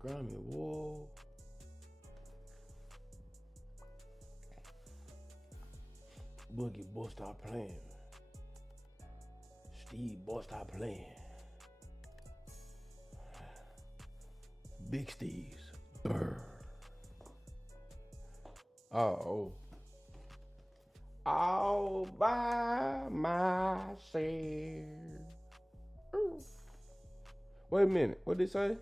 Grimy, whoa. Boogie, boy, stop playing. Steve, boy, stop playing. Big Steve's. Brr. Oh. All by myself. Ooh. Wait a minute. What did it say?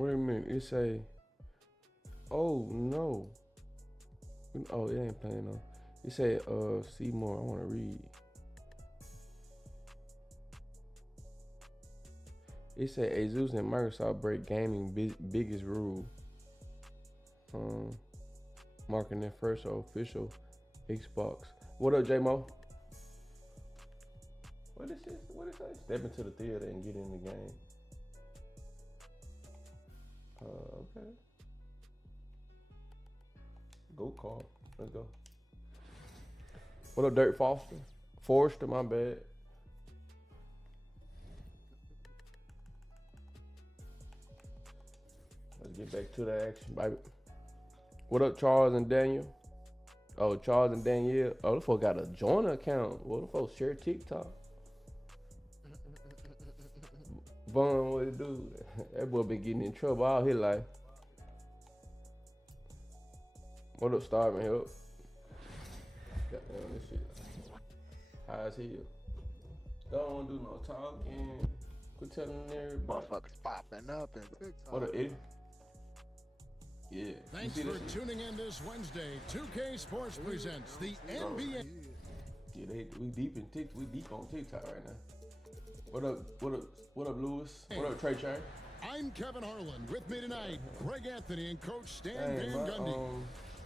Wait a minute, it say, oh no. Oh, it ain't playing no. It say, see more, I wanna read. It say, Asus and Microsoft break gaming biggest rule. Marking their first official Xbox. What up, J-Mo? What is this? What is it say? Step into the theater and get in the game. Okay. Go call. Let's go. What up, Dirt Foster? Forrester, my bad. Let's get back to the action, baby. What up, Charles and Daniel? Oh, Charles and Danielle. Oh, the folks got a joiner account. What the folks share TikTok? Vaughn, what it do? That boy been getting in trouble all his life. What up, Starving Help? Goddamn, this shit high as hell. Don't want to do no talking. Quit telling everybody. Motherfuckers popping up and TikTok. What up, Eddie? Yeah. Thanks for tuning in this Wednesday. 2K Sports presents the NBA. Yeah, we deep in TikTok. We deep on TikTok right now. What up, Lewis? What up, Trey Train? I'm Kevin Harlan. With me tonight, Greg Anthony and Coach Stan Van Gundy.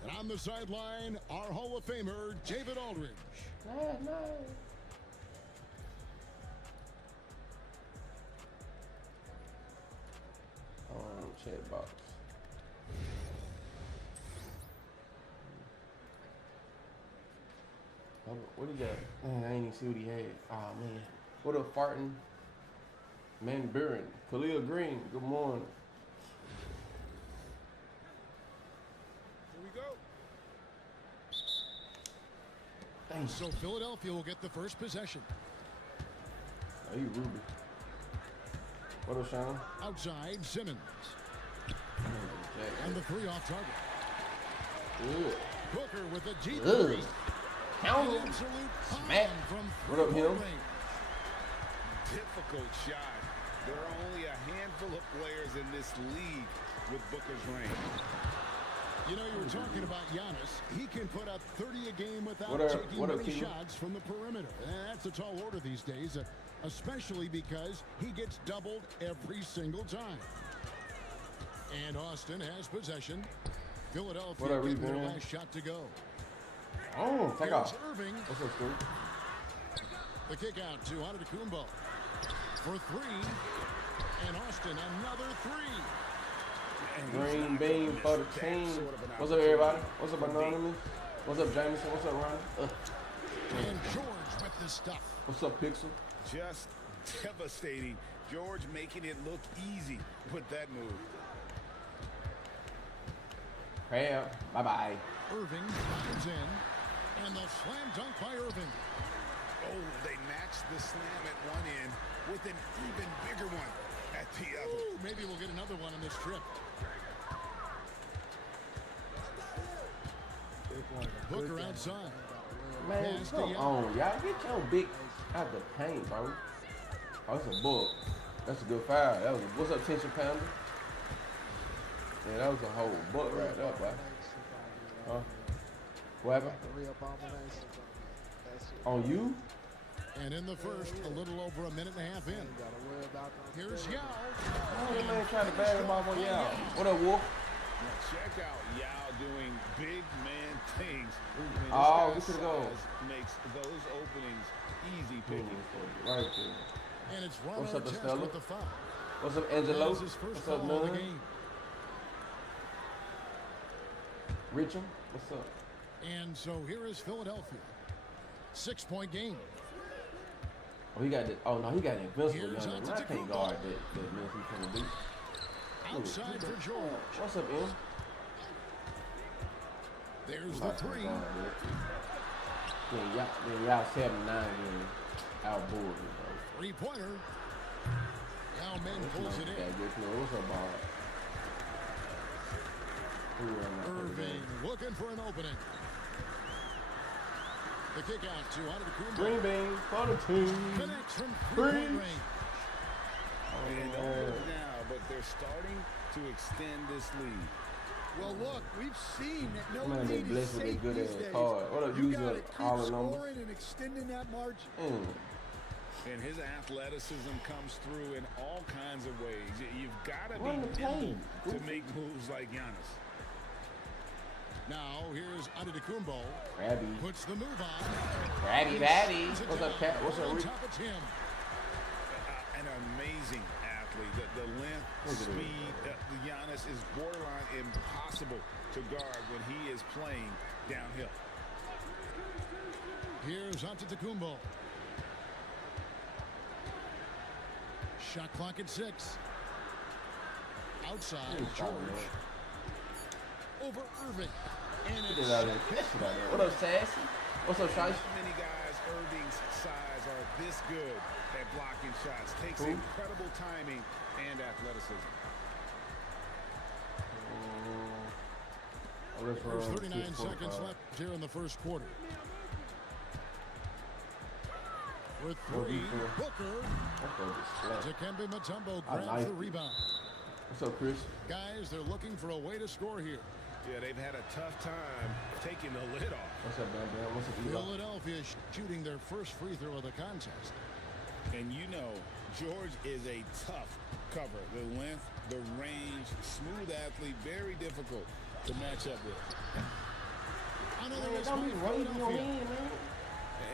And on the sideline, our Hall of Famer, David Aldridge. No. Chat box. What he got? Man, I ain't even see what he had. Oh man. What up, farting? Man, Buren. Khalil Green. Good morning. Here we go. Thanks. So Philadelphia will get the first possession. Oh, you Ruby. What up, Sean? Outside, Simmons. And the three off target. Good. Booker with a deep Good. three. Absolute Smack from what up, him? Difficult shot. There are only a handful of players in this league with Booker's range. You know, you were talking about Giannis. He can put up 30 a game without taking many shots from the perimeter. That's a tall order these days, especially because he gets doubled every single time. And Austin has possession. Philadelphia getting their last shot to go. Oh, take off. Irving. What's up, Stu? The kick out to Antetokounmpo for three. And Austin, another three. Green bean for the team. What's up, everybody? What's up, Anonymous? What's up, Jameson? What's up, Ronnie? And George with the stuff. What's up, Pixel? Just devastating. George making it look easy with that move. Crab. Bye-bye. Irving fires in. And the slam dunk by Irving. Oh, they matched the slam at one end with an even bigger one at the other. Ooh, maybe we'll get another one on this trip. Booker outside. Man, come on, y'all. Get your big out the paint, bro. Oh, that's a book. That's a good foul. That was what's up, tension pounder? Yeah, that was a whole book right there, boy. Huh? What happened? On you? And in the first, a little over a minute and a half in. Here's Yao. Oh, the man trying to bag him off on Yao. What up, Wolf? Now check out Yao doing big man things. Oh, we should go. Makes those openings easy picking. Right there. And it's What's up, Ron Estella? with the foul. What's up, Angelo? That's his first What's up, foul of the man? game. Richard, what's up? And so here is Philadelphia. 6-point game. Oh, he got the. Oh no, he got the invincible. Here's Young. I can't guard that mess he's gonna do. Outside for George. What's up, M? There's the three. Yeah, y'all 7-9 and outboard it, bro. Three-pointer. Yao Ming pulls it in. What's up, Bob? Irving looking for an opening. The kick out to Antetokounmpo. Green bean for the team. Connects from three-point range. And don't look now, but they're starting to extend this lead. Well, look, we've seen that no Man, they lead is blessed with a safe good these ass days. card. What up, You user got to keep all the numbers? scoring and extending that margin. And his athleticism comes through in all kinds of ways. You've got to Run the be nimble play. to make moves like Giannis. Now here's Antetokounmpo. Grabby. Puts the move on. Grabby, Babby. What's up, Cat? What's up, On Rick? top of Tim. An amazing athlete. The length, Look at speed. Giannis is borderline impossible to guard when he is playing downhill. Here's Antetokounmpo. Shot clock at 6. Outside, George. Over Irving. And Get it's it out of there. Catch it out there. What up, Sassy? What's up, Shice? Not many guys Irving's size are this good at blocking shots. Takes Who? incredible timing and athleticism. There's 39 seconds left here in the first quarter. With three, Booker. Dikembe Mutombo grabs the rebound. What's up, Chris? Guys, they're looking for a way to score here. Yeah, they've had a tough time taking the lid off. What's up, man? What's up, Eli? Philadelphia shooting their first free throw of the contest. And you know, George is a tough cover. The length, the range, smooth athlete, very difficult to match up with. Another is Don't be waving your hand, man.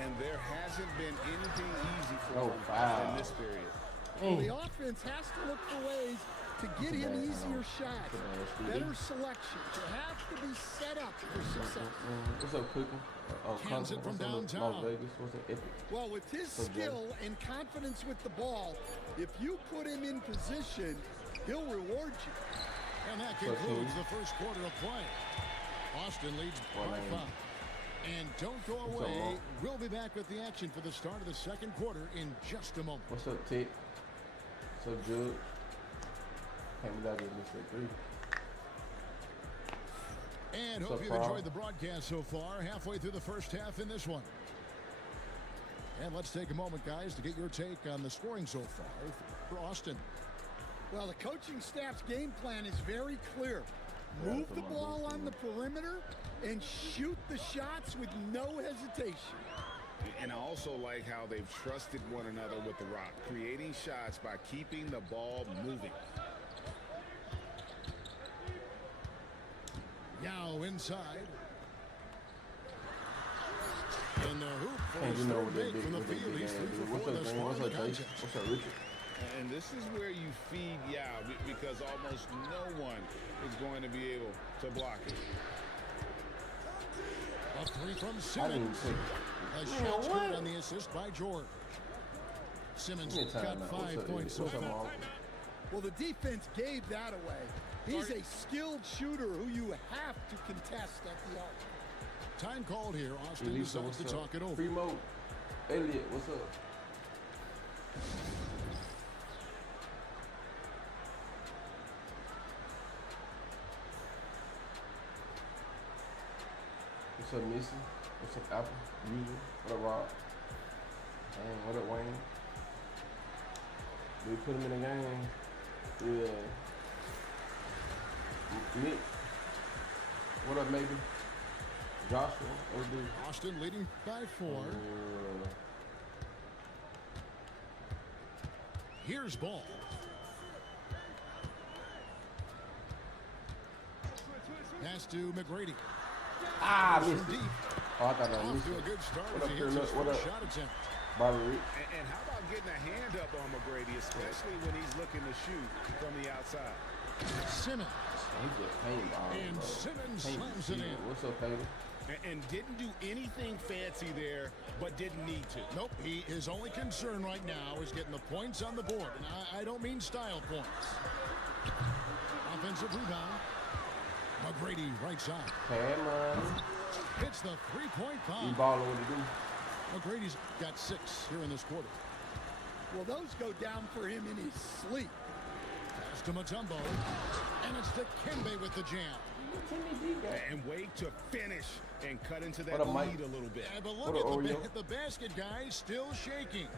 And there hasn't been anything easy for Oh, him foul. in this period. The offense has to look for ways to get him easier shots, better selection. You have to be set up for success. What's up, Cooking? Hands it from downtown. Las Vegas. What's up, Epic? Well, with his skill and confidence with the ball, if you put him in position, he'll reward you. And that concludes the first quarter of play. Austin leads by 5. And don't go away. We'll be back with the action for the start of the second quarter in just a moment. What's up, Tick? What's up, Jude? Can't believe I just missed that 3. And What's hope up, you've Carl? enjoyed the broadcast so far. Halfway through the first half in this one. And let's take a moment, guys, to get your take on the scoring so far for Austin. Well, the coaching staff's game plan is very clear. Move the ball on the perimeter and shoot the shots with no hesitation. And I also like how they've trusted one another with the rock, creating shots by keeping the ball moving. Yao inside. And the hoop for Hey, his you know third what they make did? from the What they field. did? He's 3 for 4 What's up, thus Green? far What's in up, the Jason? contest. What's up, Richard? And this is where you feed Yao because almost no one is going to be able to block it. A 3 from I didn't Simmons. take A it. shot Man, scored what? on the assist by George. Simmons Give me a got time out. 5 What's up, points so What's up, far. Mark? Well, the defense gave that away. He's a skilled shooter who you have to contest at the arc. Time called here. Austin Elisa, decides what's to up? talk it over. Primo. Elliot, what's up? What's up, Missy? What's up, Apple? Usual. What up, Rob? Dang, what up, Wayne? Do we put him in the game? Yeah. Nick. What up, maybe? Joshua. What do? Austin leading by 4. Here's ball. Pass to McGrady. Ah, missed it. Deep. Oh, I thought I Off missed to a it. good start What as up, he hits Pearl? his What first up? shot attempt. Bobby Rich. And how about getting a hand up on McGrady, especially when he's looking to shoot from the outside? Simmons. Oh, he just paintball. And bro. Simmons Paint slams it in. What's up, Peyton? And didn't do anything fancy there, but didn't need to. Nope, his only concern right now is getting the points on the board. And I don't mean style points. Offensive rebound. McGrady right side. Cameron. Hits the three-point He bomb. balling what he do. McGrady's got 6 here in this quarter. Well, those go down for him in his sleep. Pass to Mutombo. And it's to Kembe with the jam. And wait to finish and cut into that What up, Mike? lead a little bit. Yeah, but What look a Oreo. at the basket, guys, still shaking.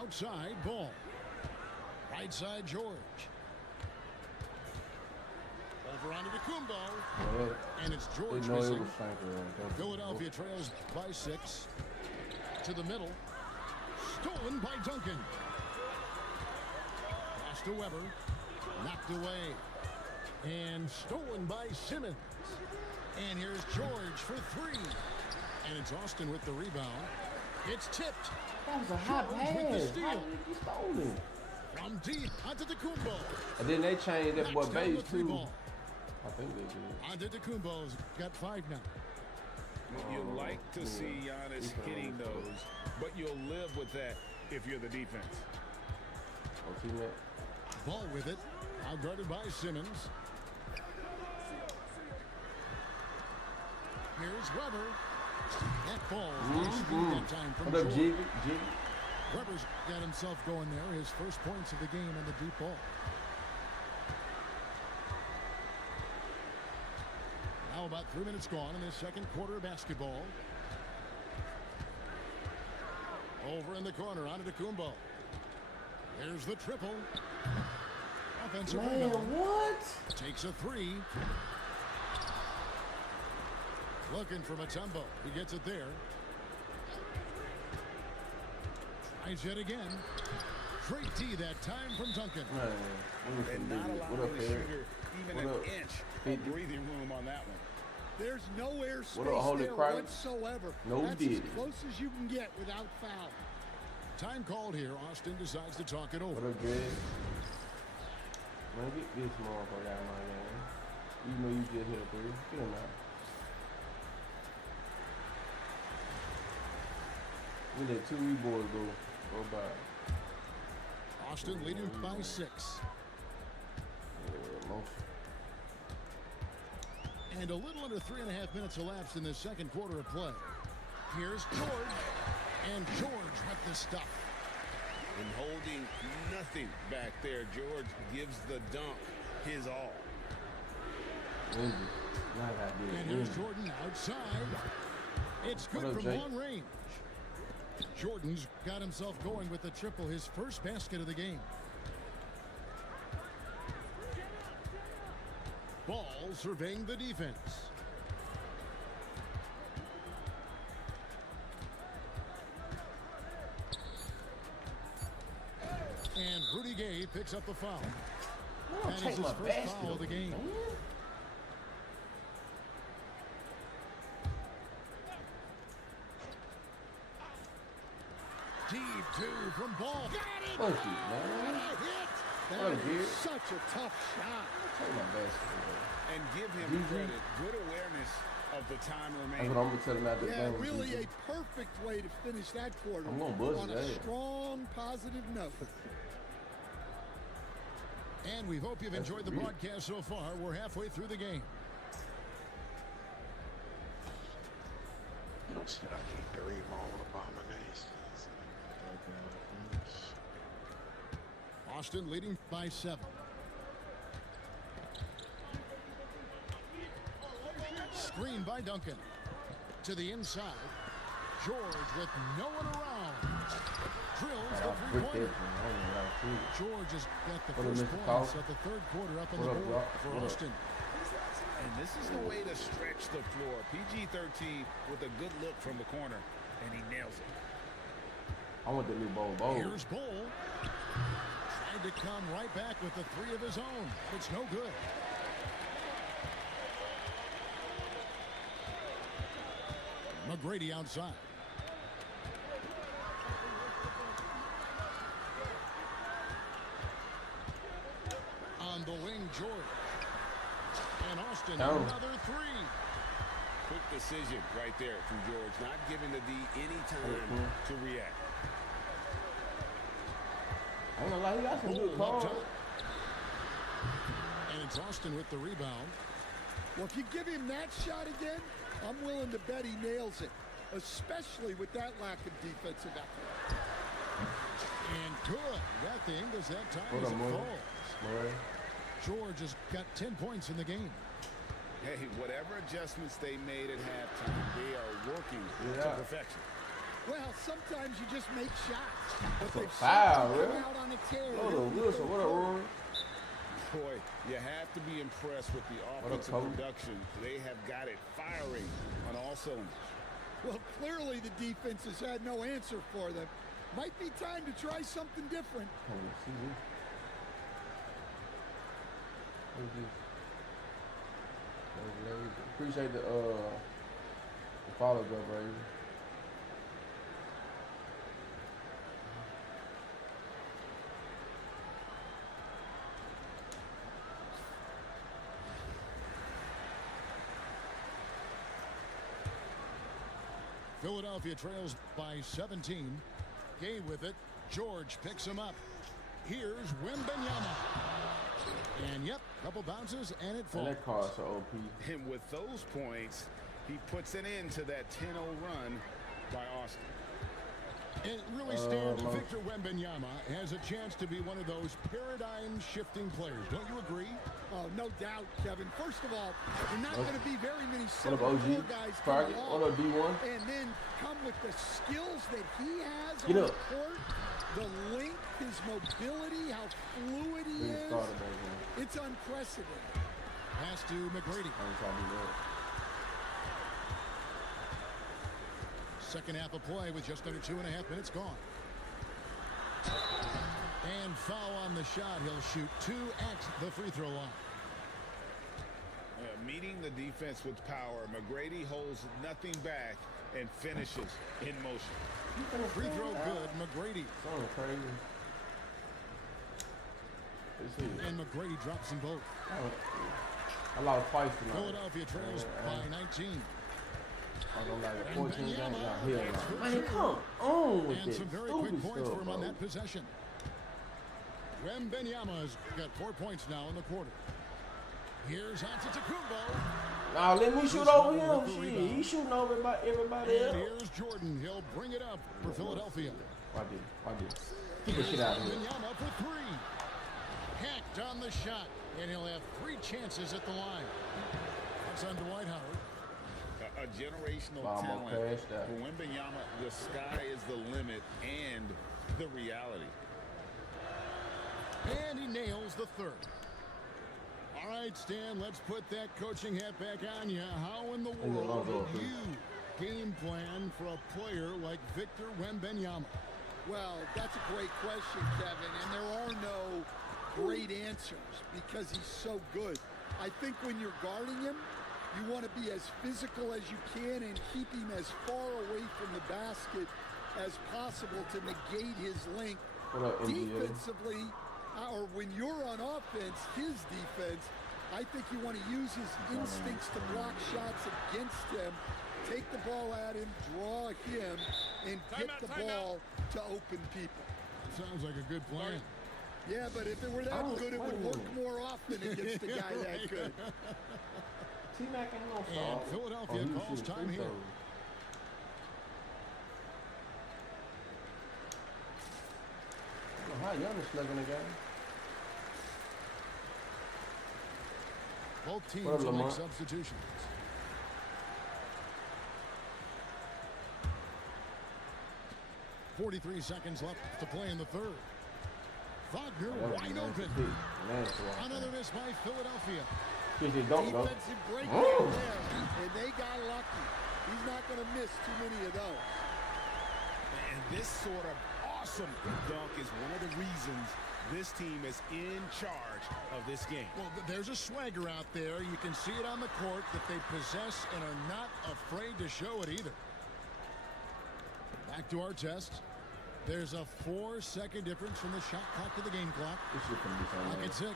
Outside ball. Right side George. Over onto Kumbo. Yeah. And it's They George know it was missing. Franklin right there. Philadelphia trails by 6. To the middle. Stolen by Duncan. Pass to Weber. Knocked away. And stolen by Simmons. And here's George for 3. And it's Austin with the rebound. It's tipped. That was a hot George pass. with the How steal. did he stole it? From deep onto Kumbo. And then they changed that boy Knocks down the base three too. ball. I think they did. Onto Kumbo's got 5 now. You like to see Giannis hitting those, but you'll live with that if you're the defense. Oh, teammate. Ball with it. Now guarded by Simmons. Here's Weber. That ball is that time from What up, George. Jiggy? Jiggy? Weber's got himself going there. His first points of the game on the deep ball. Now about 3 minutes gone in the second quarter of basketball. Over in the corner, onto Kumbo. There's the triple. Offensive Man, rebound. what? Takes a 3. Looking for Mutombo. He gets it there. Tries yet again. Great D that time from Duncan. Man, And not what allowing up, the Eric? shooter even What an up? inch Hey, of breathing room on that one. There's no What up, airspace Holy there Christ? whatsoever. No That's diddy. as close as you can get without foul. Time called here. Austin decides to talk it What over. up, Greg? Man, get this motherfucker out of my game. You know you just hit a 3. Get him out. We let 2 boys go by. Austin leading by 6. Most. And a little under 3.5 minutes elapsed in the second quarter of play. Here's George. And George with the stuff. And holding nothing back there, George gives the dunk his all. Easy. Not that good. And here's Easy. Jordan outside. It's good What up, from Jake? long range. Jordan's got himself going with the triple, his first basket of the game. Ball surveying the defense. And Rudy Gay picks up the foul. Don't That take is his my first basket foul of the away, game. man. Deep 2 from Ball. Got it! Fuck you, man. Hit! That What a is beard. such a tough shot. Take my basket away. And give him GG. credit. Good awareness of the time That's remaining. what I'm gonna tell him after the Yeah, game. really GG. a perfect way to finish that quarter I'm gonna buzz on his a ass. strong, positive note. And we hope you've That's enjoyed the real. broadcast so far. We're halfway through the game. I keep the remote abominations. Austin leading by 7. Screen by Duncan. To the inside. George with no one around. Drills the I'll brick three-pointer. that, man. I ain't gonna lie to you. George has got the What up, first Mr. points Call? of the third quarter up on What the up, board Rock? for What up? Austin. And this is the way to stretch the floor. PG-13 with a good look from the corner, and he nails it. I want the new bowl. Here's Bull. Tried to come right back with the 3 of his own. It's no good. McGrady outside. On the wing, George. And Austin, another 3. Quick decision right there from George, not giving the D any time to react. I ain't gonna lie, he got some good calls. And it's Austin with the rebound. Well, if you give him that shot again, I'm willing to bet he nails it, especially with that lack of defensive effort. And good. That thing goes that time as it falls. George has got 10 points in the game. Hey, whatever adjustments they made at halftime, they are working to perfection. Well, sometimes you just make shots. But That's a they've foul, come really? out on a tear. What up, Wilson? What up, Rory? Boy, you have to be impressed with the offensive production. They have got it firing on all cylinders. Well, clearly the defense has had no answer for them. Might be time to try something different. Appreciate the follow up, Brady. Philadelphia trails by 17. Gay with it. George picks him up. Here's Wembanyama. And yep, couple bounces and it falls. And that car's so OP. And with those points, he puts an end to that 10-0 run by Austin. It really stands. Victor Wembanyama has a chance to be one of those paradigm-shifting players. Don't you agree? Oh, no doubt, Kevin. First of all, you're not going to be very many 7-4 guys come along. What up, D1? And then come with the skills that he has on the court, the length, his mobility, how fluid he is. It's unprecedented. Pass to McGrady. Second half of play with just under 2.5 minutes gone. And foul on the shot. He'll shoot 2 at the free throw line. Meeting the defense with power, McGrady holds nothing back and finishes in motion. Free throw good, McGrady. Oh, crazy. And McGrady drops them both. I lost twice tonight. Philadelphia trails by 19. Man, come on with and some very quick points for him on that possession. Wembanyama's got 4 points now in the quarter. Here's Antetokounmpo. Now let me shoot over him. Shit, he's shooting over everybody else. And here's Jordan. He'll bring it up for Philadelphia. Why did? Keep the shit out of here. Wembanyama for 3. Hacked on the shot, and he'll have 3 chances at the line. That's on Dwight Howard. A generational talent. For Wembanyama, the sky is the limit and the reality. And he nails the 3rd. All right, Stan, let's put that coaching hat back on you. How in the world would you game plan for a player like Victor Wembanyama? Well, that's a great question, Kevin, and there are no great answers because he's so good. I think when you're guarding him, you want to be as physical as you can and keep him as far away from the basket as possible to negate his length. Defensively, or when you're on offense, his defense, I think you want to use his instincts to block shots against him, take the ball at him, draw him, and get the ball to open people. Sounds like a good plan. Yeah, but if it were that good, it would work more often against the guy that good. T-Mac ain't no and Philadelphia calls time here. How young is slugging the game? Both teams will make substitutions. .43 seconds left to play in the 3rd. Wagner wide open. Another miss by Philadelphia. Defensive break there, and they got lucky. He's not going to miss too many of those. And this sort of awesome dunk is one of the reasons this team is in charge of this game. Well, there's a swagger out there. You can see it on the court that they possess and are not afraid to show it either. Back to our test. There's a 4-second difference from the shot clock to the game clock. Clock at 6.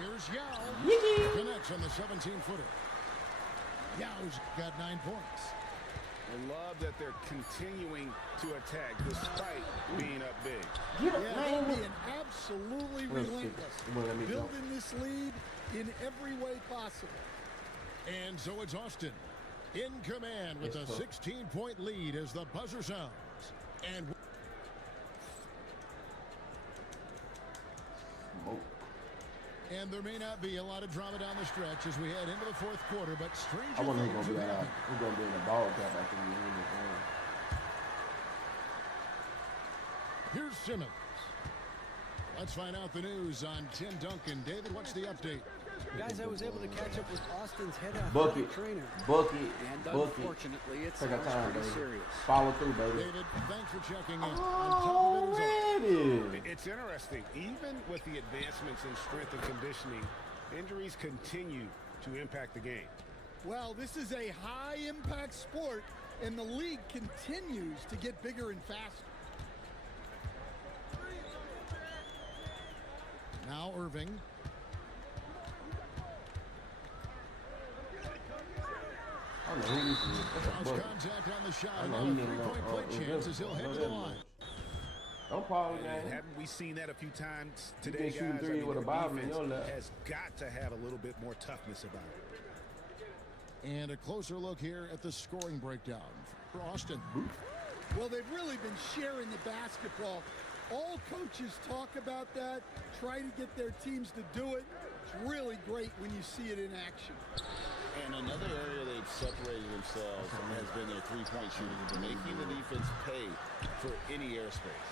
Here's Yao. Connects on the 17-footer. Yao's got 9 points. I love that they're continuing to attack despite being up big. Yeah, they're being absolutely relentless. Building this lead in every way possible. And so it's Austin in command with a 16-point lead as the buzzer sounds. And there may not be a lot of drama down the stretch as we head into the fourth quarter, but stranger I wonder things who's are going to happening. be who's going to be in the ball cap after we win this game. Here's Simmons. Let's find out the news on Tim Duncan. David, what's the update? Guys, I was able to catch up with Austin's head Bucket, athletic trainer. bucket, And bucket. unfortunately, it Take our sounds time, pretty baby. serious. Follow through, baby. David, thanks for checking in. On top of it is Already. It's interesting. Even with the advancements in strength and conditioning, injuries continue to impact the game. Well, this is a high-impact sport, and the league continues to get bigger and faster. now Irving. I don't know who this is. That's a Cross bucket. contact on the shot. I know Now he a didn't three-point know, play chance as he'll head to the line. Don't call it, man. Haven't we seen that a few times You today, can shoot guys? three with a their bottom in defense your left. has got to have a little bit more toughness about it. And a closer look here at the scoring breakdown for Austin. Well, they've really been sharing the basketball. All coaches talk about that, try to get their teams to do it. It's really great when you see it in action. And another area they've separated themselves has been their three-point shooting, making the defense pay for any airspace.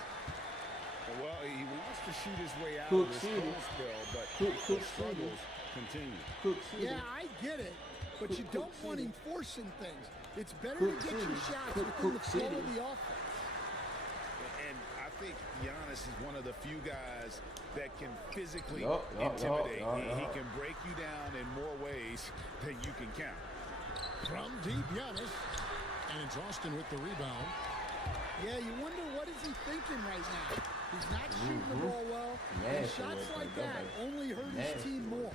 Well, he wants to shoot his way out Cook of this City. cold spell, but Cook the City. struggles continue. Cook City. Yeah, I get it, but you don't want him forcing things. It's better Cook to get your City. shots Cook within the flow City. of the offense. And I think Giannis is one of the few guys that can physically Yup, intimidate. He yup. can break you down in more ways than you can count. From deep, Giannis. And it's Austin with the rebound. Yeah, you wonder what is he thinking right now. He's not shooting the ball well, and Nasty shots right like there, that baby. only hurt his Nasty. team more.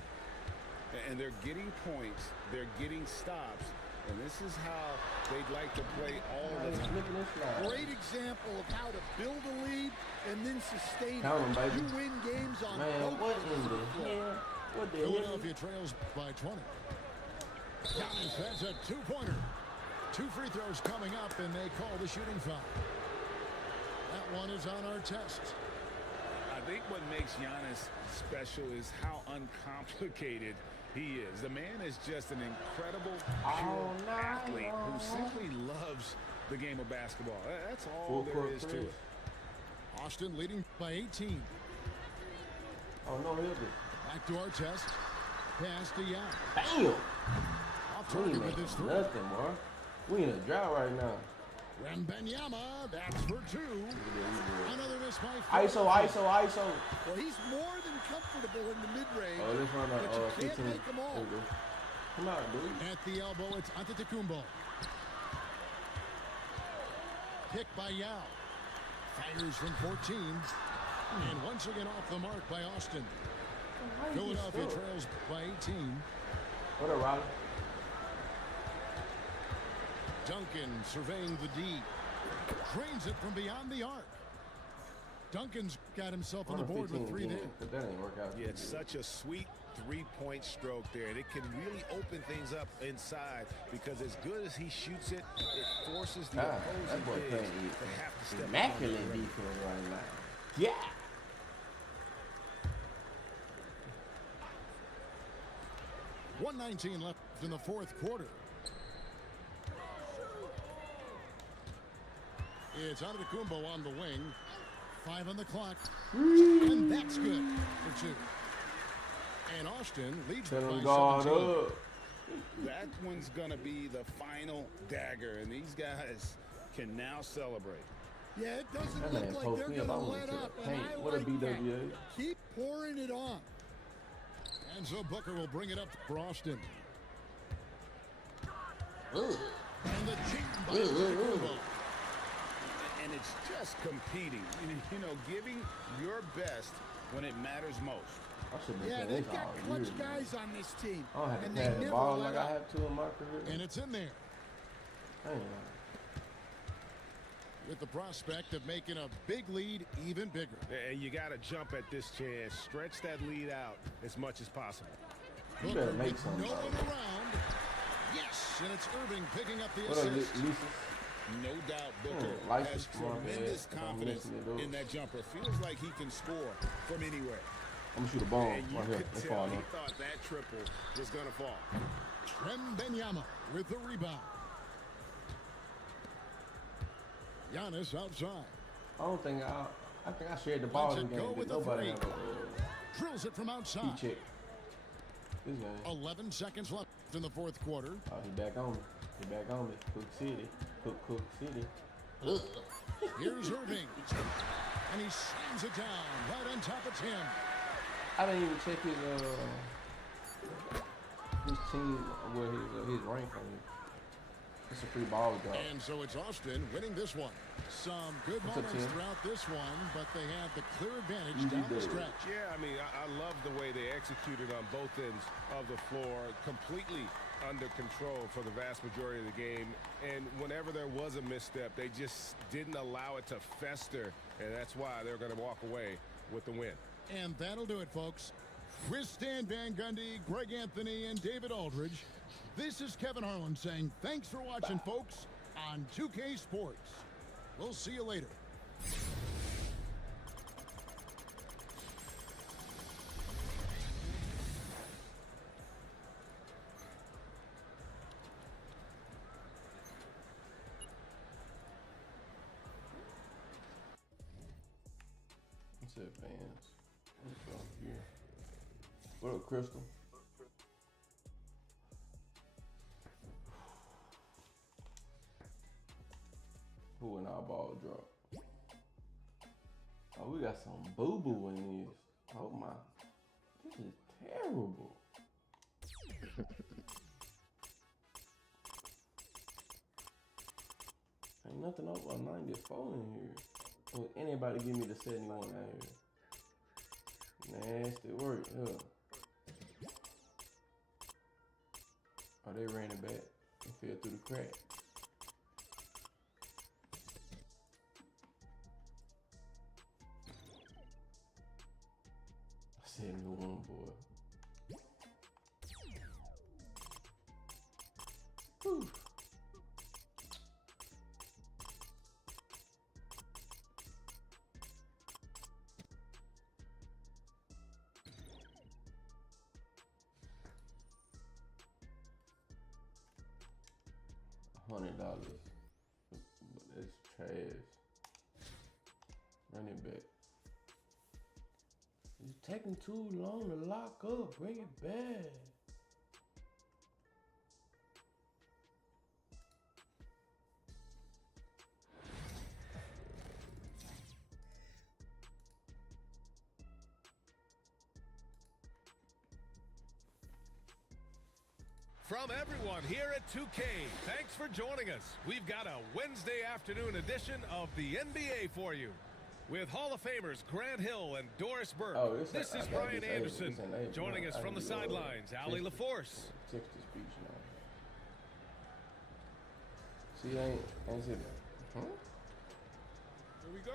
And they're getting points, they're getting stops, and this is how they'd like to play all the time. Slipping and sliding. Great example of how to build a lead and then sustain Count 'em, it. baby. You win games on Man, both what ends in of the the floor. hell? What the hell? Philadelphia trails by 20. Giannis has a two-pointer. 2 free throws coming up, and they call the shooting foul. That one is on our test. I think what makes Giannis special is how uncomplicated he is. The man is just an incredible, pure athlete who simply loves the game of basketball. That's all Full there court is to press. it. Austin leading by 18. Oh, no, he'll be. Back to our test. Pass to Young. Bam! Off We ain't target with making this three. nothing, boy. We in a drought right now. Wembanyama, that's for 2. Another miss by ISO. Well, he's more than comfortable in the mid-range, Oh, this one, but you can't 15. make them all. There we go. Come on, dude. At the elbow, it's Antetokounmpo. Pick by Yao. Fires from 14. And once again off the mark by Austin. Philadelphia trails by 18. What up, Riley? Duncan surveying the D. Drains it from beyond the arc. Duncan's got himself on the board with 3 there. But that ain't work out. Yeah, it's such a sweet three-point stroke there, and it can really open things up inside because as good as he shoots it, it forces the That opposing boy bigs playing to have to step up. immaculate defense right now. Yeah. .119 left in the fourth quarter. It's Antetokounmpo on the wing. 5 on the clock. And that's good for 2. And Austin leads Tell by him guard 17. up. That one's going to be the final dagger, and these guys can now celebrate. Yeah, it doesn't That look man like post they're me going up. I to went let to the up, and paint. I What a like that. BWA. Keep pouring it on. And so Booker will bring it up for Austin. Ugh. And the cheat by And it's just competing. You know, giving your best when it matters most. I should be Yeah, playing they've this got all clutch year, man. guys on this team. I don't have to and pass they the never ball let like I up. have to in my career. And it's in there. Damn. With the prospect of making a big lead even bigger. And you got to jump at this chance. Stretch that lead out as much as possible. You better Booker make with something. no one around. Yes, and it's Irving picking up the What up, assist. Lisa? No doubt Booker license has for my tremendous bad. confidence I'm missing it, in that jumper. Feels like he can score from anywhere. I'm gonna shoot a ball And you right here. could It's tell falling. he thought that triple was going to fall. Wembanyama with the rebound. Giannis outside. I don't think I think I shared the ball Lets in it the go game. with But the nobody three. have a Drills it from outside. key check. This game. 11 seconds left in the fourth quarter. Oh, he back on me. He back on me. Cook City. Cook City. Ugh. Here's Irving. And he slams it down right on top of Tim. I didn't even check his team where his rank on it. It's a free ball drop. And so it's Austin winning this one. Some good What's up, moments Tim? throughout this one, but they have the clear advantage Easy down the days. stretch. Yeah, I mean, I love the way they executed on both ends of the floor. Completely under control for the vast majority of the game. And whenever there was a misstep, they just didn't allow it to fester. And that's why they're going to walk away with the win. And that'll do it, folks. With Stan Van Gundy, Greg Anthony, and David Aldridge, this is Kevin Harlan saying thanks for watching, folks, on 2K Sports. We'll see you later. What's that, fans? What's up here? What up, Crystal? Who in our ball drop? Oh, we got some boo-boo in this. Oh my, this is terrible. Ain't nothing over 94 in here. Will anybody give me the 71 out here? Nasty work, yeah. Oh, they ran it back and fell through the crack. I said no one, boy. Whew. $100, but that's trash. Run it back. It's taking too long to lock up. Bring it back. From everyone here at 2K, thanks for joining us. We've got a Wednesday afternoon edition of the NBA for you. With Hall of Famers Grant Hill and Doris Burke. Oh, this is Brian Anderson. Joining us from the sidelines, Allie LaForce. Text-to-speech now. See, I ain't said that. Huh? Here we go.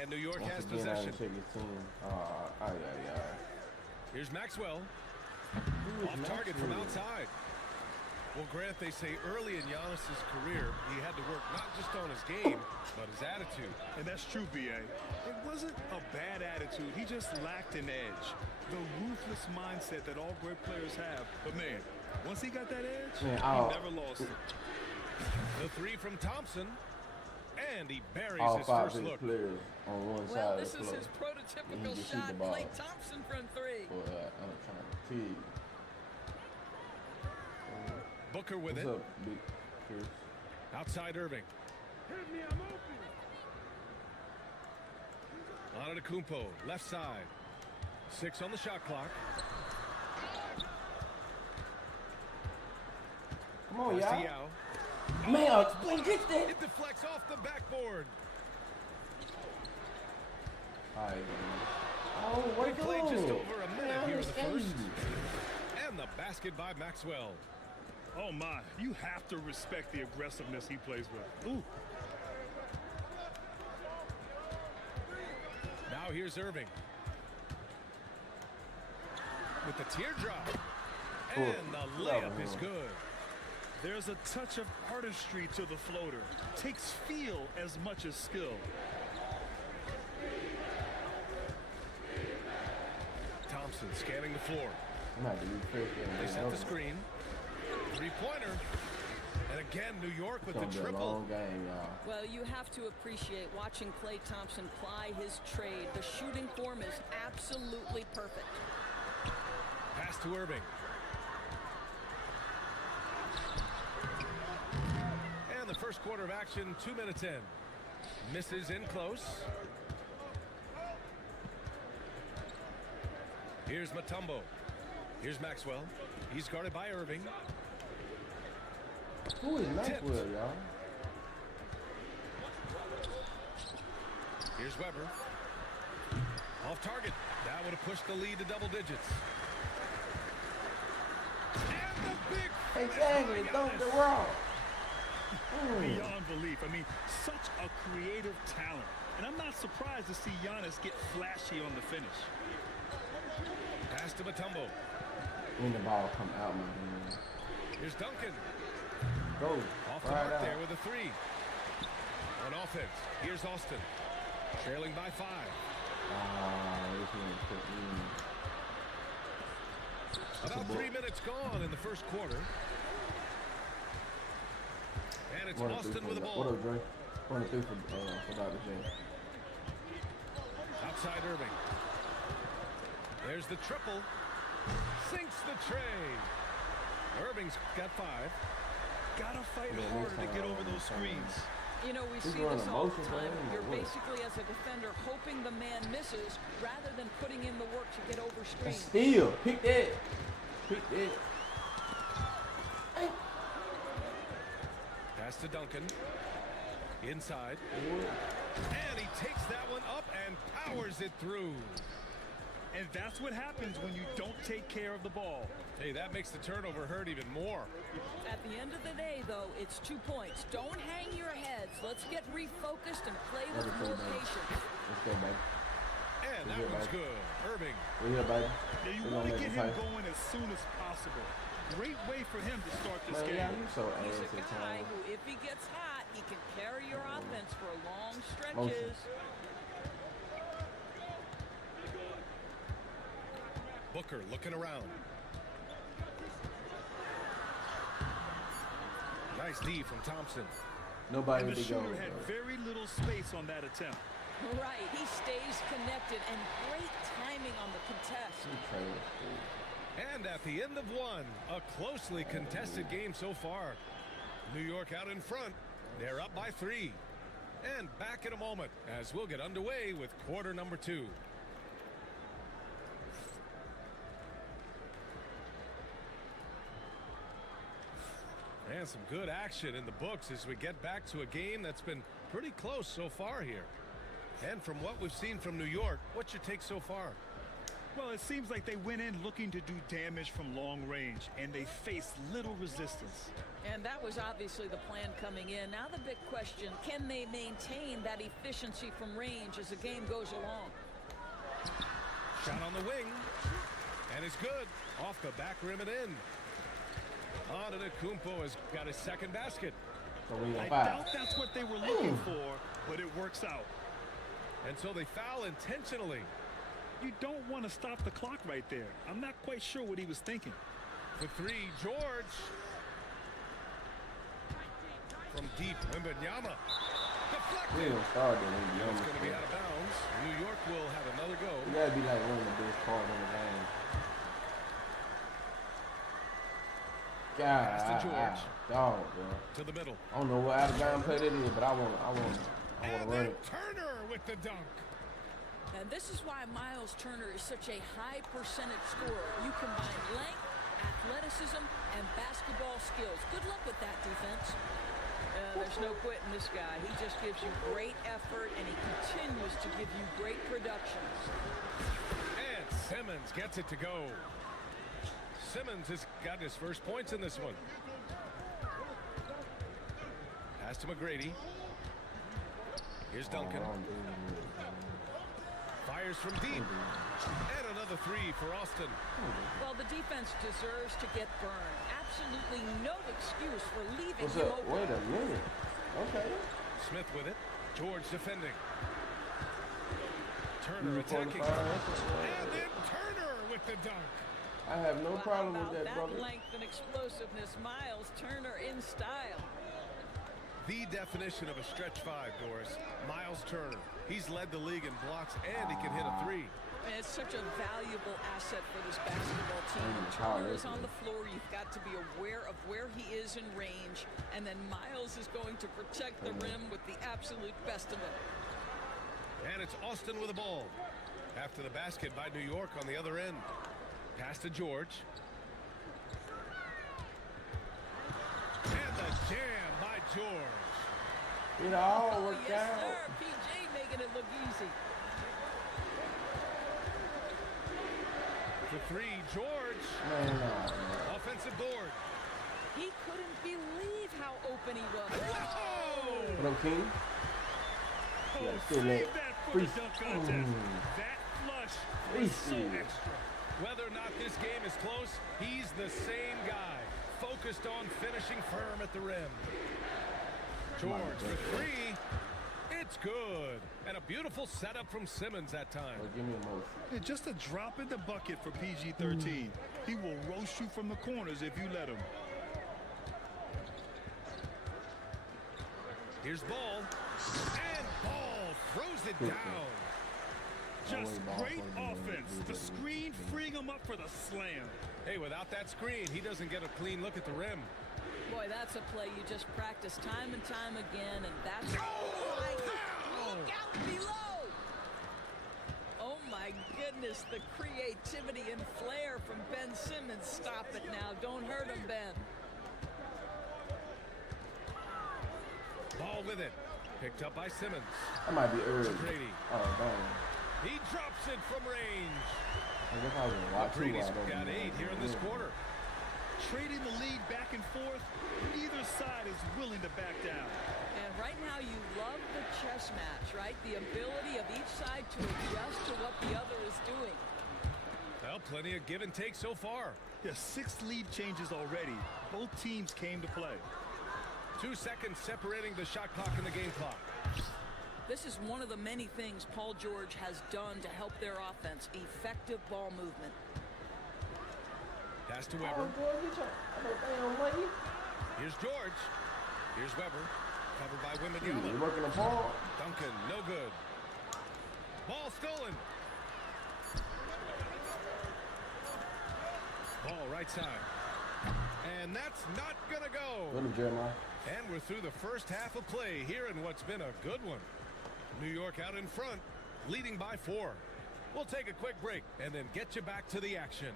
And New York Once has again, I possession. didn't check his team. Here's Maxwell. Who is Off target from Maxwell? outside. Well, Grant, they say early in Giannis's career, he had to work not just on his game, but his attitude. And that's true, B.A. It wasn't a bad attitude. He just lacked an edge. The ruthless mindset that all great players have. But, man, once he got that edge, Man, he never lost it. The three from Thompson. And he buries All his five first of his look. players on one Well, side of this the is floor. his And prototypical he just shoot shot. the ball. Klay Thompson from three. Boy, I'm trying to tell you. Booker with What's it. up, Big Chris? Outside Irving. Hit me, I'm open. Antetokounmpo, left side. 6 on the shot clock. Come on, y'all. Man, get that. it deflects off the backboard. All right, oh, what We played just over a minute here in the first. And the basket by Maxwell. Oh my, you have to respect the aggressiveness he plays with. Ooh. Now here's Irving. With the teardrop. And the layup is good. There's a touch of artistry to the floater. Takes feel as much as skill. Thompson scanning the floor. They set the screen. 3-pointer. And again, New York with the triple. Long game, y'all. Well, you have to appreciate watching Klay Thompson ply his trade. The shooting form is absolutely perfect. Pass to Irving. And the first quarter of action, 2 minutes in. Misses in close. Here's Mutombo. Here's Maxwell. He's guarded by Irving. Who is Maxwell, y'all? Here's Weber. Off target. That would have pushed the lead to double digits. And the big exactly. Don't the wrong. Beyond belief. I mean, such a creative talent. And I'm not surprised to see Giannis get flashy on the finish. Pass to Mutombo. When the ball come out, man. Here's Duncan. Go. Off the mark there with a 3. On offense, here's Austin. Trailing by 5. About 3 minutes gone in the first quarter. And it's Austin with the ball. What up, Dre? 23 for Dr. J. Outside Irving. There's the triple. Sinks the tray. Irving's got 5. Gotta fight harder to get over those screens. You know, we see this all the time. You're basically, as a defender, hoping the man misses rather than putting in the work to get over screens. Steal. Pick that. Pick that. Hey. Pass to Duncan. Inside. And he takes that one up and powers it through. And that's what happens when you don't take care of the ball. Hey, that makes the turnover hurt even more. At the end of the day, though, it's 2 points. Don't hang your heads. Let's get refocused and play with more patience. Let's go, baby. And that one's good. Irving. We're here, baby. Yeah, you want to get him going as soon as possible. Great way for him to start this game. Yeah, you're so He's a guy who, if he gets hot, he can carry your offense for long stretches. Booker looking around. Nice D from Thompson. Nobody and the shooter had very little space on that attempt. Right, he stays connected and great timing on the contest. And at the end of 1, a closely contested game so far. New York out in front. They're up by 3. And back in a moment as we'll get underway with quarter number 2. And some good action in the books as we get back to a game that's been pretty close so far here. And from what we've seen from New York, what's your take so far? Well, it seems like they went in looking to do damage from long range, and they faced little resistance. And that was obviously the plan coming in. Now the big question, can they maintain that efficiency from range as the game goes along? Shot on the wing. And it's good. Off the back rim and in. Antetokounmpo has got his second basket. I doubt that's what they were looking for, but it works out. And so they foul intentionally. You don't want to stop the clock right there. I'm not quite sure what he was thinking. For 3, George. From deep, Wembanyama. Deflected. It's going to be out of bounds. New York will have another go. You got to be like one of the best part of the game. Pass to George. Dog, bro. To the middle. I don't know what out of bounds play that is, but I want to run it. Turner with the dunk. And this is why Miles Turner is such a high percentage scorer. You combine length, athleticism, and basketball skills. Good luck with that defense. There's no quitting this guy. He just gives you great effort, and he continues to give you great productions. And Simmons gets it to go. Simmons has got his first points in this one. Pass to McGrady. Here's Duncan. Fires from deep. And another three for Austin. Well, the defense deserves to get burned. Absolutely no excuse for leaving What's him up? open. Wait a minute. Okay. Smith with it. George defending. Turner attacking. And then Turner with the dunk. I have no problem with that, that brother. length and explosiveness, Miles Turner in style. The definition of a stretch five, Doris. Miles Turner. He's led the league in blocks, and he can hit a three. And it's such a valuable asset for this basketball team. When Turner is on the floor, you've got to be aware of where he is in range, and then Miles is going to protect the rim with the absolute best of it. And it's Austin with the ball. After the basket by New York on the other end. Pass to George. And the jam by George. It all worked yes, out. sir. PJ making it look easy. For three, George. Offensive board. He couldn't believe how open he was. Whoa! What up, King? Oh, still save that for the dunk contest. That flush was so extra. Whether or not this game is close, he's the same guy. Focused on finishing firm at the rim. George for three. It's good. And a beautiful setup from Simmons that time. Give me a motion. Yeah, just a drop in the bucket for PG-13. He will roast you from the corners if you let him. Here's Ball. And Ball throws it down. Just great offense. The screen freeing him up for the slam. Hey, without that screen, he doesn't get a clean look at the rim. Boy, that's a play you just practice time and time again, and that's... Look out below! Oh, my goodness, the creativity and flair from Ben Simmons. Stop it now. Don't hurt him, Ben. Ball with it. Picked up by Simmons. That might be early. Brady. Oh, dang. He drops it from range. I guess I was a lot too Brady's wide got 8 here in this quarter. Trading the lead back and forth, neither side is willing to back down. And right now you love the chess match, right? The ability of each side to adjust to what the other is doing. Well, plenty of give and take so far. Yeah, 6 lead changes already. Both teams came to play. 2 seconds separating the shot clock and the game clock. This is one of the many things Paul George has done to help their offense. Effective ball movement. Pass to Weber. Here's George. Here's Weber. Covered by Wembanyama. You're working hard. Duncan, no good. Ball stolen. Ball right side. And that's not gonna go. And we're through the first half of play here in what's been a good one. New York out in front, leading by 4. We'll take a quick break and then get you back to the action.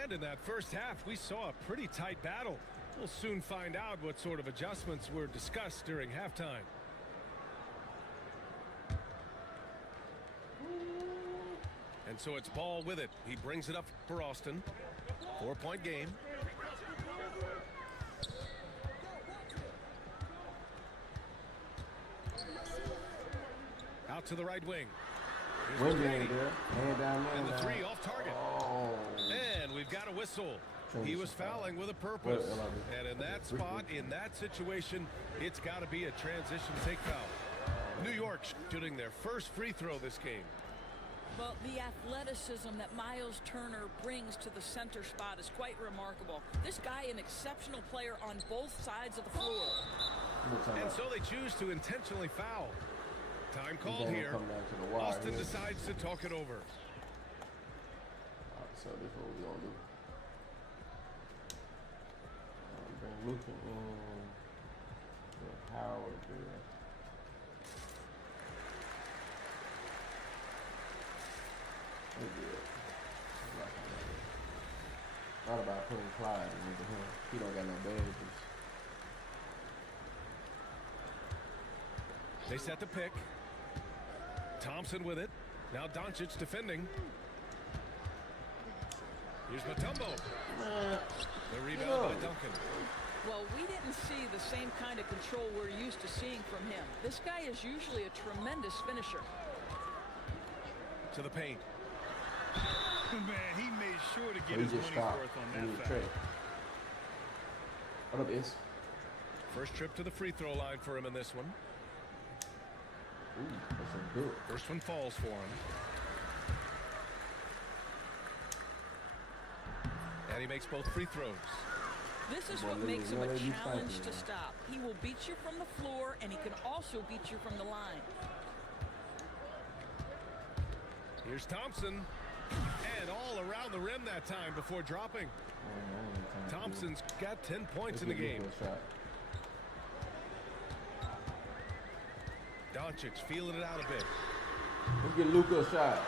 And in that first half, we saw a pretty tight battle. We'll soon find out what sort of adjustments were discussed during halftime. And so it's Ball with it. He brings it up for Austin. 4-point game. Out to the right wing. Here's McGrady. And the 3 off target. Oh. And we've got a whistle. He was fouling with a purpose. And in that spot, in that situation, it's got to be a transition take foul. New York shooting their first free throw this game. Well, the athleticism that Miles Turner brings to the center spot is quite remarkable. This guy, an exceptional player on both sides of the floor. And so they choose to intentionally foul. Time called here. Austin decides to talk it over. So this is what we're gonna do. Bring Luka in. Howard there. Thought about putting Clyde into him. He don't got no badges. They set the pick. Thompson with it. Now Doncic defending. Here's Mutombo. The rebound by Duncan. Well, we didn't see the same kind of control we're used to seeing from him. This guy is usually a tremendous finisher. To the paint. Man, he made sure to get his money's worth on that foul. What up, Is? First trip to the free throw line for him in this one. Ooh, that's a good. First one falls for him. And he makes both free throws. This is what makes him a challenge to stop. He will beat you from the floor, and he can also beat you from the line. Here's Thompson. And all around the rim that time before dropping. Thompson's got 10 points in the game. Doncic feeling it out a bit. Let's get Luka a shot.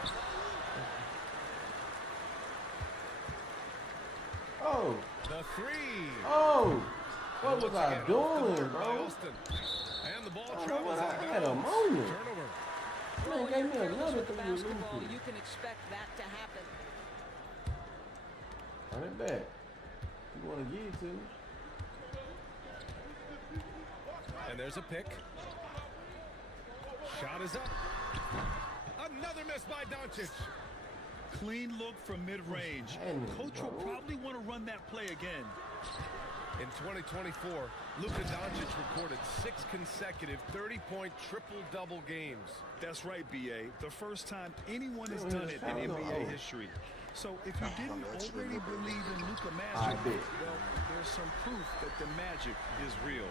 Oh. The three. Oh. What was I doing, bro? And the ball travels out. I had a moment. Turnover. Well, when you're careless with the basketball, you can expect that to happen. Run it back. You want to give it to me. And there's a pick. Shot is up. Another miss by Doncic. Clean look from mid-range. Coach will probably want to run that play again. In 2024, Luka Doncic recorded 6 consecutive 30-point triple-double games. That's right, B.A. The first time anyone has done it in NBA history. So if you didn't already believe in Luka magic, well, there's some proof that the magic is real.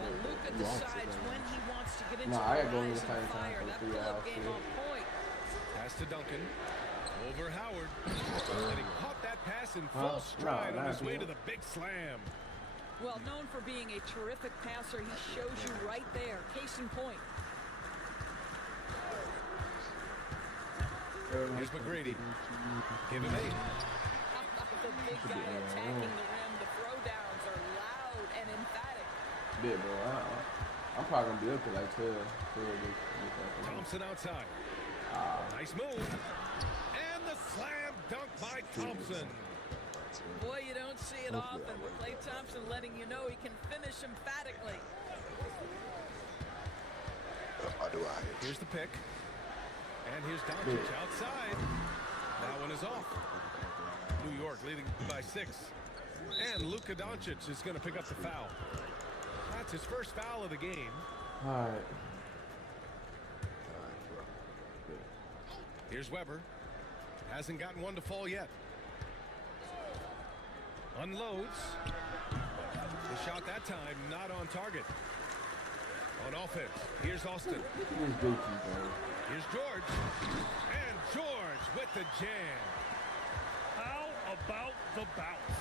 Well, Luka decides when he wants to get into the rise and fire. That pull-up game on point. Pass to Duncan. Over Howard. And he caught that pass in full stride on his way to the big slam. Well, known for being a terrific passer, he shows you right there. Case in point. Here's McGrady. Give him 8. The big guy attacking the rim. The throwdowns are loud and emphatic. Bit, bro. I'm probably going to be up to like 12. Thompson outside. Nice move. And the slam dunk by Thompson. Boy, you don't see it often, but Klay Thompson letting you know he can finish emphatically. Here's the pick. And here's Doncic outside. That one is off. New York leading by 6. And Luka Doncic is going to pick up the foul. That's his first foul of the game. All right. Here's Weber. Hasn't gotten one to fall yet. Unloads. The shot that time not on target. On offense, here's Austin. Here's George. And George with the jam. How about the bounce?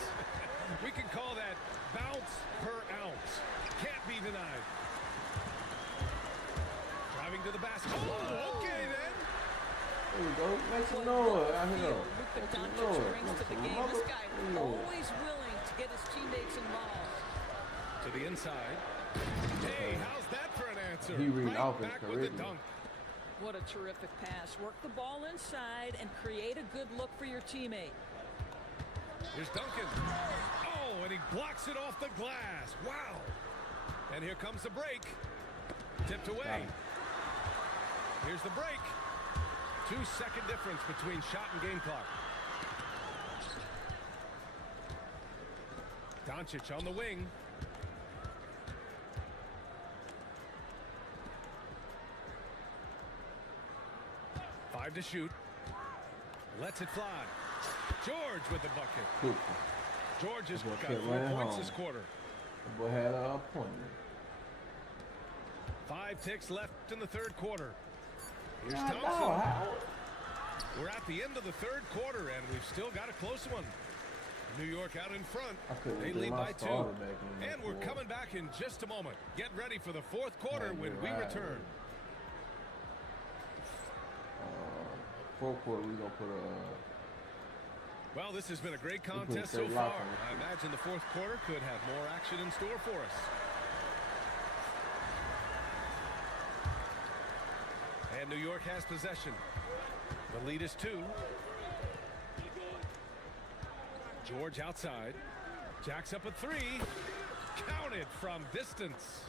We can call that bounce per ounce. Can't be denied. Driving to the basket. Oh, okay then. There we go. Make some noise out here. Luka Doncic brings to the game. This guy always willing to get his teammates involved. To the inside. Hey, how's that for an answer? He read right offense back with the dunk. What a terrific pass. Work the ball inside and create a good look for your teammate. Here's Duncan. Oh, and he blocks it off the glass. Wow. And here comes the break. Tipped away. Here's the break. 2-second difference between shot and game clock. Doncic on the wing. Five to shoot. Lets it fly. George with the bucket. George has got 4 points this quarter. The boy had a point. 5 ticks left in the third quarter. Here's Thompson. We're at the end of the third quarter, and we've still got a close one. New York out in front. They lead by 2. And we're coming back in just a moment. Get ready for the fourth quarter when we return. Fourth quarter, we're going to put a... Well, this has been a great contest so far. I imagine the fourth quarter could have more action in store for us. And New York has possession. The lead is 2. George outside. Jacks up a 3. Counted from distance.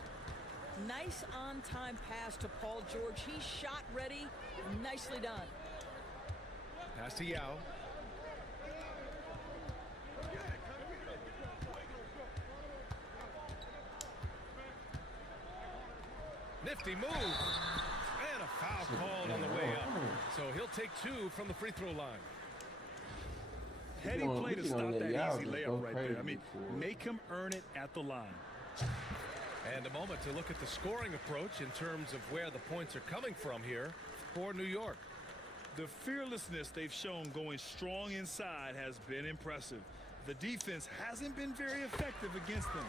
Nice on-time pass to Paul George. He's shot ready. Nicely done. Pass to Yao. Nifty move. And a foul called on the way up. So he'll take 2 from the free throw line. Heady play to stop that easy layup right there. I mean, make him earn it at the line. And a moment to look at the scoring approach in terms of where the points are coming from here for New York. The fearlessness they've shown going strong inside has been impressive. The defense hasn't been very effective against them.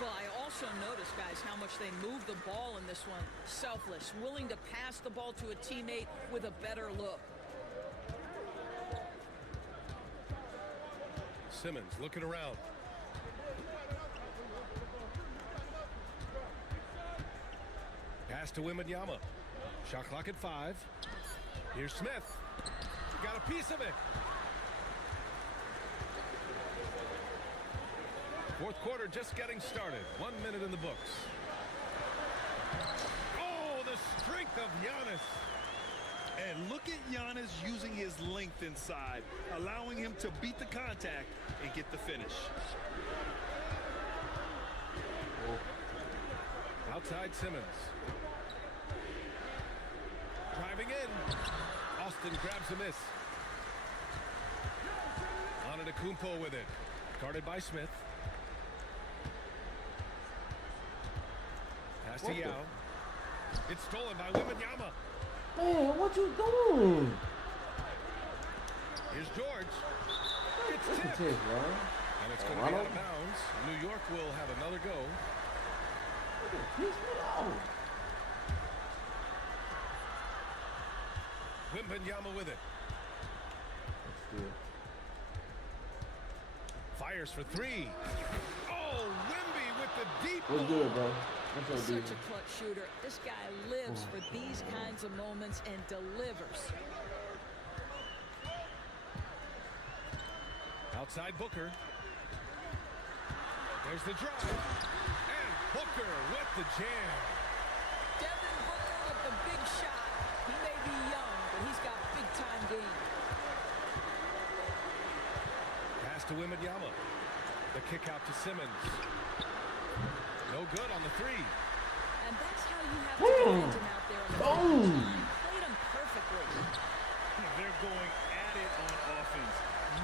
Well, I also noticed, guys, how much they moved the ball in this one. Selfless, willing to pass the ball to a teammate with a better look. Simmons looking around. Pass to Wembanyama. Shot clock at 5. Here's Smith. Got a piece of it. Fourth quarter just getting started. 1 minute in the books. Oh, the strength of Giannis. And look at Giannis using his length inside, allowing him to beat the contact and get the finish. Outside Simmons. Driving in. Austin grabs a miss. Antetokounmpo with it. Guarded by Smith. Pass to Yao. It's stolen by Wembanyama. Man, what you doing? Here's George. It's tipped. And it's going to be out of bounds. New York will have another go. Wembanyama with it. Fires for 3. Oh, Wemby with the deep. What's good, bro? Such a clutch shooter. This guy lives for these kinds of moments and delivers. Outside Booker. There's the drive. And Booker with the jam. Devin Booker with the big shot. He may be young, but he's got big-time game. Pass to Wembanyama. The kick out to Simmons. No good on the 3. And that's how you have to defend him out there on the line. Played him perfectly. They're going at it on offense.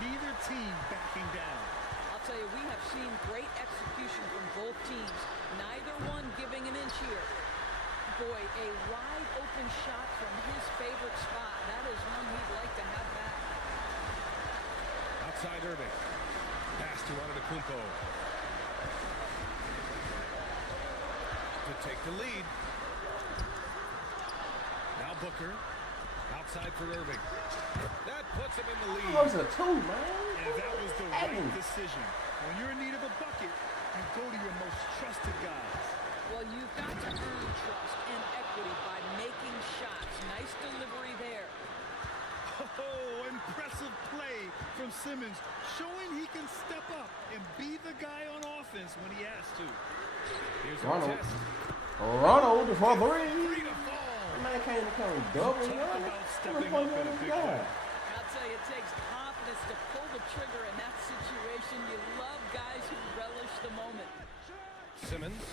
Neither team backing down. I'll tell you, we have seen great execution from both teams. Neither one giving an inch here. Boy, a wide open shot from his favorite spot. That is one he'd like to have back. Outside Irving. Pass to Antetokounmpo. To take the lead. Now Booker. Outside for Irving. That puts him in the lead. That was a 2, man. And that was the right decision. When you're in need of a bucket, you go to your most trusted guys. Well, you've got to earn trust and equity by making shots. Nice delivery there. Oh, impressive play from Simmons, showing he can step up and be the guy on offense when he has to. Here's our test. Ronald for 3. Free to fall. Man can't become double. Stepping up in a big way. I'll tell you, it takes confidence to pull the trigger in that situation. You love guys who relish the moment. Simmons.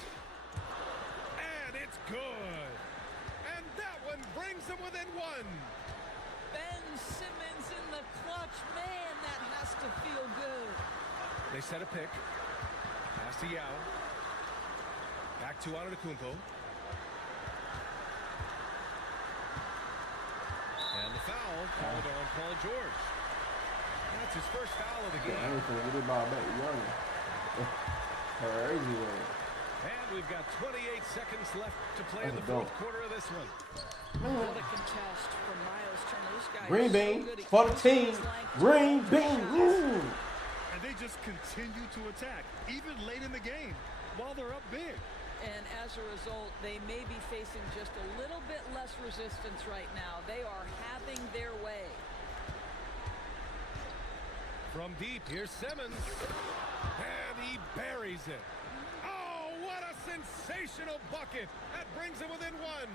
And it's good. And that one brings them within 1. Ben Simmons in the clutch. Man, that has to feel good. They set a pick. Pass to Yao. Back to Antetokounmpo. And the foul called on George. That's his first foul of the game. I ain't gonna get it ball back young. Crazy way. And we've got 28 seconds left to play in the fourth quarter of this one. What a contest from Miles Turner. This guy Green is so bean good at for the team. Green bean. And they just continue to attack, even late in the game, while they're up big. And as a result, they may be facing just a little bit less resistance right now. They are having their way. From deep, here's Simmons. And he buries it. Oh, what a sensational bucket. That brings him within one.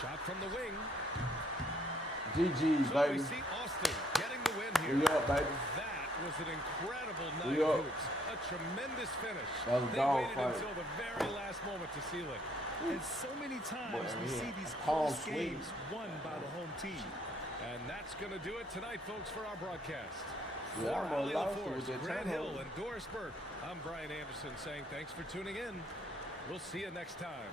Shot from the wing. GG's, So baby. we see Austin getting the win here. We up, baby. That was an incredible We night of up. hoops. A tremendous finish. That was a They dog waited fight. until the very last moment to seal it. And so many times we see these Palm close sweet. games won by the home team. And that's going to do it tonight, folks, for our broadcast. Yeah, For I'm Ali lost LaForce, with that Grant time Hill, hold. and Doris Burke, I'm Brian Anderson saying thanks for tuning in. We'll see you next time.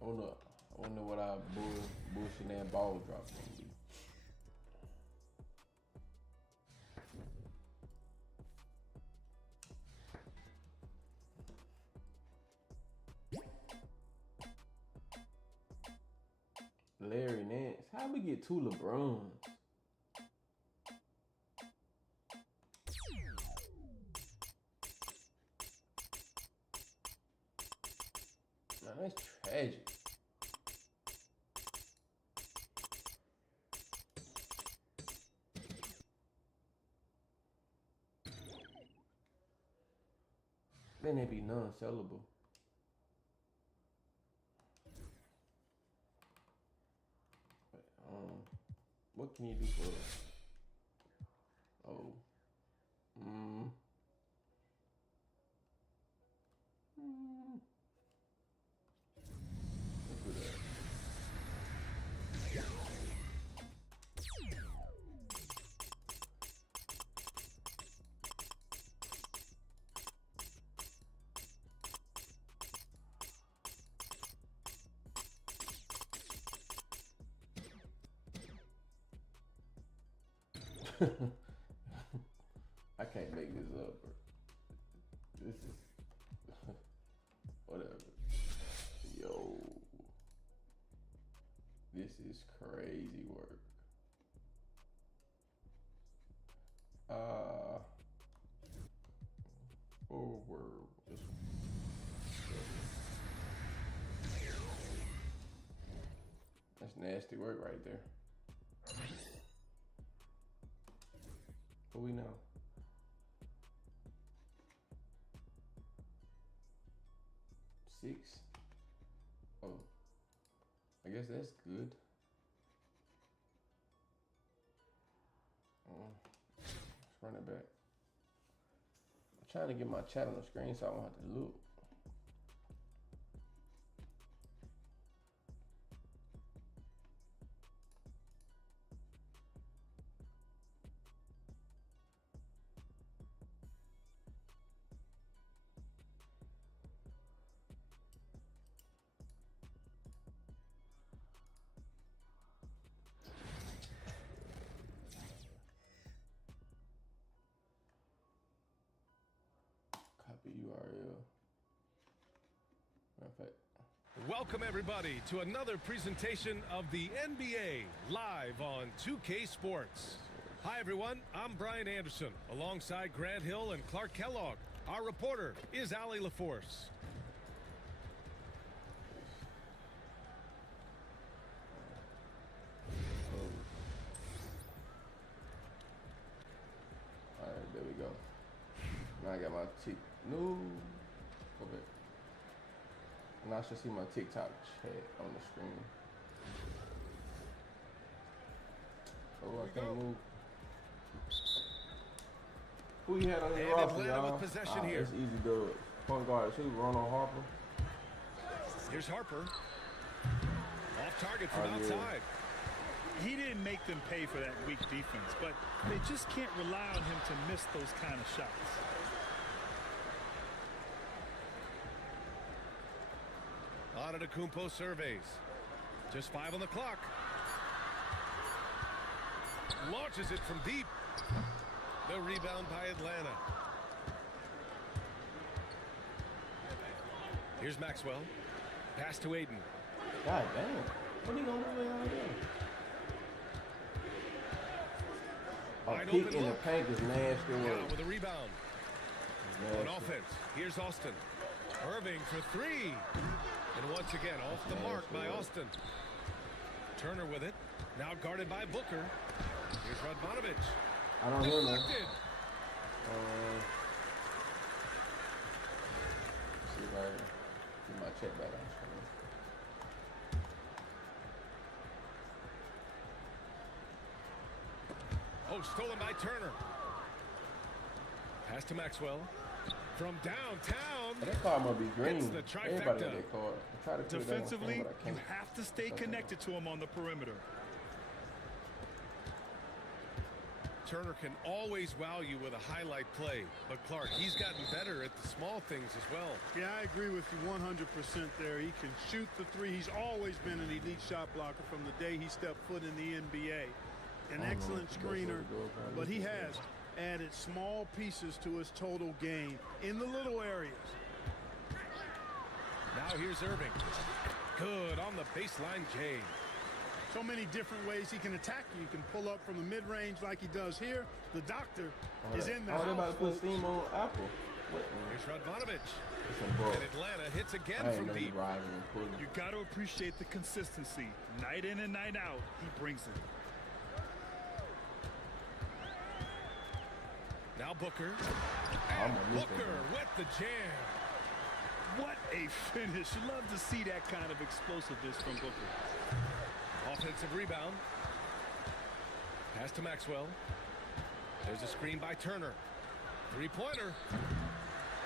I wonder what our bullshit and ball drop gonna be. Larry Nance, how we get two LeBrons? Now that's tragic. Then it be non-sellable. What can you do for us? Oh. Let's do that. I can't make this up, bro. This is whatever. Yo, this is crazy work. That's nasty work right there. What we know? Six. Oh, I guess that's good. Let's run it back. I'm trying to get my chat on the screen so I don't have to look. URL. Matter of fact. Welcome, everybody, to another presentation of the NBA live on 2K Sports. Hi, everyone. I'm Brian Anderson, alongside Grant Hill and Clark Kellogg. Our reporter is Ali LaForce. All right, there we go. Now I got my tick. No. Go back. Now I should see my TikTok chat on the screen. Oh, I can't move. Who you had on your roster, y'all? Possession here. It's easy to point guard too. Ronald Harper. Here's Harper. Off target from outside. He didn't make them pay for that weak defense, but they just can't rely on him to miss those kind of shots. Antetokounmpo surveys. Just 5 on the clock. Launches it from deep. The rebound by Atlanta. Here's Maxwell. Pass to Aiden. God damn. What are you going to do out there? A kick in the paint is nasty work. With a rebound. On offense, here's Austin. Irving for 3. And once again, off the mark by Austin. Turner with it. Now guarded by Booker. Here's Radmanovic. I don't hear that. See if I can get my check back on. Oh, stolen by Turner. Pass to Maxwell. From downtown. That card might be green. It's the trifecta. Everybody got that card. I try to put Defensively, it down, but I you can't. have to stay connected to him on the perimeter. Turner can always wow you with a highlight play. But Clark, he's gotten better at the small things as well. Yeah, I agree with you 100% there. He can shoot the 3. He's always been an elite shot blocker from the day he stepped foot in the NBA. An excellent screener, but he has added small pieces to his total game in the little areas. Now here's Irving. Good on the baseline, Jay. So many different ways he can attack you. You can pull up from the mid-range like he does here. The doctor is in the house. They're about to put steam on Apple. Here's Radmanovic. And Atlanta hits again from deep. You got to appreciate the consistency. Night in and night out, he brings it. Now Booker. And Booker with the jam. What a finish. Love to see that kind of explosiveness from Booker. Offensive rebound. Pass to Maxwell. There's a screen by Turner. 3-pointer.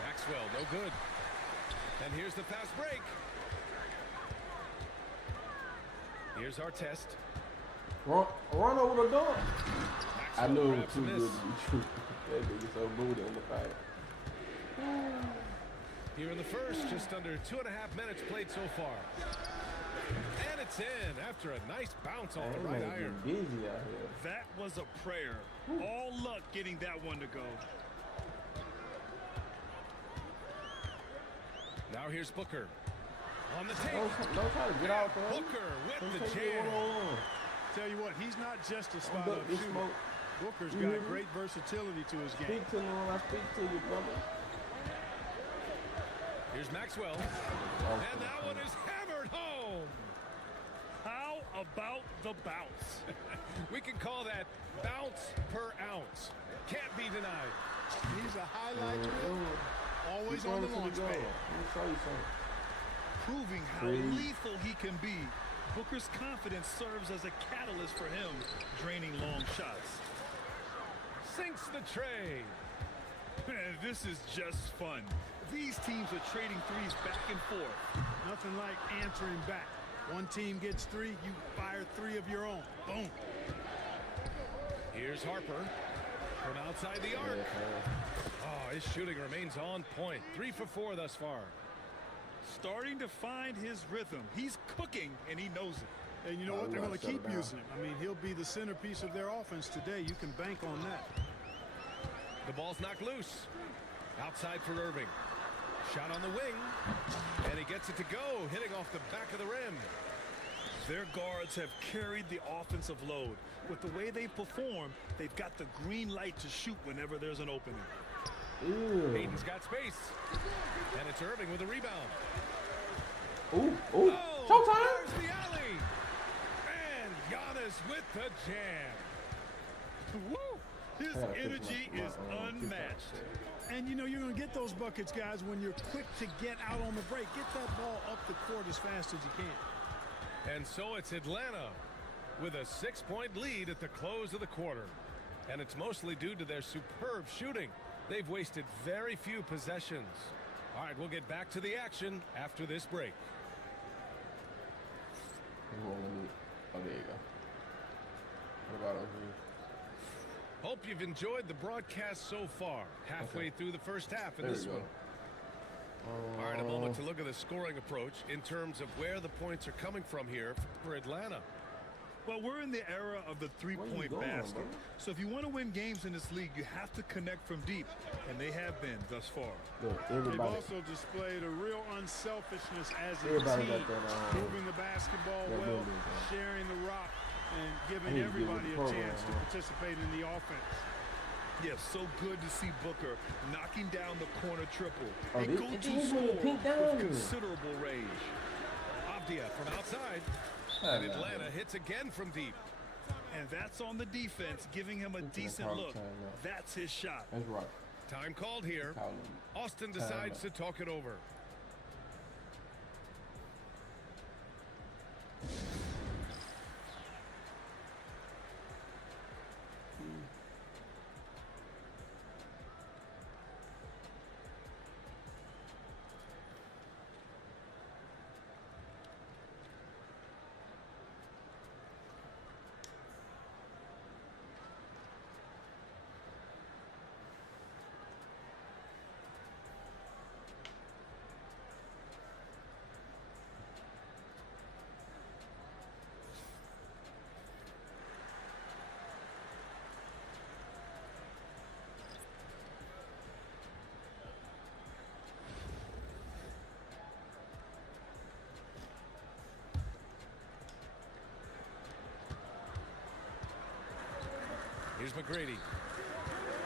Maxwell, no good. And here's the fast break. Here's our test. Run over the door. I knew it was too good to be true. That nigga so booty in the fight. Here in the first, just under 2.5 minutes played so far. And it's in after a nice bounce on the right iron. Busy out here. That was a prayer. All luck getting that one to go. Now here's Booker. On the take. Don't try to get out there. Booker with the jam. Tell you what, he's not just a spot-up shooter. Booker's got great versatility to his game. Speak to me when I speak to you, brother. Here's Maxwell. And that one is hammered home. How about the bounce? We can call that bounce per ounce. Can't be denied. He's a highlight reel. Always on the launch pad. Let me show you something. Proving how lethal he can be. Booker's confidence serves as a catalyst for him, draining long shots. Sinks the tray. This is just fun. These teams are trading threes back and forth. Nothing like answering back. One team gets 3, you fire 3 of your own. Boom. Here's Harper from outside the arc. Oh, his shooting remains on point. 3 for 4 thus far. Starting to find his rhythm. He's cooking, and he knows it. And you know what? They're going to keep using him. I mean, he'll be the centerpiece of their offense today. You can bank on that. The ball's knocked loose. Outside for Irving. Shot on the wing. And he gets it to go, hitting off the back of the rim. Their guards have carried the offensive load. With the way they perform, they've got the green light to shoot whenever there's an opening. Hayden's got space. And it's Irving with a rebound. Ooh. Showtime! There's the alley. And Giannis with the jam. Woo! His energy is unmatched. And you know you're going to get those buckets, guys, when you're quick to get out on the break. Get that ball up the court as fast as you can. And so it's Atlanta with a 6-point lead at the close of the quarter. And it's mostly due to their superb shooting. They've wasted very few possessions. All right, we'll get back to the action after this break. Hope you've enjoyed the broadcast so far. Halfway through the first half in this one. All right, a moment to look at the scoring approach in terms of where the points are coming from here for Atlanta. Well, we're in the era of the three-point basket. So if you want to win games in this league, you have to connect from deep, and they have been thus far. They've also displayed a real unselfishness as a team, moving the basketball well, sharing the rock, and giving everybody a chance to participate in the offense. Yes, so good to see Booker knocking down the corner triple. A go-to score with considerable range. Avdia from outside. And Atlanta hits again from deep. And that's on the defense, giving him a decent look. That's his shot. That's right. Time called here. Austin decides to talk it over. Here's McGrady.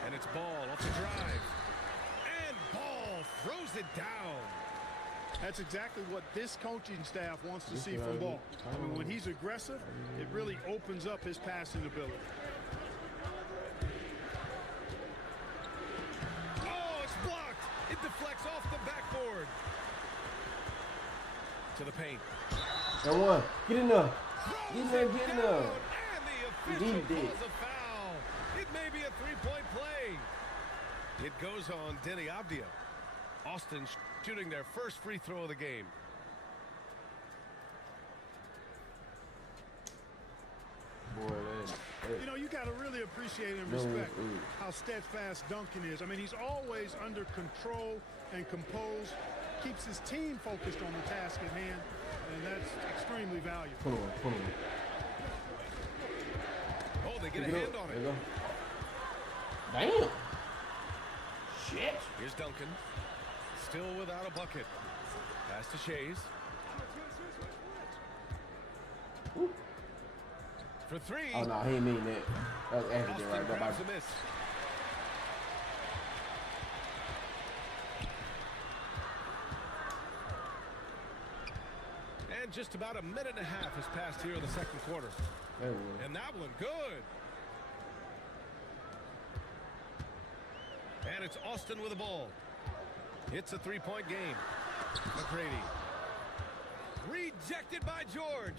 And it's Ball off the drive. And Ball throws it down. That's exactly what this coaching staff wants to see from Ball. I mean, when he's aggressive, it really opens up his passing ability. Oh, it's blocked. It deflects off the backboard. To the paint. And one. Get in there. Get in there. And the official calls a foul. It may be a three-point play. It goes on Denny Avdia. Austin shooting their first free throw of the game. Boy, you know, you got to really appreciate and respect how steadfast Duncan is. I mean, he's always under control and composed, keeps his team focused on the task at hand, and that's extremely valuable. Pull on. Oh, they get a hand on it. Damn. Shit. Here's Duncan. Still without a bucket. Pass to Shays. Ooh. For three. Oh, no, he ain't mean that. That was accident right there. Grabs a miss. And just about a minute and a half has passed here in the second quarter. And that one good. And it's Austin with the ball. It's a three-point game. McGrady. Rejected by George.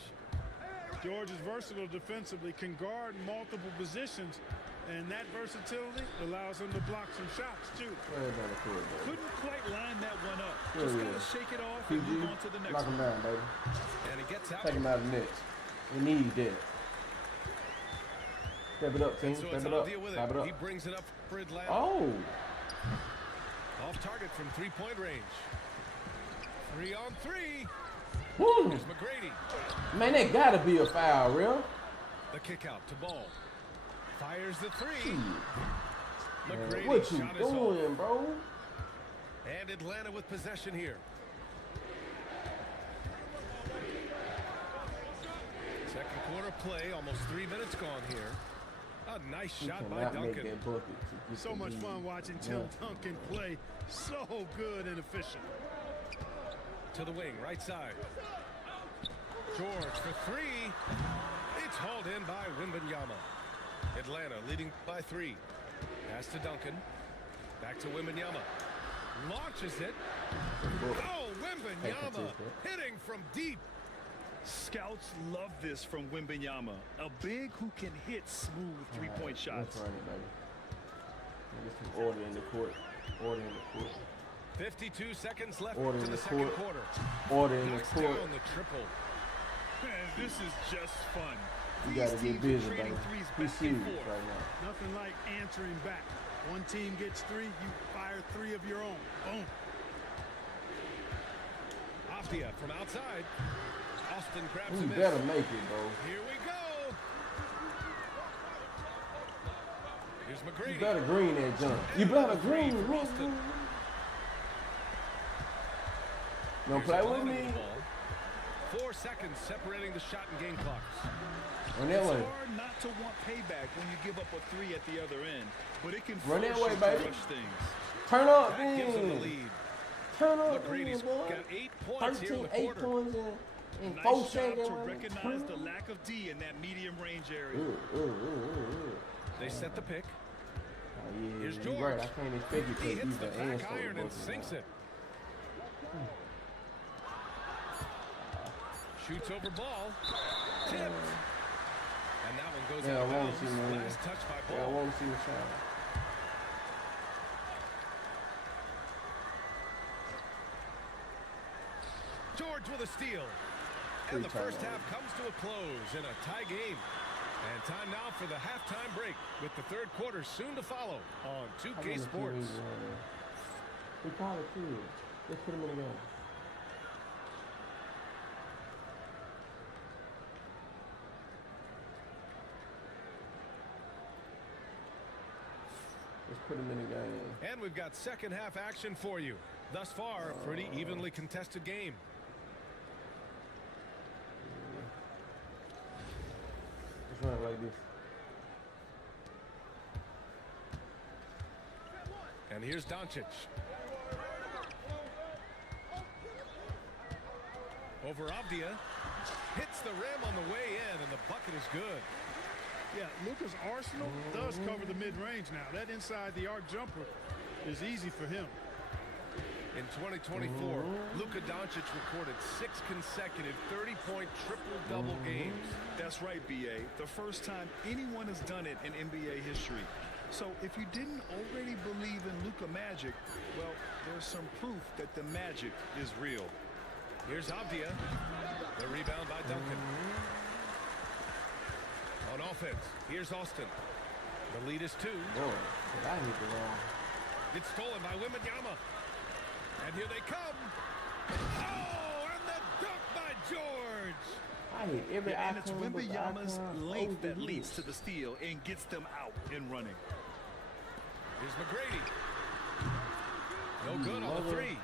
George is versatile defensively, can guard multiple positions, and that versatility allows him to block some shots, too. Couldn't quite line that one up. Just got to shake it off and move on to the next one. Lock him down, baby. And he gets out. Take him out of the nets. We need that. Step it up, team. So Step it up. Step it up. He brings it up for Atlanta. Oh. Off target from three-point range. 3 on 3. Woo. Here's McGrady. Man, that gotta be a foul, real. The kick out to Ball. Fires the three. McGrady, what you shot doing, bro? And Atlanta with possession here. Second quarter play, almost 3 minutes gone here. A nice shot by Duncan. So much fun watching Tim Duncan play. So good and efficient. To the wing, right side. George for three. It's hauled in by Wembanyama. Atlanta leading by 3. Pass to Duncan. Back to Wembanyama. Launches it. Oh, Wembanyama hitting from deep. Scouts love this from Wembanyama. A big who can hit smooth three-point shots. That's right, baby. Get some order in the court. Order in the court. 52 seconds left Order to in the the second court. quarter. Order in the Knocks court. down the triple. Man, this is just fun. You gotta get busy, baby. He's serious right now. Nothing like answering back. One team gets 3, you fire 3 of your own. Boom. Afdia from outside. Austin grabs You a miss. better make it, bro. Here we go. Here's McGrady. You better green that jump. You better green. Don't play with me. 4 seconds separating the shot and game clocks. Run that way. It's hard not to want payback when you give up a 3 at the other end, but it can Run that force way, you to baby. rush things. Turn up, That gives them the man. lead. Turn up, McGrady's boy. got 8 points here in 13, the 8 quarter. points in Nice 4 job seconds. to recognize the lack of D in that medium range area. They set the pick. Oh, yeah, Here's you're right. I George. can't expect you He to hits use the the back answer. iron and sinks it. Shoots over ball. Tipped. And that one goes Yeah, out I of want bounds. to see more. Last touch by Yeah, I Ball. want to see the shot. George with a steal. Free And the first timeout. half comes to a close in a tie game. And time now for the halftime break with the third quarter soon to follow on 2K Sports. We probably could. Let's put him in the game. Let's put him in the game. And we've got second half action for you. Thus far, a pretty evenly contested game. Let's run it like this. And here's Doncic. Over Avdia. Hits the rim on the way in, and the bucket is good. Yeah, Luka's arsenal does cover the mid-range now. That inside the arc jumper is easy for him. In 2024, Luka Doncic recorded 6 consecutive 30-point triple-double games. That's right, B.A. The first time anyone has done it in NBA history. So if you didn't already believe in Luka magic, well, there's some proof that the magic is real. Here's Avdia. The rebound by Duncan. On offense, here's Austin. The lead is 2. Boy, I hit the wrong. It's stolen by Wembanyama. And here they come. Oh, and the dunk by George. I hit every And it's icon but the Wembanyama's icon length that over leads here. to the steal and gets them out and running. Here's McGrady. No good on the 3.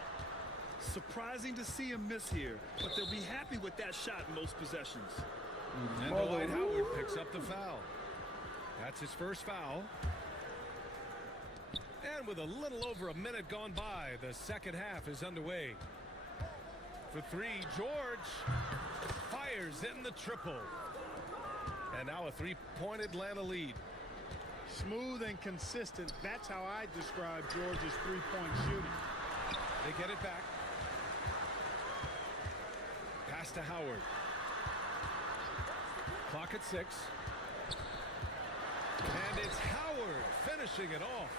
Surprising to see him miss here, but they'll be happy with that shot in most possessions. And Dwight Howard picks up the foul. That's his first foul. And with a little over a minute gone by, the second half is underway. For 3, George fires in the triple. And now a 3-point Atlanta lead. Smooth and consistent. That's how I describe George's three-point shooting. They get it back. Pass to Howard. Clock at 6. And it's Howard finishing it off.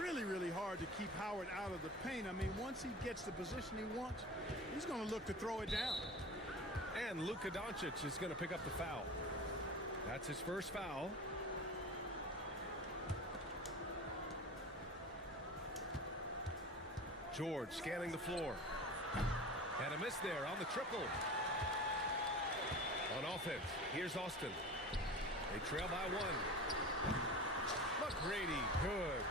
Really, really hard to keep Howard out of the paint. I mean, once he gets the position he wants, he's going to look to throw it down. And Luka Doncic is going to pick up the foul. That's his first foul. George scanning the floor. And a miss there on the triple. On offense, here's Austin. They trail by 1. McGrady, good.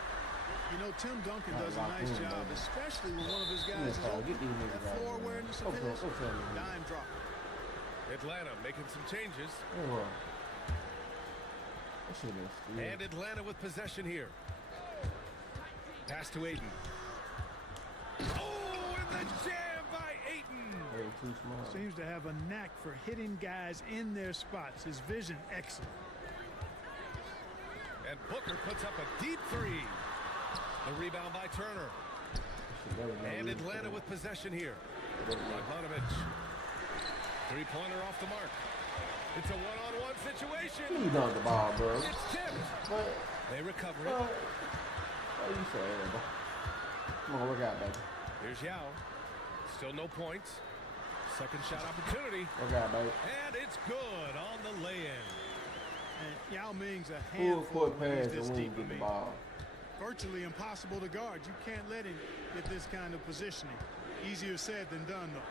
You know, Tim Duncan does a nice job, especially when one of his guys is open. That floor awareness of his, dime drop. Atlanta making some changes. And Atlanta with possession here. Pass to Ayton. Oh, and the jam by Ayton. Too small. Seems to have a knack for hitting guys in their spots. His vision, excellent. And Booker puts up a deep 3. The rebound by Turner. And Atlanta with possession here. Bogdanovic. 3-pointer off the mark. It's a one-on-one situation. He dunked the ball, bro. It's tipped. But They recover it. what you saying, bro? Come on, work out, baby. Here's Yao. Still no points. Second shot opportunity. Okay, baby. And it's good on the lay-in. And Yao Ming's a Full handful court when he's pass this and deep. we get the ball. Virtually impossible to guard. You can't let him get this kind of positioning. Easier said than done, though.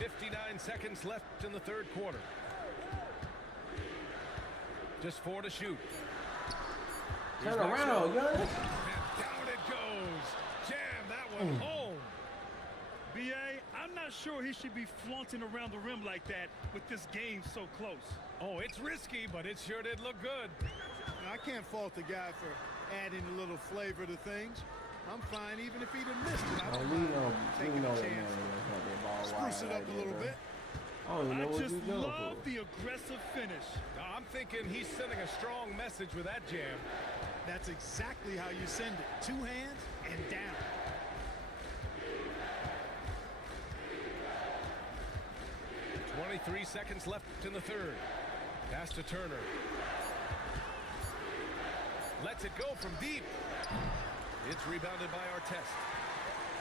59 seconds left in the third quarter. Just 4 to shoot. Turn around, Giannis. And down it goes. Jam that one home. B.A., I'm not sure he should be flaunting around the rim like that with this game so close. Oh, it's risky, but it sure did look good. I can't fault the guy for adding a little flavor to things. I'm fine even if he'd have missed it. I don't mind taking a chance. Spruce it up a little bit. I don't even know I what just you're doing love for. the aggressive finish. I'm thinking he's sending a strong message with that jam. That's exactly how you send it. 2 hands and down. .23 seconds left in the third. Pass to Turner. Lets it go from deep. It's rebounded by Artest.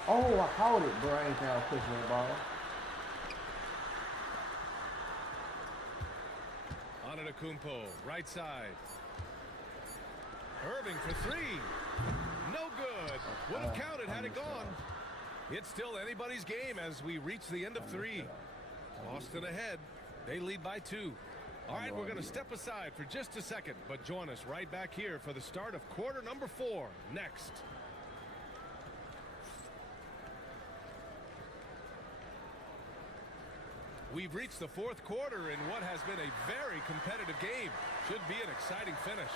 Oh, I caught it, bro. I ain't think I was pushing that ball. Antetokounmpo, right side. Irving for 3. No good. Would have counted had it gone. It's still anybody's game as we reach the end of 3. Austin ahead. They lead by 2. All right, we're going to step aside for just a second, but join us right back here for the start of quarter number 4 next. We've reached the fourth quarter in what has been a very competitive game. Should be an exciting finish.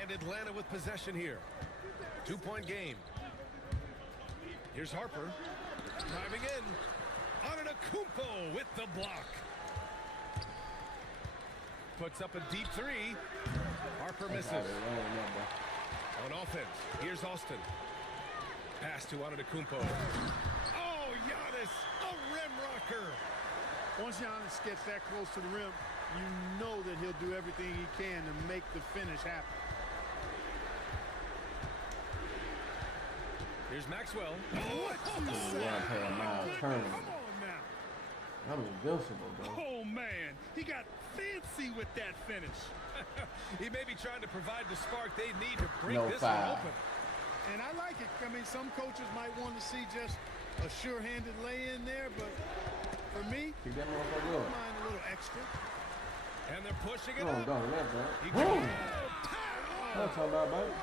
And Atlanta with possession here. 2-point game. Here's Harper. Driving in. Antetokounmpo with the block. Puts up a deep 3. Harper misses. On offense, here's Austin. Pass to Antetokounmpo. Oh, Giannis, a rim rocker. Once Giannis gets that close to the rim, you know that he'll do everything he can to make the finish happen. Here's Maxwell. What you say? Come on now. I'm invincible, bro. Oh, man. He got fancy with that finish. He may be trying to provide the spark they need to break this foul. one open. And I like it. I mean, some coaches might want to see just a sure-handed lay-in there, but for me, Keep that I motherfucker don't up. mind a little extra. And they're pushing it Go on, up. go on, that, bro. He Boom! goes. That's all about, baby.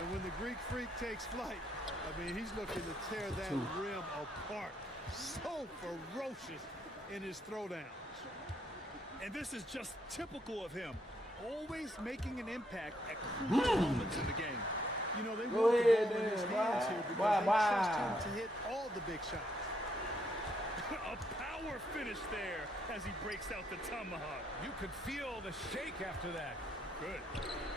And when the Greek Freak takes flight, I mean, he's looking to tear that rim apart. So ferocious in his throwdowns. And this is just typical of him. Always making an impact at crucial moments in the game. You know, they Go want the ahead, ball in his man. hands here because they trust him to hit all the big shots. A power finish there as he breaks out the tomahawk. You could feel the shake after that. Good.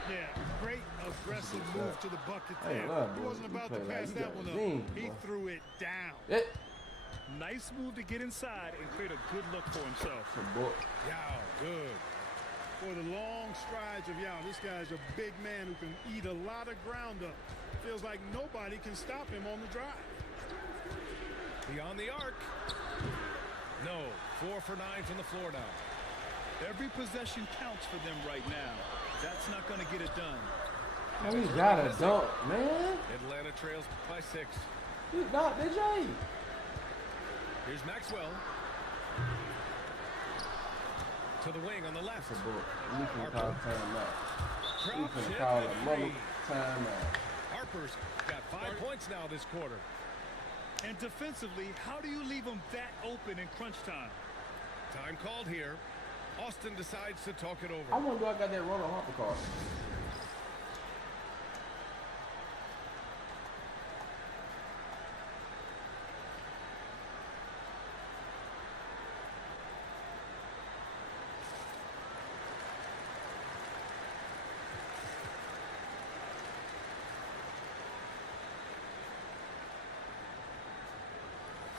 Yeah, great aggressive move to the bucket Hey, there. love, He boy. wasn't You about play to like pass you that got one a up. zing, He boy. threw it down. Nice move to get inside and create a good look for himself. Yao, good. For the long strides of Yao, this guy's a big man who can eat a lot of ground up. Feels like nobody can stop him on the drive. Beyond the arc. No. 4 for 9 from the floor now. Every possession counts for them right now. That's not going to get it done. Man, he got a dunk, man. Atlanta trails by 6. He knocked the J. Here's Maxwell. To the wing on the left. We can call timeout. We Drop can it call and a mother three. timeout. Harper's got 5 points now this quarter. And defensively, how do you leave them that open in crunch time? Time called here. Austin decides to talk it over. I wonder if I got that Ronald Harper card.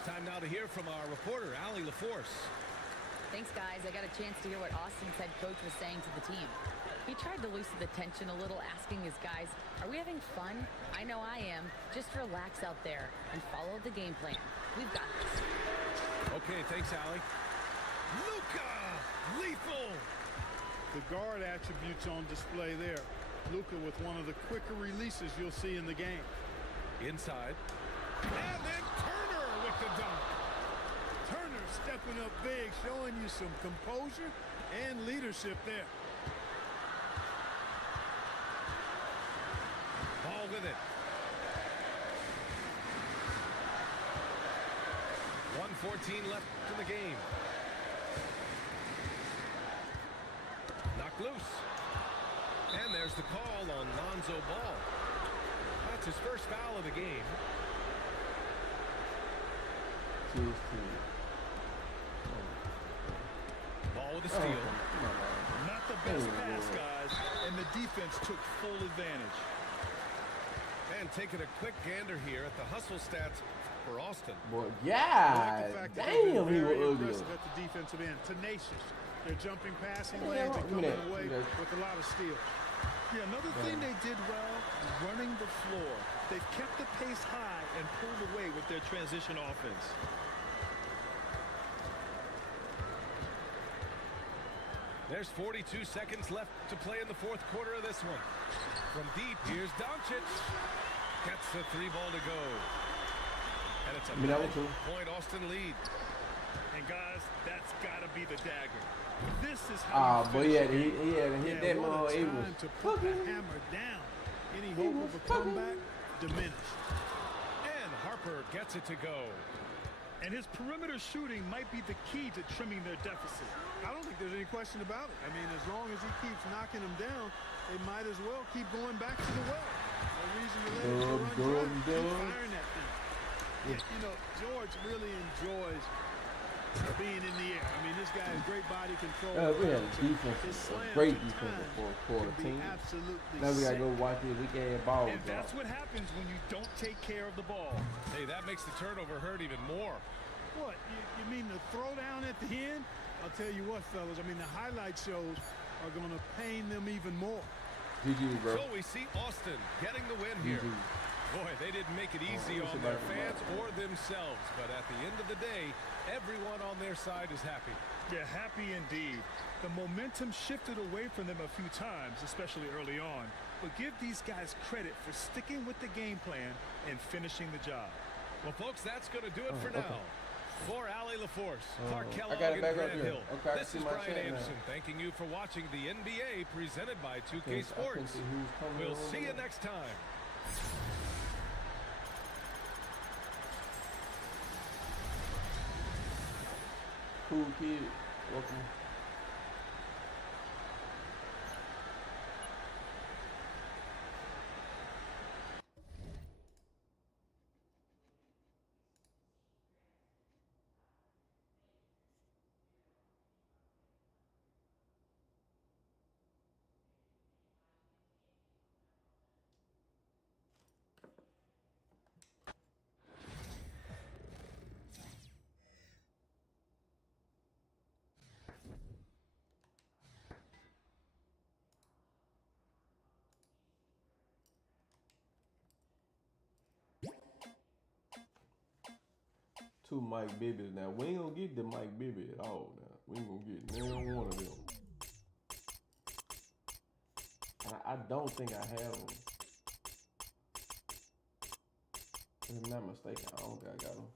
Time now to hear from our reporter, Allie LaForce. Thanks, guys. I got a chance to hear what Austin's head coach was saying to the team. He tried to loosen the tension a little, asking his guys, are we having fun? I know I am. Just relax out there and follow the game plan. We've got this. Okay, thanks, Allie. Luka! Lethal! The guard attributes on display there. Luka with one of the quicker releases you'll see in the game. Inside. And then Turner with the dunk. Turner stepping up big, showing you some composure and leadership there. Ball with it. 1:14 left in the game. Knocked loose. And there's the call on Lonzo Ball. That's his first foul of the game. Ball with a steal. Not the best pass, guys, and the defense took full advantage. And taking a quick gander here at the hustle stats for Austin. Boy, yeah, damn, he was ugly. At the defensive end, tenacious. They're jumping passing lanes and coming away with a lot of steals. Yeah, another thing they did well, running the floor. They've kept the pace high and pulled away with their transition offense. There's 42 seconds left to play in the fourth quarter of this one. From deep, here's Doncic. Gets the 3 ball to go. And it's a 9-point Austin lead. And guys, that's got to be the dagger. This is how but he had to hit that one mother. It was to put the hammer down. Any hope of a comeback diminished. And Harper gets it to go. And his perimeter shooting might be the key to trimming their deficit. I don't think there's any question about it. I mean, as long as he keeps knocking them down, they might as well keep going back to the well. No reason to let it run dry. Keep firing that thing. Yeah, you know, George really enjoys being in the air. I mean, this guy has great body control. We had a defense, a great defense for a quarter team. Now we gotta go watch this weekend ball. And that's what happens when you don't take care of the ball. Hey, that makes the turnover hurt even more. What? You mean the throwdown at the end? I'll tell you what, fellas. I mean, the highlight shows are going to pain them even more. GG, bro. So we see Austin getting the win here. Boy, they didn't make it easy on their fans or themselves, but at the end of the day, everyone on their side is happy. Yeah, happy indeed. The momentum shifted away from them a few times, especially early on, but give these guys credit for sticking with the game plan and finishing the job. Well, folks, that's going to do it for now. For Allie LaForce, Clark Kellogg, and Grant Hill. Hill, this is Brian Anderson thanking you for watching the NBA presented by 2K Sports. We'll see you next time. Cool kid, welcome. Two Mike Bibbies. Now, we ain't gonna get the Mike Bibby at all now. We ain't gonna get neither one of them. And I don't think I have them. If I'm not mistaken, I don't think I got them.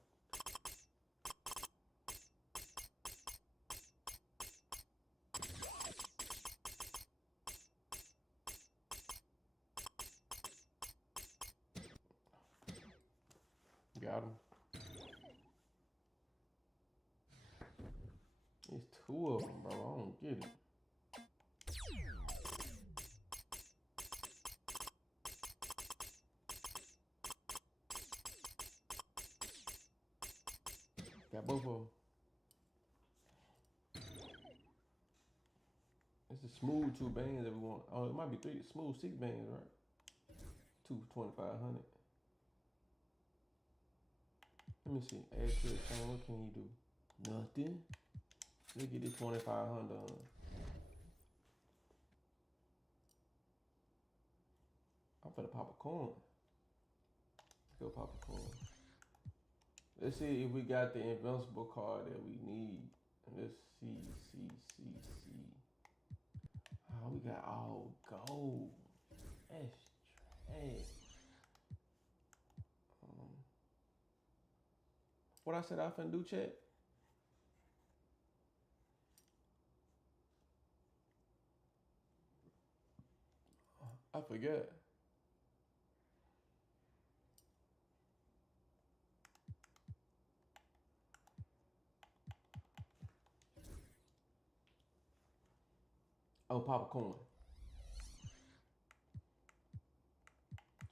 Got them. It's two of them, bro. I don't get it. Got both of them. It's a smooth 2 bands that we want. Oh, it might be 3 smooth 6 bands, right? 2 for 2,500. Let me see. Add to the channel. What can you do? Nothing. Let's get this 2,500 on. I'm finna pop a coin. Let's go pop a coin. Let's see if we got the invincible card that we need. Let's see. Oh, we got all gold. That's trash. What I said I finna do, chat? I forget. Oh, pop a coin.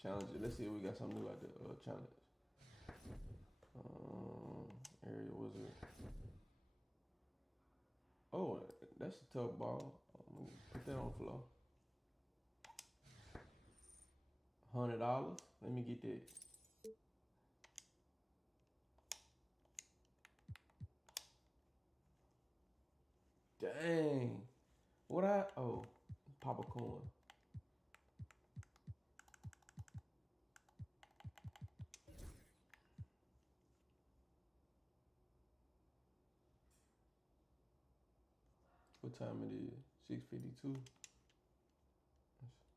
Challenge it. Let's see if we got something new out there. Challenge. Area wizard. Oh, that's a tough ball. Put that on the floor. $100. Let me get that. Dang. Oh, pop a coin. What time it is? 6:52.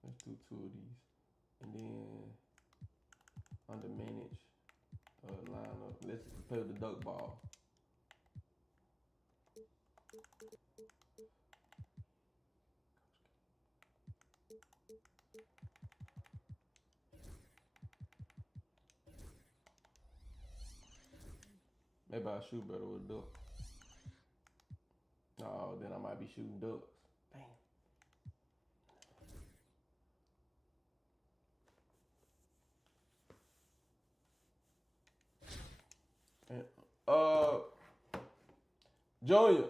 Let's do 2 of these. And then under manage line up. Let's play with the duck ball. Maybe I'll shoot better with a duck. Oh, then I might be shooting ducks. Damn. And, Junior.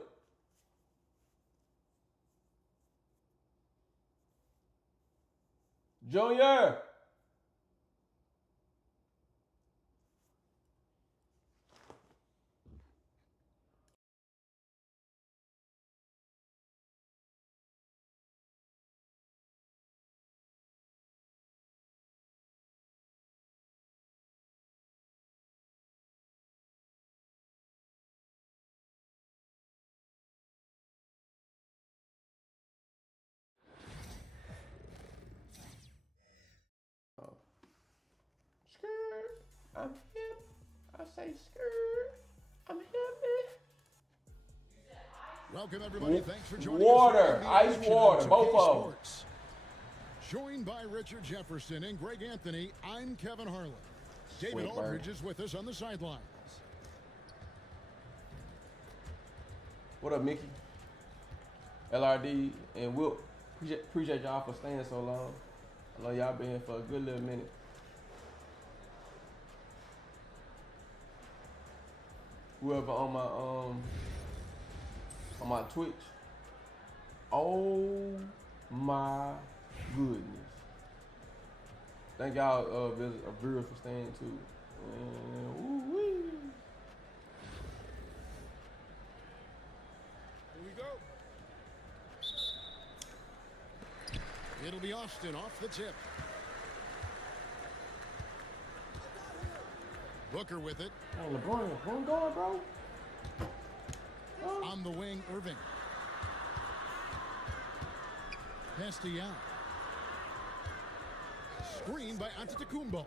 Junior. I'm hip. I say skirt. I'm hip. Welcome everybody. Thanks for joining Water, us. ice water, both of them. Joined by Richard Jefferson and Greg Anthony, I'm Kevin Harlan. David Aldridge is with us on the sidelines. What up, Mickey? LRD and Will. Appreciate y'all for staying so long. I know y'all been here for a good little minute. Whoever on my Twitch. Oh my goodness. Thank y'all viewers for staying too. Woo-wee. Here we go. It'll be Austin off the tip. Booker with it. Oh, LeBron going, bro. On the wing, Irving. Castellan. Screen by Antetokounmpo.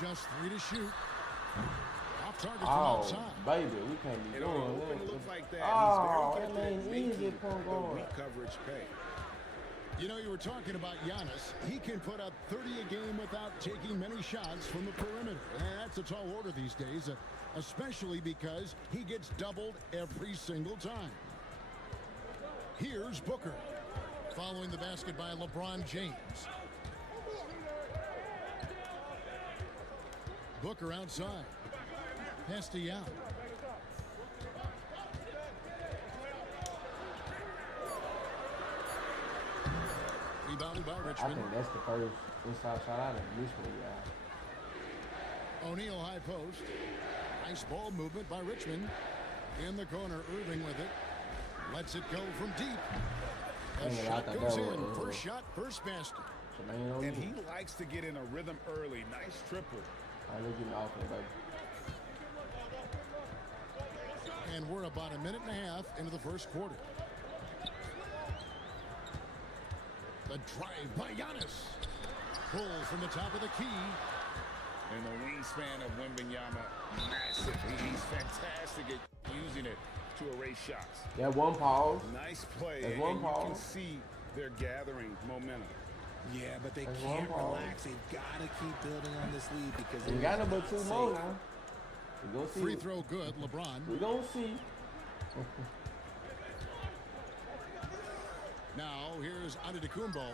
Just 3 to shoot. Off target from outside. Baby, we can't be It doing often that. looks like that. Oh, He's very that good ain't at easy, making point the guard. weak coverage pay. You know, you were talking about Giannis. He can put up 30 a game without taking many shots from the perimeter. That's a tall order these days, especially because he gets doubled every single time. Here's Booker. Following the basket by LeBron James. Booker outside. Castellan. Rebounded by Richmond. I think that's the first inside shot out of this one, y'all. O'Neal high post. Nice ball movement by Richmond. In the corner, Irving with it. Lets it go from deep. The shot goes in. First shot, first basket. And he likes to get in a rhythm early. Nice triple. And we're about a minute and a half into the first quarter. The drive by Giannis. Pull from the top of the key. And the wingspan of Wembanyama, massive. He's fantastic at using it to erase shots. Yeah, one pause. Nice play. That's and one you pause. can see they're gathering momentum. Yeah, but they can't relax. They've got to keep building on this lead because we got about 2 more now. We gonna see. Free throw good, LeBron. We gonna see. Now here's Antetokounmpo.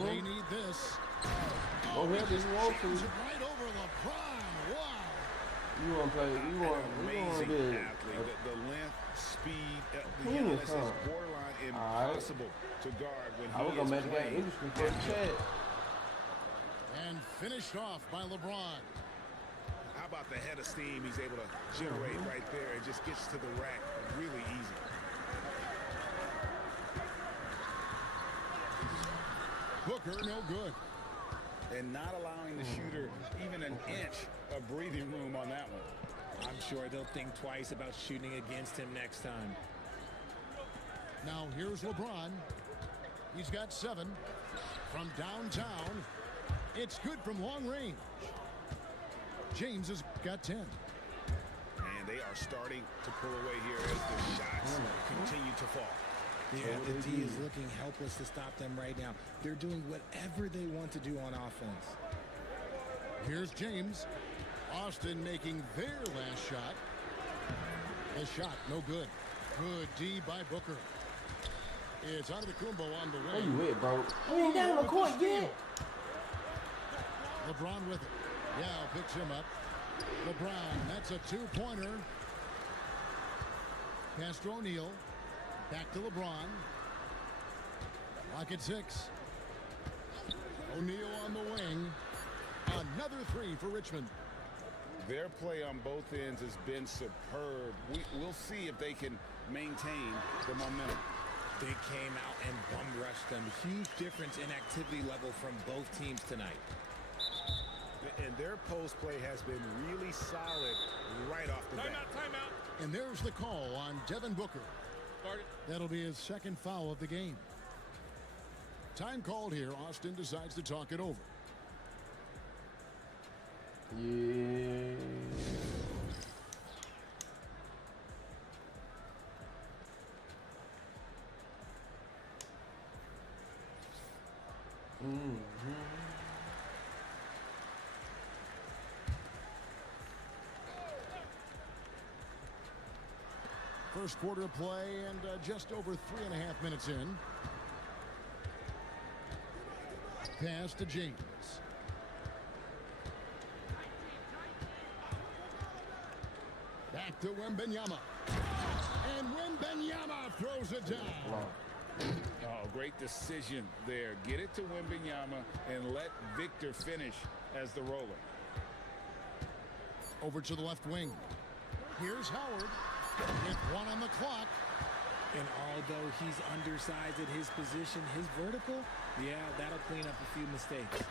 They need this. Go ahead, if you want to. Right over LeBron. Wow. You want to play? You want amazing to athlete. The length, speed, the Giannis is borderline impossible to guard when I was gonna make that interesting for the chat. And finished off by LeBron. How about the head of steam he's able to generate right there? It just gets to the rack really easy. Booker, no good. And not allowing the shooter even an inch of breathing room on that one. I'm sure they'll think twice about shooting against him next time. Now here's LeBron. He's got 7 from downtown. It's good from long range. James has got 10. And they are starting to pull away here as the shots continue to fall. Yeah, the D is looking helpless to stop them right now. They're doing whatever they want to do on offense. Here's James. Austin making their last shot. The shot, no good. Good D by Booker. It's Antetokounmpo on the way. Where you at, bro? We ain't down the court yet. LeBron with it. Yao picks him up. LeBron, that's a 2-pointer. Pass to O'Neal. Back to LeBron. Lock at 6. O'Neal on the wing. Another 3 for Richmond. Their play on both ends has been superb. We'll see if they can maintain the momentum. They came out and bum rushed them. Huge difference in activity level from both teams tonight. And their post play has been really solid right off the bat. Timeout. And there's the call on Devin Booker. That'll be his second foul of the game. Time called here. Austin decides to talk it over. Yeah. First quarter of play and just over 3.5 minutes in. Pass to James. Back to Wembanyama. And Wembanyama throws it down. Oh, great decision there. Get it to Wembanyama and let Victor finish as the roller. Over to the left wing. Here's Howard. With 1 on the clock. And although he's undersized at his position, his vertical, yeah, that'll clean up a few mistakes.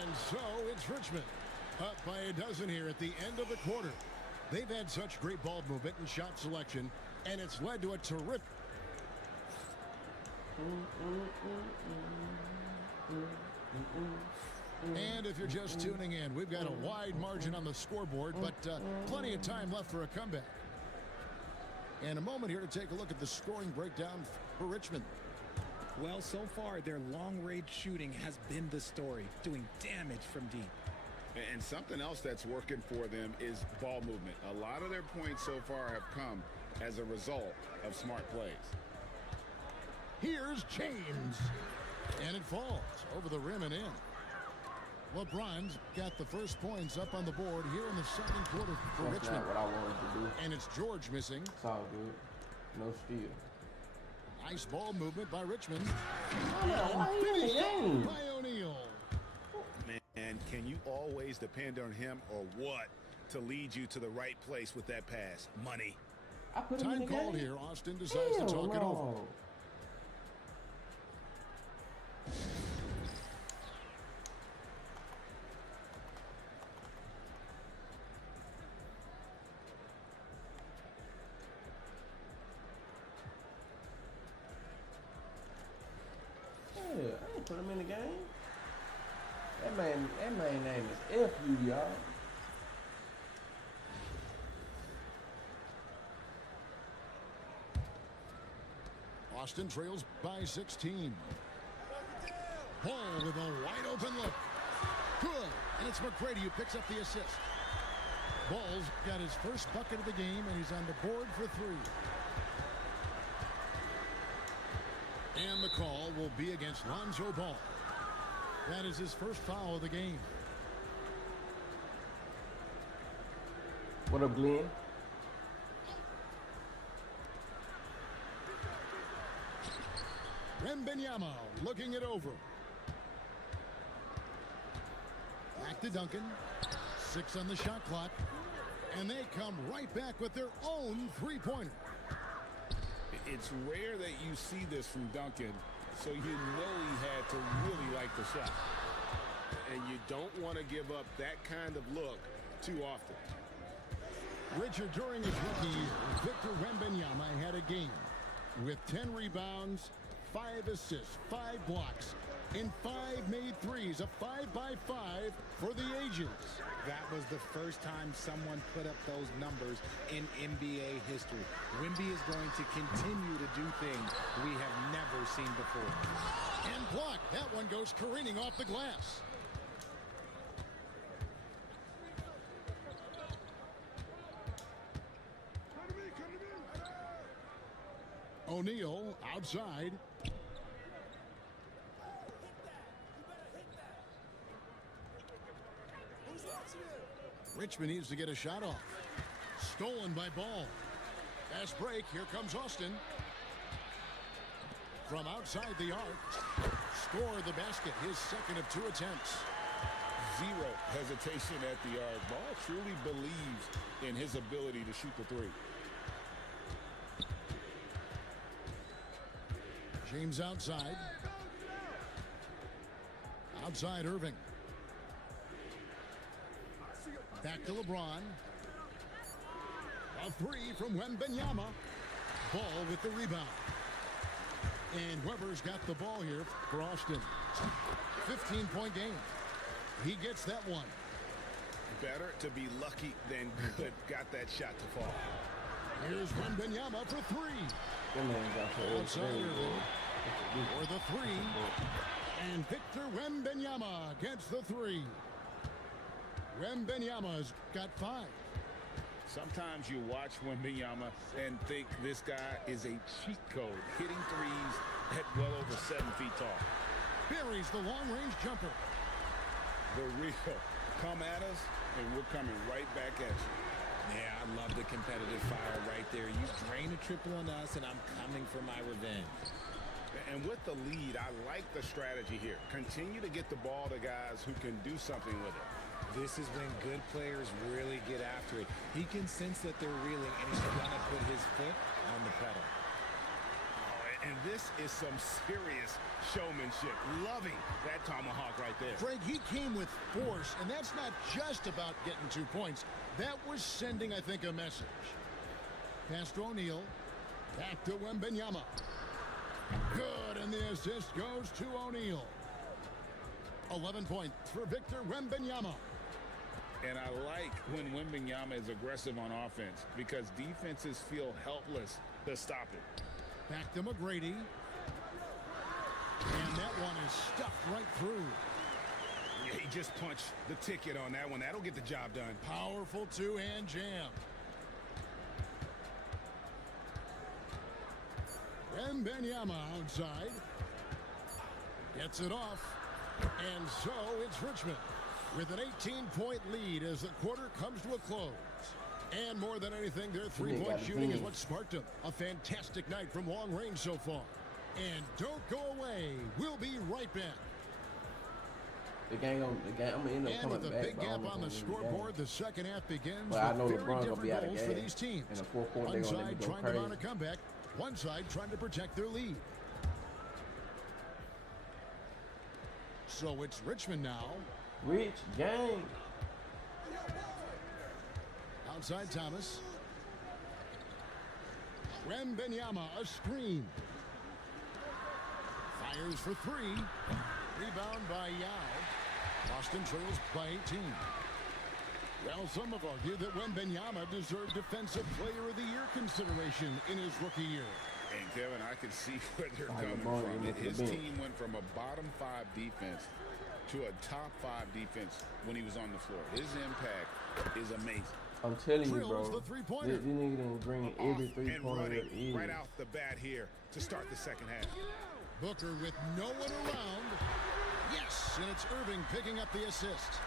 And so it's Richmond. Up by a dozen here at the end of the quarter. They've had such great ball movement and shot selection, and it's led to a terrific. And if you're just tuning in, we've got a wide margin on the scoreboard, but plenty of time left for a comeback. And a moment here to take a look at the scoring breakdown for Richmond. Well, so far, their long-range shooting has been the story, doing damage from deep. And something else that's working for them is ball movement. A lot of their points so far have come as a result of smart plays. Here's James. And it falls over the rim and in. LeBron's got the first points up on the board here in the second quarter for That's Richmond. not what I wanted to do. And it's George missing. It's all good. No steal. Nice ball movement by Richmond. Why are you in the game? By O'Neal. Man, Can you always depend on him or what to lead you to the right place with that pass? Money. I put him in the game. Time called here. Austin decides to talk it over. Yeah, I ain't put him in the game. That man name is F.U., y'all. Austin trails by 16. Ball with a wide open look. Good. And it's McGrady who picks up the assist. Ball's got his first bucket of the game, and he's on the board for 3. And the call will be against Lonzo Ball. That is his first foul of the game. What up, Glenn? Wembanyama looking it over. Back to Duncan. 6 on the shot clock. And they come right back with their own three-pointer. It's rare that you see this from Duncan, so you know he had to really like the shot. And you don't want to give up that kind of look too often. Richard, during his rookie year, Victor Wembanyama had a game with 10 rebounds, 5 assists, 5 blocks, and 5 made threes, a 5-by-5 for the ages. That was the first time someone put up those numbers in NBA history. Wemby is going to continue to do things we have never seen before. And blocked. That one goes careening off the glass. O'Neal outside. Richmond needs to get a shot off. Stolen by Ball. Fast break. Here comes Austin. From outside the arc. Score the basket. His second of 2 attempts. Zero hesitation at the arc. Ball truly believes in his ability to shoot the 3. James outside. Outside Irving. Back to LeBron. A 3 from Wembanyama. Ball with the rebound. And Weber's got the ball here for Austin. 15-point game. He gets that one. Better to be lucky than good. Got that shot to fall. Here's Wembanyama for 3. Outside Irving. For the 3. And Victor Wembanyama gets the 3. Wembanyama's got 5. Sometimes you watch Wembanyama and think this guy is a cheat code, hitting threes at well over 7 feet tall. Buries the long-range jumper. The real. Come at us, and we're coming right back at you. Yeah, I love the competitive fire right there. You drain a triple on us, and I'm coming for my revenge. And with the lead, I like the strategy here. Continue to get the ball to guys who can do something with it. This is when good players really get after it. He can sense that they're reeling, and he's going to put his foot on the pedal. Oh, and this is some serious showmanship. Loving that tomahawk right there. Greg, he came with force, and that's not just about getting 2 points. That was sending, I think, a message. Pass to O'Neal. Back to Wembanyama. Good, and the assist goes to O'Neal. 11 points for Victor Wembanyama. And I like when Wembanyama is aggressive on offense because defenses feel helpless to stop it. Back to McGrady. And that one is stuffed right through. Yeah, he just punched the ticket on that one. That'll get the job done. Powerful two-hand jam. Wembanyama outside. Gets it off. And so it's Richmond with an 18-point lead as the quarter comes to a close. And more than anything, their three-point shooting is what sparked them. A fantastic night from long range so far. And don't go away. We'll be right back. The game, I'm gonna end up And coming with a back. big gap on the scoreboard, the second half begins but I know with very LeBron gonna be out different of goals for gas. these teams. In the fourth quarter, One they're gonna let me side go trying to mount a crazy. comeback. One side trying to protect their lead. So it's Richmond now. Rich gang. Outside Thomas. Wembenyama, a screen. Fires for three. Rebound by Yao. Boston trails by 18. Well, some have argued that Wembenyama deserved Defensive Player of the Year consideration in his rookie year. And Kevin, I can see where they're coming from. His team went from a bottom 5 defense to a top 5 defense when he was on the floor. His impact is amazing. I'm telling you, Drills bro. the three-pointer. This nigga didn't bring every And three-pointer running that is. right out the bat here to start the second half. Booker with no one around. Yes, and it's Irving picking up the assist.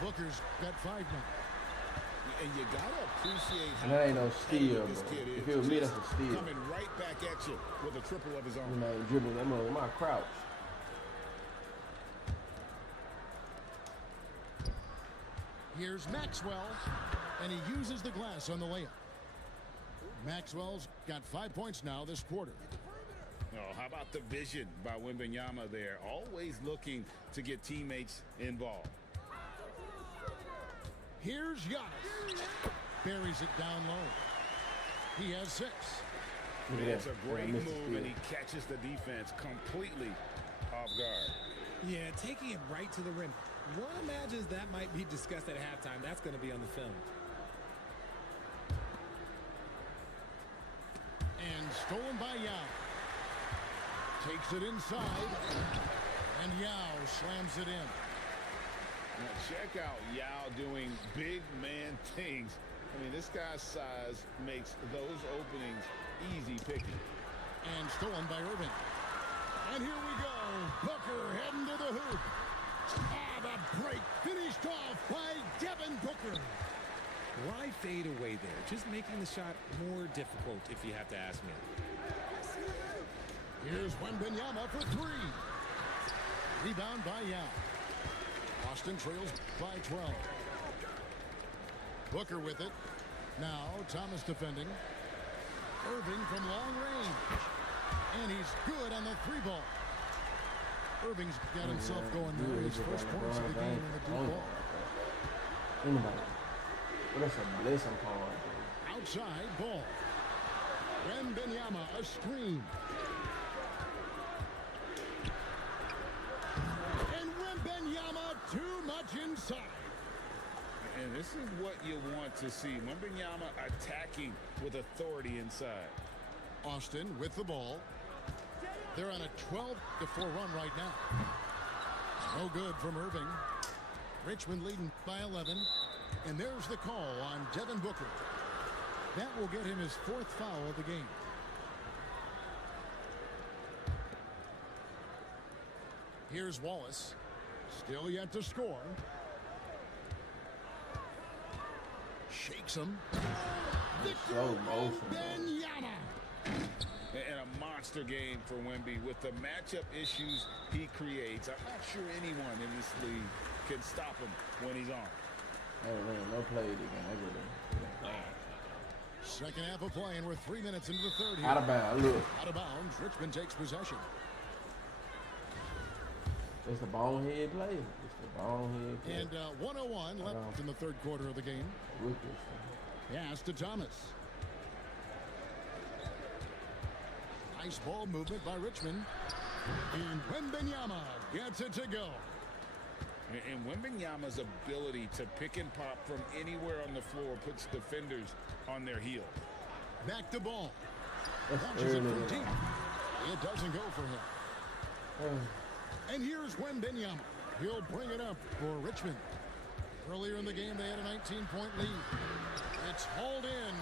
Booker's got 5 now. And you gotta appreciate how And that ain't no steal, this bro. kid is. If it was me, that's a steal. Coming right back at you with a triple of his own. You know, dribbling that mother, my crouch. Here's Maxwell, and he uses the glass on the layup. Maxwell's got 5 points now this quarter. Oh, how about the vision by Wembenyama there? Always looking to get teammates involved. Here's Giannis. Buries it down low. He has 6. It's a great move, and he catches the defense completely off guard. Yeah, taking it right to the rim. One imagines that might be discussed at halftime. That's going to be on the film. And stolen by Yao. Takes it inside. And Yao slams it in. Now check out Yao doing big man things. I mean, this guy's size makes those openings easy picking. And stolen by Irving. And here we go. Booker heading to the hoop. Ah, the break finished off by Devin Booker. Why fade away there? Just making the shot more difficult, if you have to ask me. Here's Wembenyama for 3. Rebound by Yao. Boston trails by 12. Booker with it. Now Thomas defending. Irving from long range. And he's good on the 3-ball. Irving's got himself going there. His first points of the game in the deep ball. Anybody. Well, that's a blessing call. Outside ball. Wembenyama, a screen. And Wembenyama too much inside. And this is what you want to see. Wembenyama attacking with authority inside. Austin with the ball. They're on a 12-4 run right now. No good from Irving. Richmond leading by 11. And there's the call on Devin Booker. That will get him his 4th foul of the game. Here's Wallace. Still yet to score. Shakes him. Victor Wembanyama. And a monster game for Wemby with the matchup issues he creates. I'm not sure anyone in this league can stop him when he's on. No play again. Second half of play, and we're 3 minutes into the third here. Out of bounds, look. Out of bounds, Richmond takes possession. It's a bonehead play. It's a bonehead play. And 1:01 left in the third quarter of the game. Pass to Thomas. Nice ball movement by Richmond. And Wembenyama gets it to go. And Wembenyama's ability to pick and pop from anywhere on the floor puts defenders on their heels. Back to ball. Launches it from deep. It doesn't go for him. And here's Wembenyama. He'll bring it up for Richmond. Earlier in the game, they had a 19-point lead. It's hauled in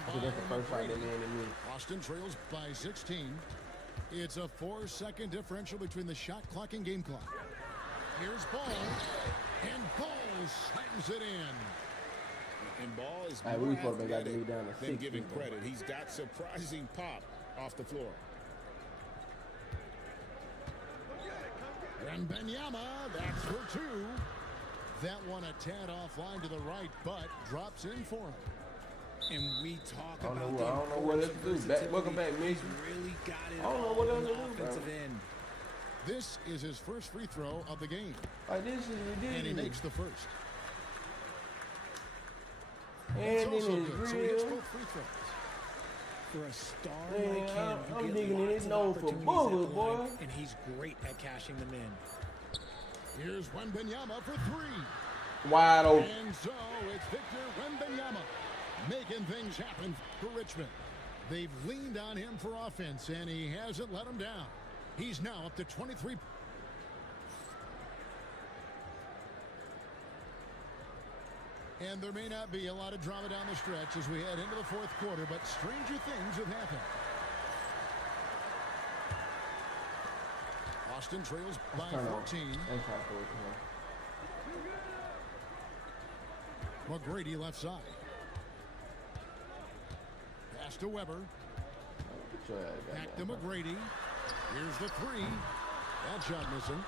by McGrady. Boston trails by 16. It's a 4-second differential between the shot clock and game clock. Here's Ball, and Ball slams it in. And Ball is more athletic than giving credit. He's got surprising pop off the floor. And Wembanyama, that's for two. That one a tad offline to the right, but drops in for him. And we talk I don't about know what else to do. Welcome back, Mitch. Really got it. I don't know what else to do, offensive bro. end. This is his first free throw of the game. Like, this is ridiculous. And he makes the first. And It's then also it's good, so he hits real. both free throws. For a star Man, like him, I'm you digging get in lots his of nose for opportunities bullets, at the line, boy. and he's great at cashing them in. Here's Wembanyama for three. Wide open. And so it's Victor Wembanyama making things happen for Richmond. They've leaned on him for offense, and he hasn't let them down. He's now up to 23. And there may not be a lot of drama down the stretch as we head into the fourth quarter, but stranger things have happened. Austin trails by 14. McGrady left side. Pass to Weber. Back to McGrady. Here's the three. That shot missing.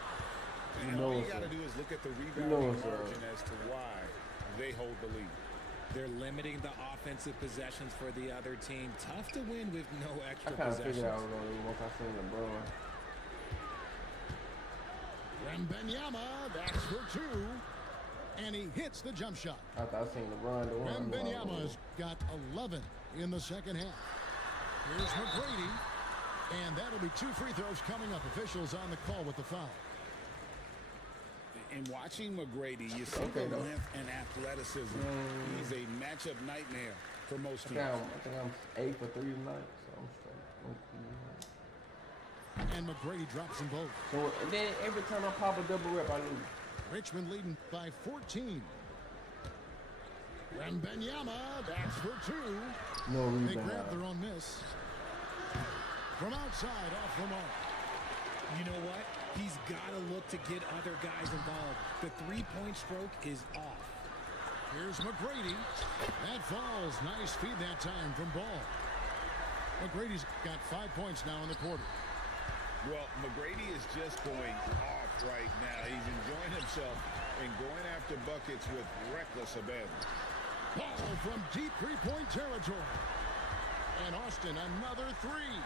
And all you got to do is look at the rebounding margin as to why they hold the lead. They're limiting the offensive possessions for the other team. Tough to win with no extra I kind of possessions. figured I was going to once I seen LeBron. Wembanyama, that's for two. And he hits the jump shot. I thought I seen LeBron the one. Wembanyama's got 11 in the second half. Here's McGrady. And that'll be two free throws coming up. Officials on the call with the foul. In watching McGrady, you see the length and athleticism. He's a matchup nightmare for most teams. I think I'm 8 for 3 tonight, so I'm straight. And McGrady drops them both. So, and then every time I pop a double rep, I lose. Richmond leading by 14. Wembanyama, that's for two. No rebound. They grab their own miss. From outside, off the mark. You know what? He's got to look to get other guys involved. The three-point stroke is off. Here's McGrady. That falls. Nice feed that time from Ball. McGrady's got 5 points now in the quarter. Well, McGrady is just going off right now. He's enjoying himself and going after buckets with reckless abandon. Ball from deep three-point territory. And Austin, another three.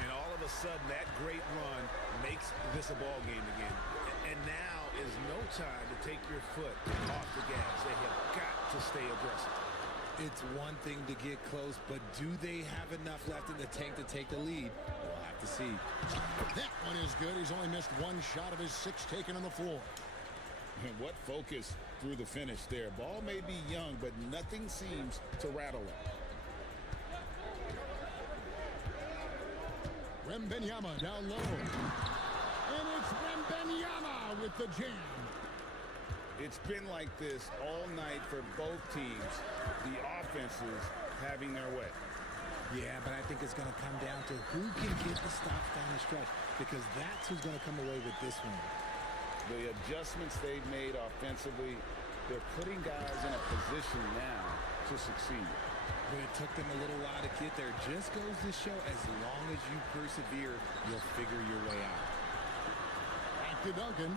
And all of a sudden, that great run makes this a ball game again. And now is no time to take your foot off the gas. They have got to stay aggressive. It's one thing to get close, but do they have enough left in the tank to take the lead? We'll have to see. That one is good. He's only missed one shot of his 6 taken on the floor. And what focus through the finish there. Ball may be young, but nothing seems to rattle him. Wembanyama down low. And it's Wembanyama with the jam. It's been like this all night for both teams. The offenses having their way. Yeah, but I think it's going to come down to who can get the stops down the stretch, because that's who's going to come away with this one. The adjustments they've made offensively, they're putting guys in a position now to succeed. But it took them a little while to get there. Just goes to show, as long as you persevere, you'll figure your way out. Back to Duncan.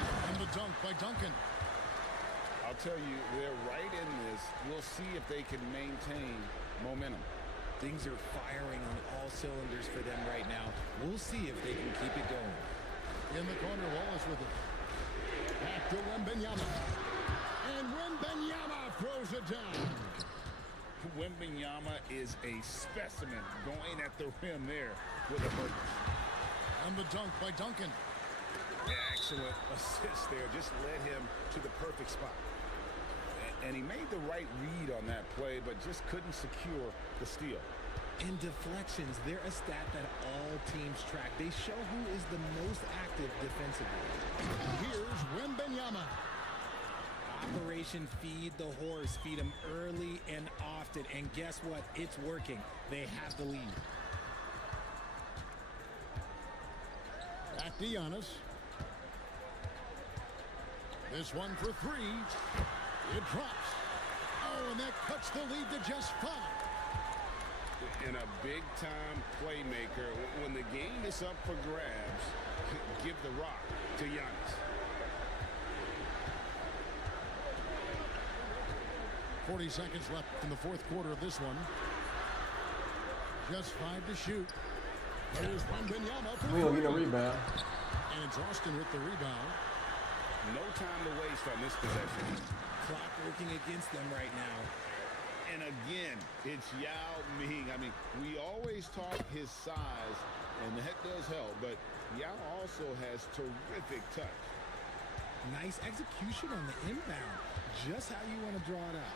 And the dunk by Duncan. I'll tell you, they're right in this. We'll see if they can maintain momentum. Things are firing on all cylinders for them right now. We'll see if they can keep it going. In the corner, Wallace with it. Back to Wembanyama. And Wembanyama throws it down. Wembanyama is a specimen going at the rim there with a burst. And the dunk by Duncan. Excellent assist there. Just led him to the perfect spot. And he made the right read on that play, but just couldn't secure the steal. In deflections, they're a stat that all teams track. They show who is the most active defensively. Here's Wembanyama. Operation Feed the Horse. Feed him early and often. And guess what? It's working. They have the lead. Back to Giannis. This one for three. It drops. Oh, and that cuts the lead to just 5. And a big-time playmaker. When the game is up for grabs, give the rock to Giannis. 40 seconds left in the fourth quarter of this one. Just 5 to shoot. Here's Wembanyama. We don't get a rebound. And it's Austin with the rebound. No time to waste on this possession. Clock working against them right now. And again, it's Yao Ming. I mean, we always talk his size, and that does help, but Yao also has terrific touch. Nice execution on the inbound. Just how you want to draw it up.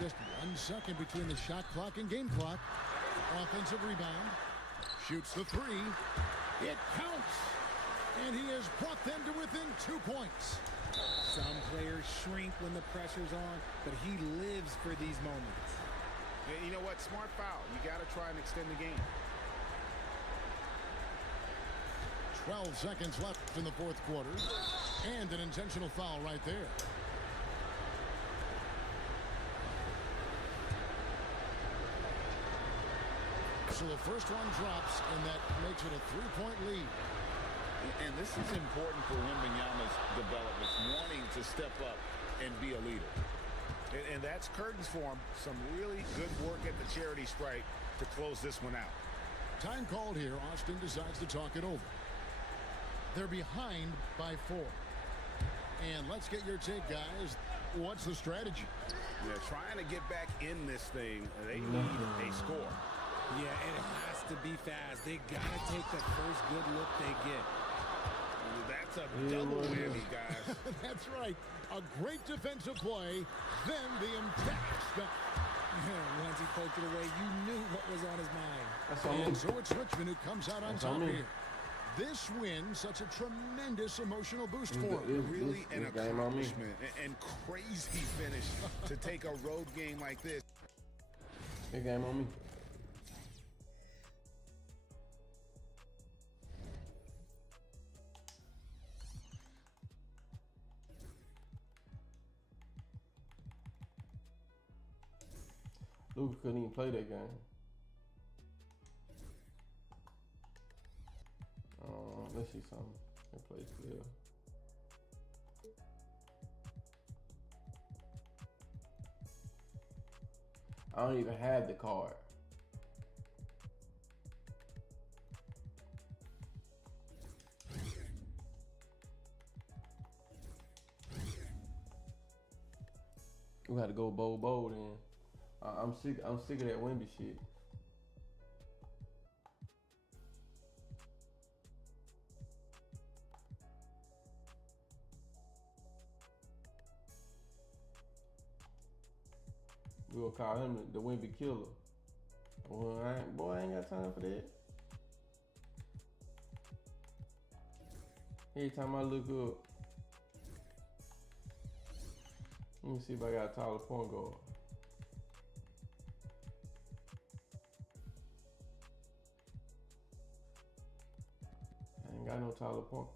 Just 1 second between the shot clock and game clock. Offensive rebound. Shoots the three. It counts. And he has brought them to within 2 points. Some players shrink when the pressure's on, but he lives for these moments. And you know what? Smart foul. You got to try and extend the game. 12 seconds left in the fourth quarter. And an intentional foul right there. So the first one drops, and that makes it a 3-point lead. And this is important for Wembanyama's development, wanting to step up and be a leader. And that's curtains for him. Some really good work at the charity stripe to close this one out. Time called here. Austin decides to talk it over. They're behind by 4. And let's get your take, guys. What's the strategy? Yeah, trying to get back in this thing. They need a score. Yeah, and it has to be fast. They got to take the first good look they get. That's a double whammy, guys. That's right. A great defensive play, then the emphatic stop. Once he poked it away, you knew what was on his mind. And so it's Richmond who comes out on top here. This win, such a tremendous emotional boost for him. Really an accomplishment and crazy finish to take a road game like this. Big game on me. Luka couldn't even play that game. Let's see something. That plays clear. I don't even have the card. We got to go bold then. I'm sick of that Wemby shit. We'll call him the Wemby killer. Well, I ain't got time for that. Every time I look up, let me see if I got a taller point guard. I ain't got no taller point.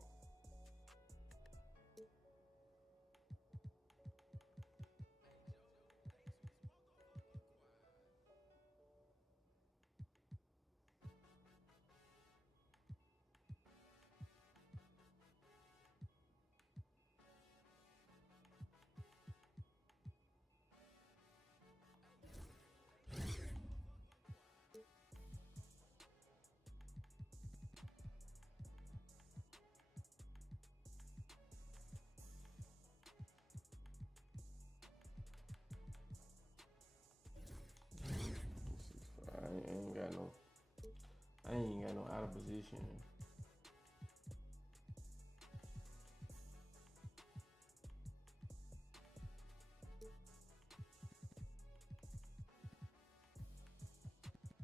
I ain't got no out of position.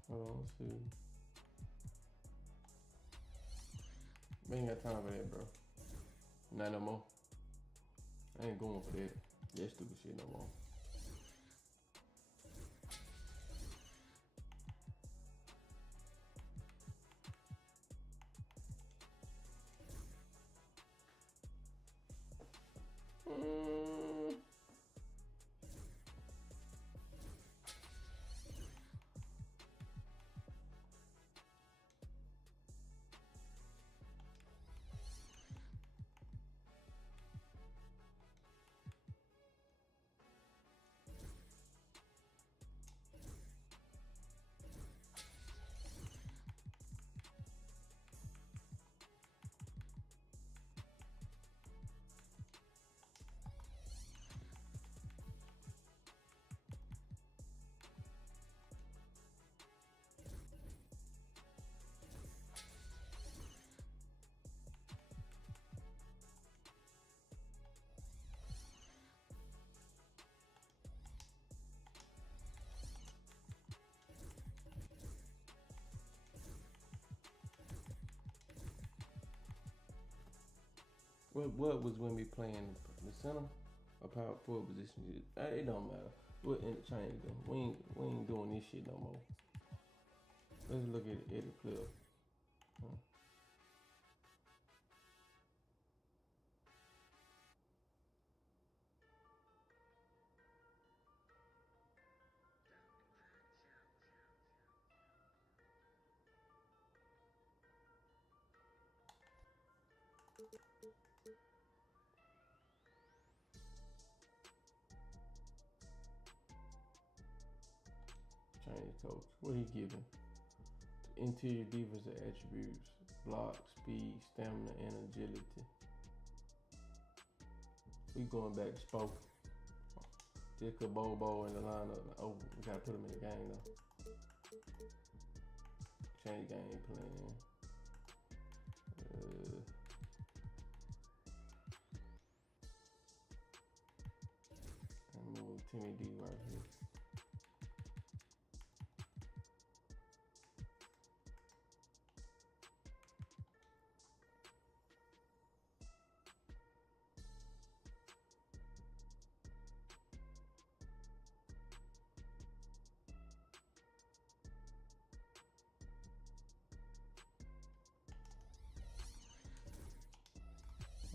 Hold on, let's see. We ain't got time for that, bro. Not no more. I ain't going for that. That stupid shit no more. what was when we playing the center or power forward position? It don't matter. We'll interchange them. We ain't doing this shit no more. Let's look at Eddie Cliff. Change coach. What he giving? Interior defensive attributes: block, speed, stamina, and agility. We going back to Spoke. Just a Bobo in the lineup. Oh, we gotta put him in the game though. Change game plan. And move Timmy D right here.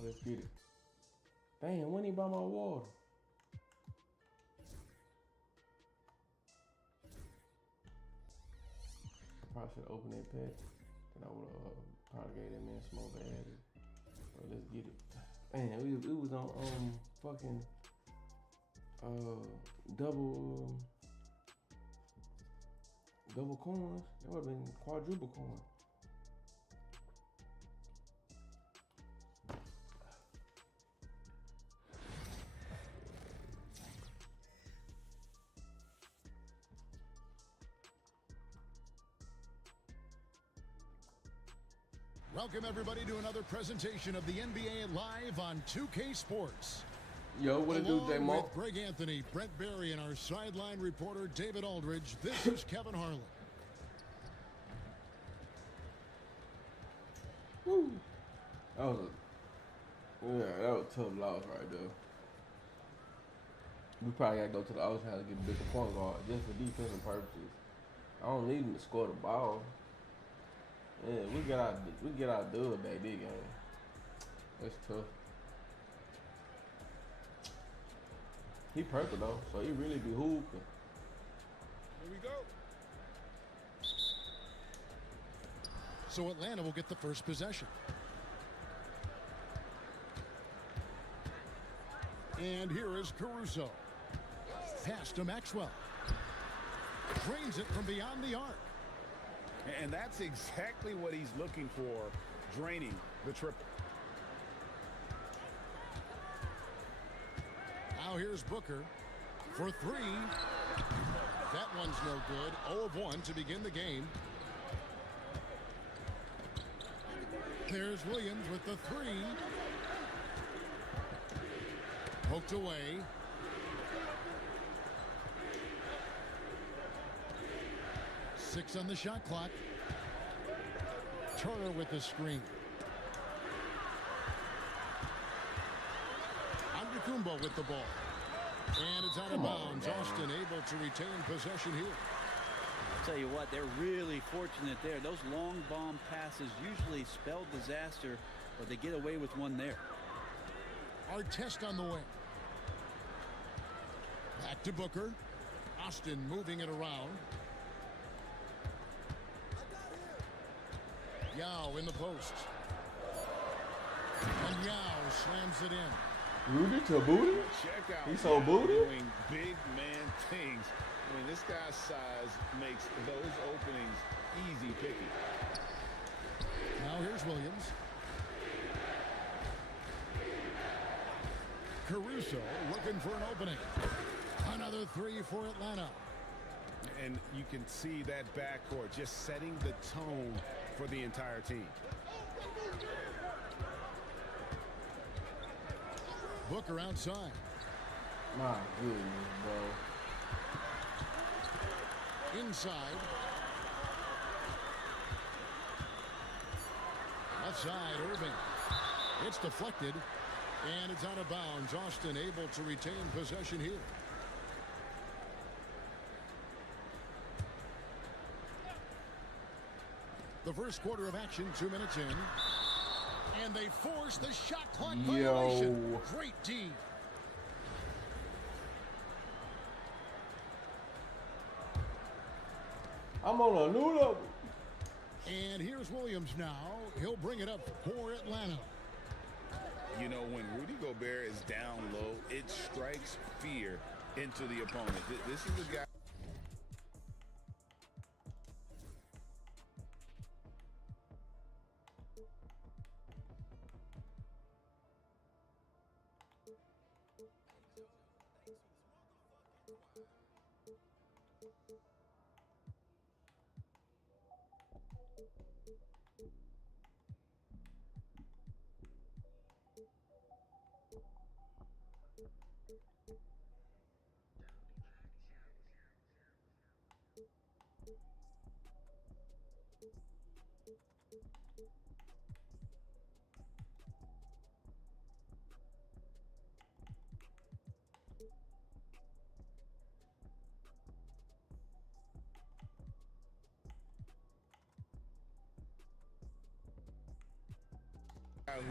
Let's get it. Damn, when he buy my water? I probably should open that pack. Then I would have probably gave that man some more bad. But let's get it. Man, it was on fucking double coins. That would have been quadruple coin. Welcome, everybody, to another presentation of the NBA Live on 2K Sports. Yo, what it do, J-Mo? With Greg Anthony, Brent Barry, and our sideline reporter, David Aldridge, this is Kevin Harlan. Woo. That was a tough loss right there. We probably got to go to the other side to get a bigger point guard just for defensive purposes. I don't need him to score the ball. Yeah, we get our dub back this game. That's tough. He purple though, so he really be hooping. Here we go. So Atlanta will get the first possession. And here is Caruso. Pass to Maxwell. Drains it from beyond the arc. And that's exactly what he's looking for, draining the triple. Now here's Booker for three. That one's no good. 0 of 1 to begin the game. There's Williams with the three. Poked away. Six on the shot clock. Turner with the screen. Antetokounmpo with the ball. And it's out of bounds. Austin able to retain possession here. I'll tell you what, they're really fortunate there. Those long bomb passes usually spell disaster, but they get away with one there. Our test on the way. Back to Booker. Austin moving it around. Yao in the post. And Yao slams it in. Rudy to booty? Check out. He's so booty? Doing big man things. I mean, this guy's size makes those openings easy picking. Now here's Williams. Caruso looking for an opening. Another three for Atlanta. And you can see that backcourt just setting the tone for the entire team. Booker outside. My goodness, bro. Inside. Outside, Irving. It's deflected. And it's out of bounds. Austin able to retain possession here. The first quarter of action, 2 minutes in. And they force the shot clock violation. Great D. I'm on a new level. And here's Williams now. He'll bring it up for Atlanta. You know, when Rudy Gobert is down low, it strikes fear into the opponent. This is the guy.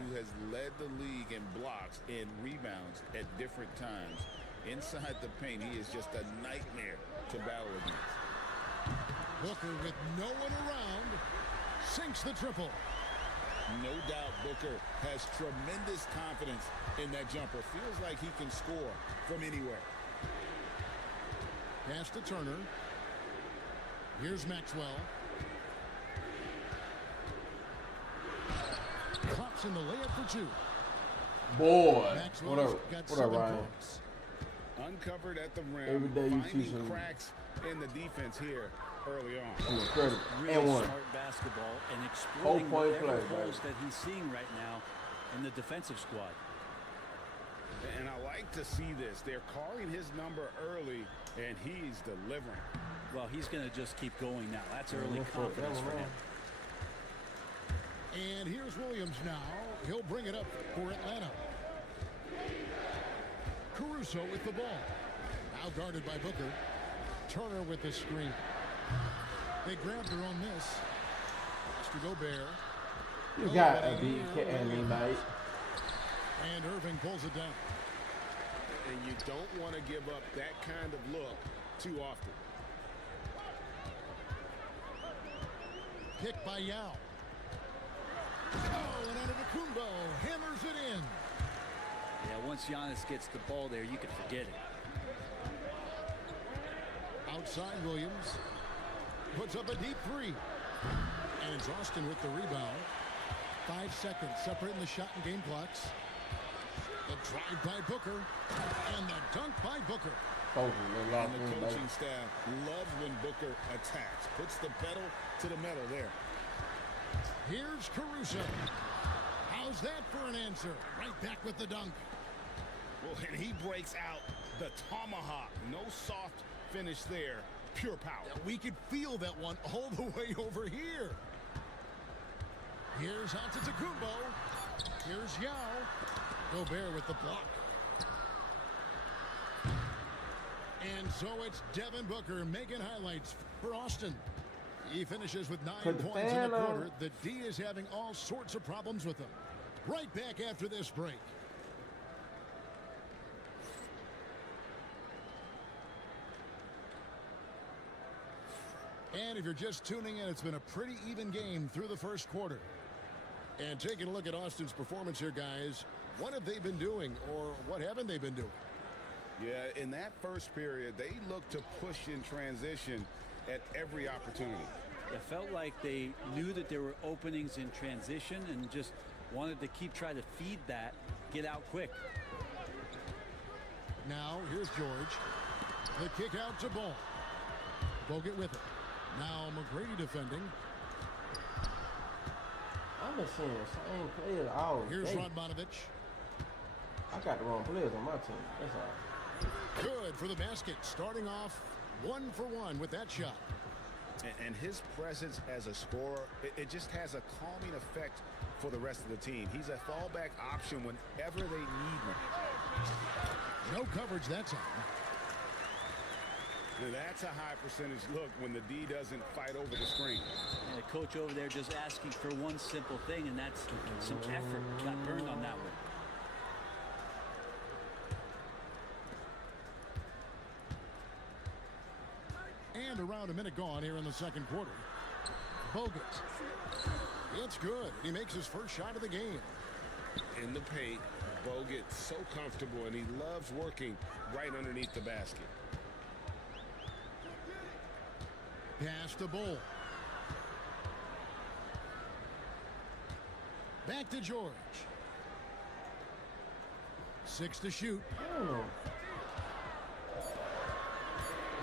Who has led the league in blocks and rebounds at different times. Inside the paint, he is just a nightmare to battle against. Booker with no one around sinks the triple. No doubt Booker has tremendous confidence in that jumper. Feels like he can score from anywhere. Pass to Turner. Here's Maxwell. Pops in the layup for two. Boy, Maxwell's what up, Ryan? Points. Uncovered at the rim, Every day you see finding some cracks in the defense here early on. Incredible. Really And one. smart basketball and exploiting whatever holes that he's seeing right now in the defensive squad. And I like to see this. They're calling his number early, and he's delivering. Well, he's going to just keep going now. That's early confidence for him. And here's Williams now. He'll bring it up for Atlanta. Caruso with the ball. Now guarded by Booker. Turner with the screen. They grabbed their own miss. Mr. Gobert. You got a BK and me, mate. And Irving pulls it down. And you don't want to give up that kind of look too often. Kick by Yao. Oh, and Antetokounmpo hammers it in. Yeah, once Giannis gets the ball there, you can forget it. Outside Williams. Puts up a deep three. And it's Austin with the rebound. 5 seconds separating the shot and game clocks. The drive by Booker. And the dunk by Booker. And the coaching staff loves when Booker attacks. Puts the pedal to the metal there. Here's Caruso. How's that for an answer? Right back with the dunk. Well, and he breaks out the tomahawk. No soft finish there. Pure power. Yeah, we could feel that one all the way over here. Here's Antetokounmpo. Here's Yao. Gobert with the block. And so it's Devin Booker making highlights for Austin. He finishes with 9 points in the quarter. The D is having all sorts of problems with him. Right back after this break. And if you're just tuning in, it's been a pretty even game through the first quarter. And taking a look at Austin's performance here, guys, what have they been doing, or what haven't they been doing? Yeah, in that first period, they looked to push in transition at every opportunity. It felt like they knew that there were openings in transition and just wanted to keep trying to feed that, get out quick. Now, here's George. The kick out to Ball. Bogut with it. Now McGrady defending. I'm just saying the same players all Here's day. Radmanovich. I got the wrong players on my team. That's all. Good for the basket. Starting off 1 for 1 with that shot. And his presence as a scorer, it just has a calming effect for the rest of the team. He's a fallback option whenever they need one. No coverage that time. Now that's a high percentage look when the D doesn't fight over the screen. And the coach over there just asking for one simple thing, and that's some effort. Got burned on that one. And around a minute gone here in the second quarter. Bogut. It's good. He makes his first shot of the game. In the paint, Bogut so comfortable, and he loves working right underneath the basket. Pass to Bull. Back to George. 6 to shoot. Oh.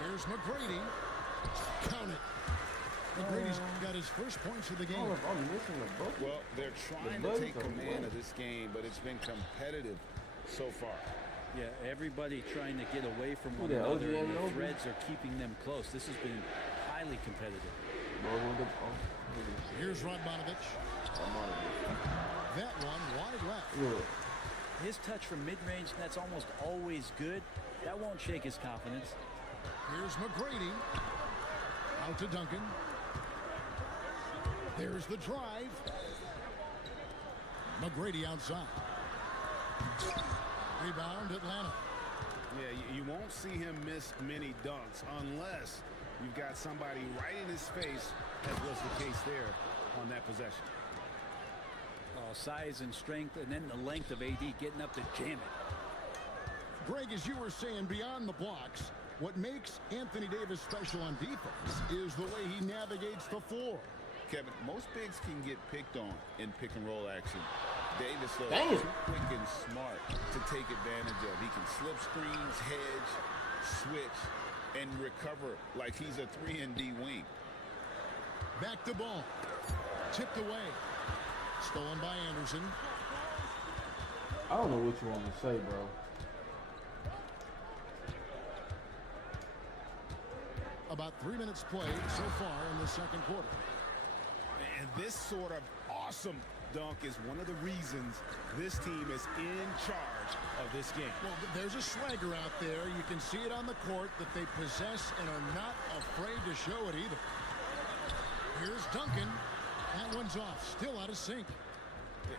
Here's McGrady. Count it. McGrady's got his first points of the game. Well, they're trying to take command of this game, but it's been competitive so far. Yeah, everybody trying to get away from one another, and the threads are keeping them close. This has been highly competitive. Here's Radmanovich. That one wide left. His touch from mid-range, that's almost always good. That won't shake his confidence. Here's McGrady. Out to Duncan. There's the drive. McGrady outside. Rebound Atlanta. Yeah, you won't see him miss many dunks unless you've got somebody right in his face, as was the case there on that possession. Size and strength, and then the length of AD getting up to jam it. Greg, as you were saying, beyond the blocks, what makes Anthony Davis special on defense is the way he navigates the floor. Kevin, most bigs can get picked on in pick and roll action. Davis is too quick and smart to take advantage of. He can slip screens, hedge, switch, and recover like he's a 3-and-D wing. Back to ball. Tipped away. Stolen by Anderson. I don't know what you want me to say, bro. About 3 minutes played so far in the second quarter. And this sort of awesome dunk is one of the reasons this team is in charge of this game. Well, there's a swagger out there. You can see it on the court that they possess and are not afraid to show it either. Here's Duncan. That one's off. Still out of sync.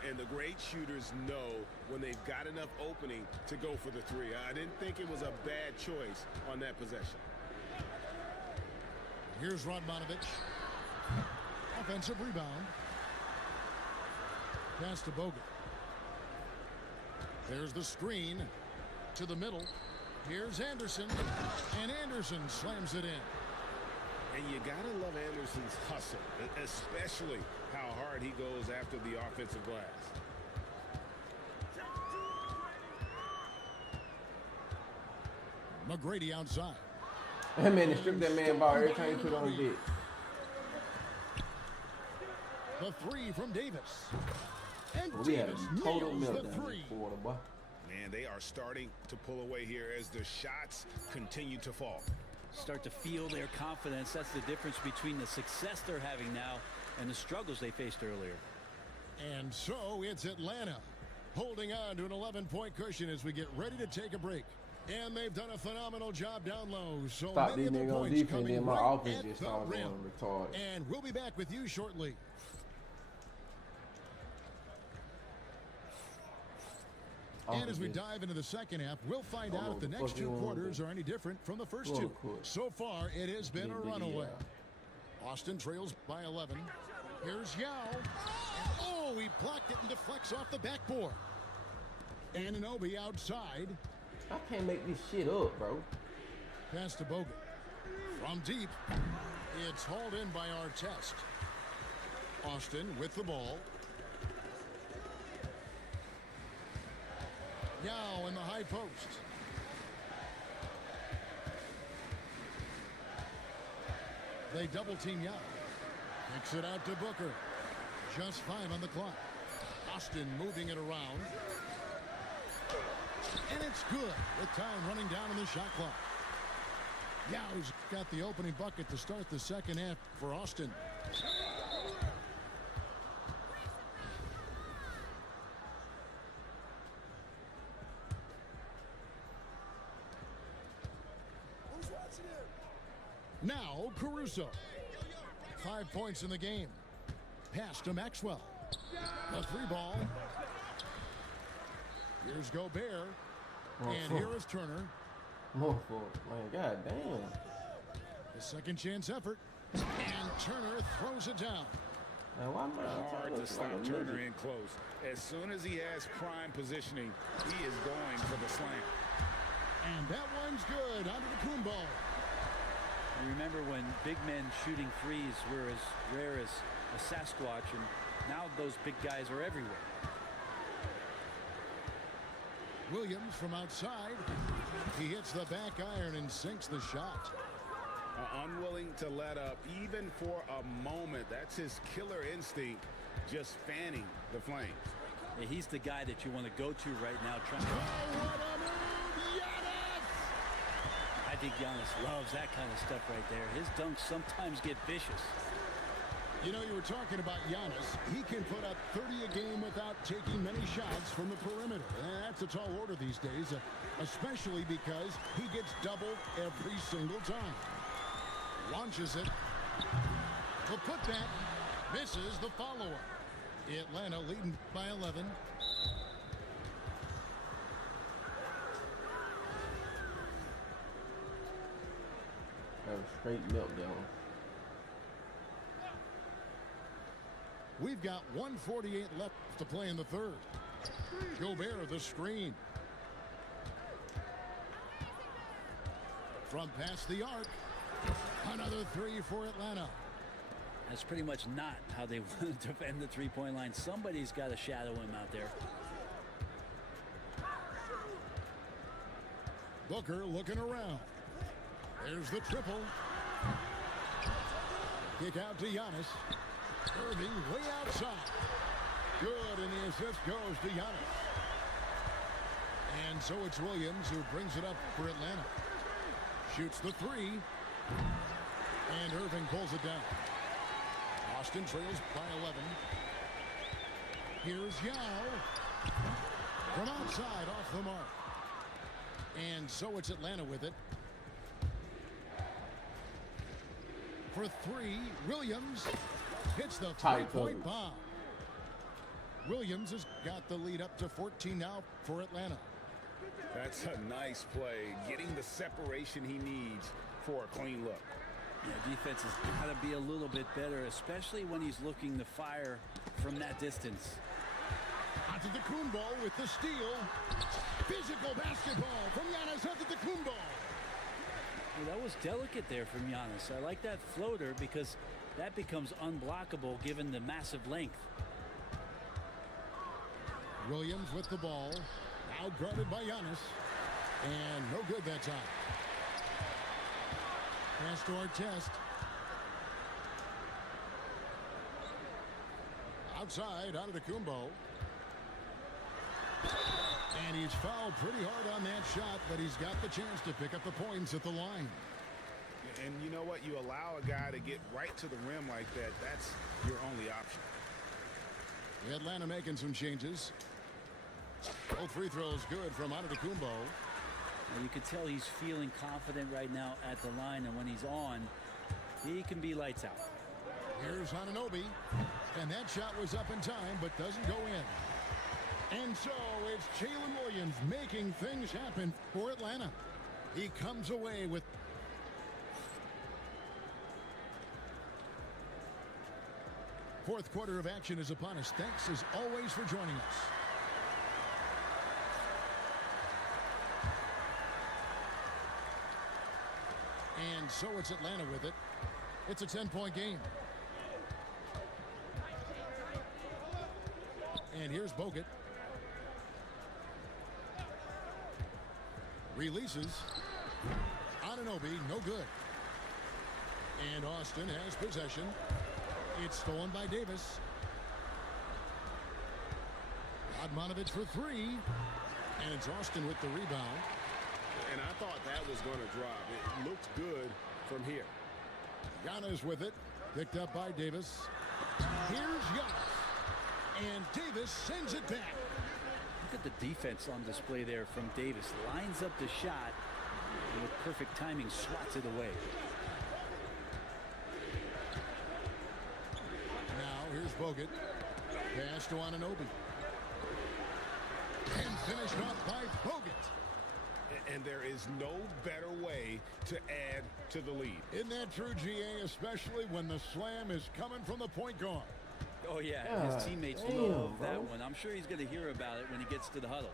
And the great shooters know when they've got enough opening to go for the three. I didn't think it was a bad choice on that possession. Here's Radmanovich. Offensive rebound. Pass to Bogut. There's the screen to the middle. Here's Anderson. And Anderson slams it in. And you gotta love Anderson's hustle, especially how hard he goes after the offensive glass. McGrady outside. That man, they stripped that man ball every time he put on his dick. The three from Davis. And We had Davis a total nails the meltdown three. this quarter, boy. Man, they are starting to pull away here as the shots continue to fall. Start to feel their confidence. That's the difference between the success they're having now and the struggles they faced earlier. And so it's Atlanta holding on to an 11-point cushion as we get ready to take a break. And they've done a phenomenal job down low. So Stop many these of the niggas on points defense, coming then my right offense at just the started rim. going retarded. And we'll be back with you shortly. And as we dive into the second half, we'll find out if the next two quarters are any different from the first two. So far, it has been a runaway. Austin trails by 11. Here's Yao. And oh, he blocked it and deflects off the backboard. Anunoby outside. I can't make this shit up, bro. Pass to Bogut. From deep. It's hauled in by Artest. Austin with the ball. Yao in the high post. They double team Yao. Kicks it out to Booker. Just 5 on the clock. Austin moving it around. And it's good with time running down on the shot clock. Yao's got the opening bucket to start the second half for Austin. Now Caruso. 5 points in the game. Pass to Maxwell. The 3-ball. Here's Gobert. And here is Turner. Man, god damn. The second chance effort. And Turner throws it down. Now, why am I hard to stop Turner in close? As soon as he has prime positioning, he is going for the slam. And that one's good. Onto the Kumbo. You remember when big men shooting threes were as rare as a Sasquatch, and now those big guys are everywhere. Williams from outside. He hits the back iron and sinks the shot. Unwilling to let up even for a moment. That's his killer instinct, just fanning the flames. Yeah, he's the guy that you want to go to right now. What a move, Giannis! I think Giannis loves that kind of stuff right there. His dunks sometimes get vicious. You know, you were talking about Giannis. He can put up 30 a game without taking many shots from the perimeter. That's a tall order these days, especially because he gets doubled every single time. Launches it. The putback misses the follow-up. Atlanta leading by 11. That was straight meltdown. We've got 1:48 left to play in the third. Gobert the screen. From past the arc. Another three for Atlanta. That's pretty much not how they want to defend the three-point line. Somebody's got to shadow him out there. Booker looking around. There's the triple. Kick out to Giannis. Irving way outside. Good, and the assist goes to Giannis. And so it's Williams who brings it up for Atlanta. Shoots the three. And Irving pulls it down. Austin trails by 11. Here's Yao. From outside, off the mark. And so it's Atlanta with it. For three, Williams hits the three-point bomb. Williams has got the lead up to 14 now for Atlanta. That's a nice play, getting the separation he needs for a clean look. Yeah, defense has got to be a little bit better, especially when he's looking to fire from that distance. Antetokounmpo with the steal. Physical basketball from Giannis Antetokounmpo. Well, that was delicate there from Giannis. I like that floater because that becomes unblockable given the massive length. Williams with the ball. Now guarded by Giannis. And no good that time. Pass to Artest. Outside, Antetokounmpo. And he's fouled pretty hard on that shot, but he's got the chance to pick up the points at the line. And you know what? You allow a guy to get right to the rim like that. That's your only option. Atlanta making some changes. Both free throws good from Antetokounmpo. You can tell he's feeling confident right now at the line, and when he's on, he can be lights out. Here's Anunoby, and that shot was up in time, but doesn't go in. And so it's Jalen Williams making things happen for Atlanta. He comes away with fourth quarter of action is upon us. Thanks as always for joining us. And so it's Atlanta with it. It's a 10-point game. And here's Bogut. Releases. Anunoby, no good. And Austin has possession. It's stolen by Davis. Admonovich for three. And it's Austin with the rebound. And I thought that was going to drop. It looked good from here. Giannis with it. Picked up by Davis. Here's Giannis. And Davis sends it back. Look at the defense on display there from Davis. Lines up the shot. And with perfect timing, swats it away. Bogut. Pass to Anunoby. And finished off by Bogut. And there is no better way to add to the lead. Isn't that true, GA, especially when the slam is coming from the point guard? Oh, yeah. His teammates love that one. I'm sure he's going to hear about it when he gets to the huddle.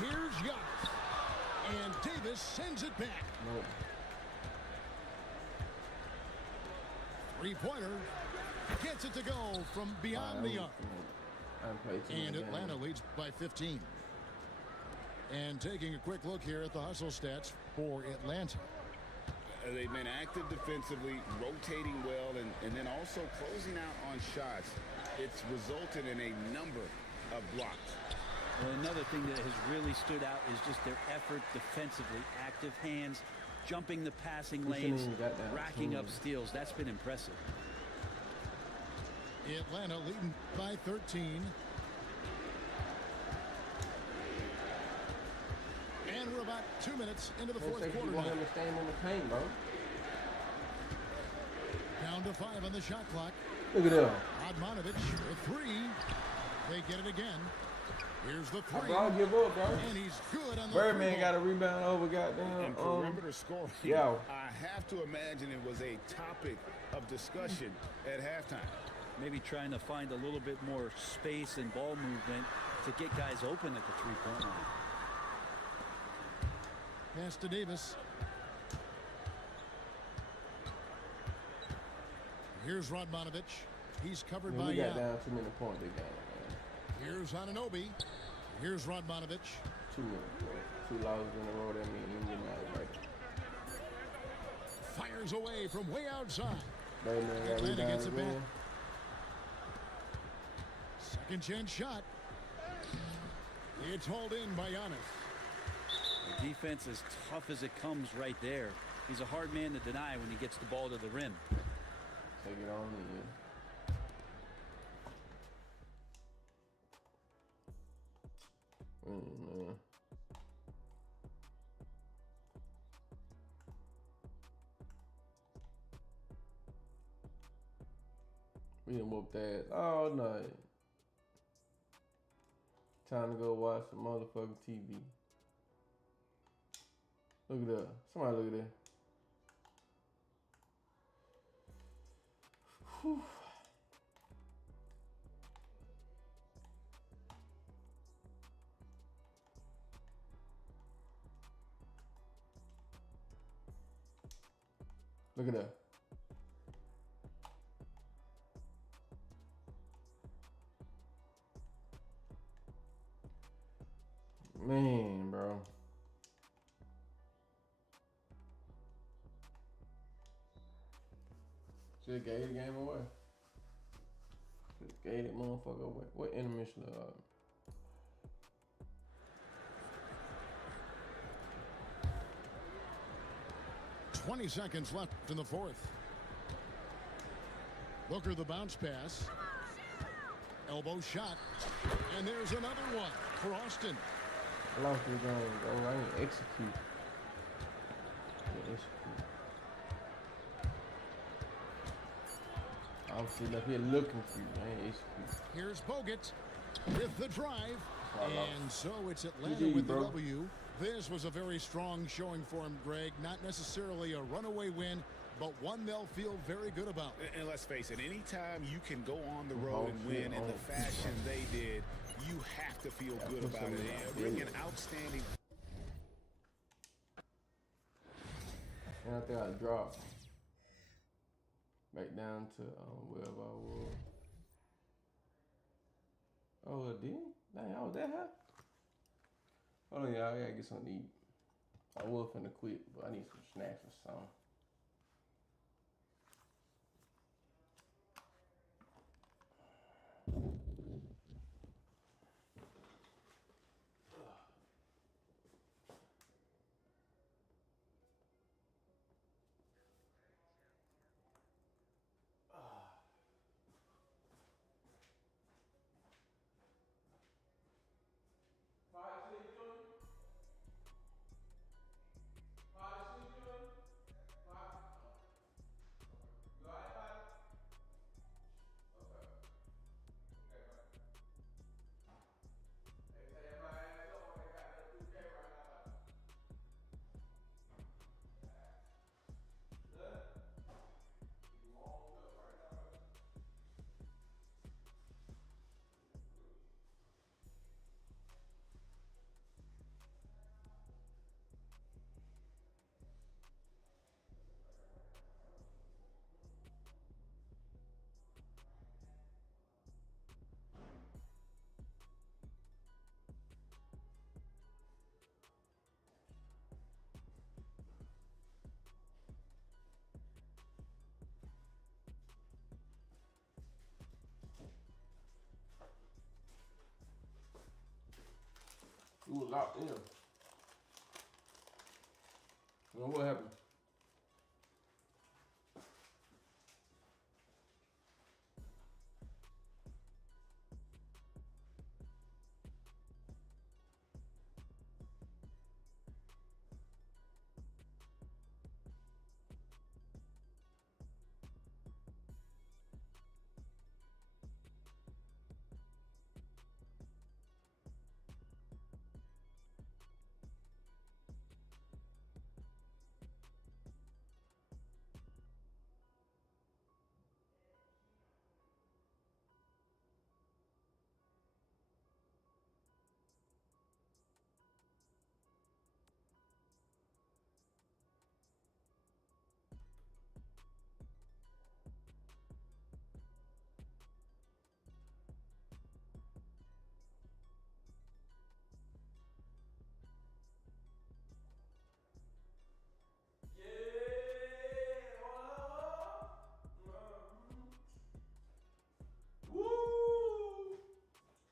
Here's Giannis. And Davis sends it back. No. Three-pointer. Gets it to go from beyond the arc. And Atlanta leads by 15. And taking a quick look here at the hustle stats for Atlanta. They've been active defensively, rotating well, and then also closing out on shots. It's resulted in a number of blocks. Well, another thing that has really stood out is just their effort defensively. Active hands, jumping the passing lanes, racking up steals. That's been impressive. Atlanta leading by 13. And we're about 2 minutes into the fourth quarter now. Stand in the paint, bro. Down to 5 on the shot clock. Look at that. Odmanovic with 3. They get it again. Here's the 3. I'll give up, bro. And he's good on the Birdman got a rebound over goddamn. And perimeter scoring. Yeah. I have to imagine it was a topic of discussion at halftime. Maybe trying to find a little bit more space and ball movement to get guys open at the three-point line. Pass to Davis. Here's Radmanovic. He's covered by we got down 2 minute point big game, man. Here's Anunoby. Here's Radmanovic. 2 minutes, bro. 2 losses in a row. That means you're not right. Fires away from way outside. Birdman Atlanta gets it back. again. Second chance shot. It's hauled in by Giannis. The defense as tough as it comes right there. He's a hard man to deny when he gets the ball to the rim. Take it on in. Man. We done whooped that all night. Time to go watch some motherfucking TV. Look at that. Somebody look at that. Whew. Look at that. Man, bro. Just gave the game away. Just gave it motherfucker away. What intermission? 20 seconds left in the fourth. Booker the bounce pass. Elbow shot. And there's another one for Austin. I lost the game, bro. I ain't execute. Obviously, look here looking for you. I ain't execute. Here's Bogut with the drive. And so it's Atlanta GG, with the bro. W. This was a very strong showing for him, Greg. Not necessarily a runaway win, but one they'll feel very good about. And let's face it, anytime you can go on the road and win in the fashion they did, you have to feel good about it. And bring an outstanding. And I think I dropped back down to wherever I was. Oh, it did? Dang, I was that high? Hold on, y'all. I gotta get something to eat. I was finna quit, but I need some snacks or something. out in. Well, what happened?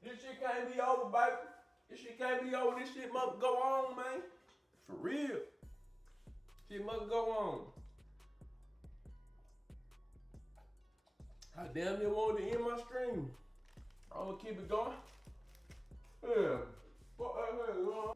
This shit can't be over, baby. This shit can't be over. This shit must go on, man. For real. Shit must go on. I damn near wanted to end my stream. I'm gonna keep it going. Yeah. Fuck that hell, you know?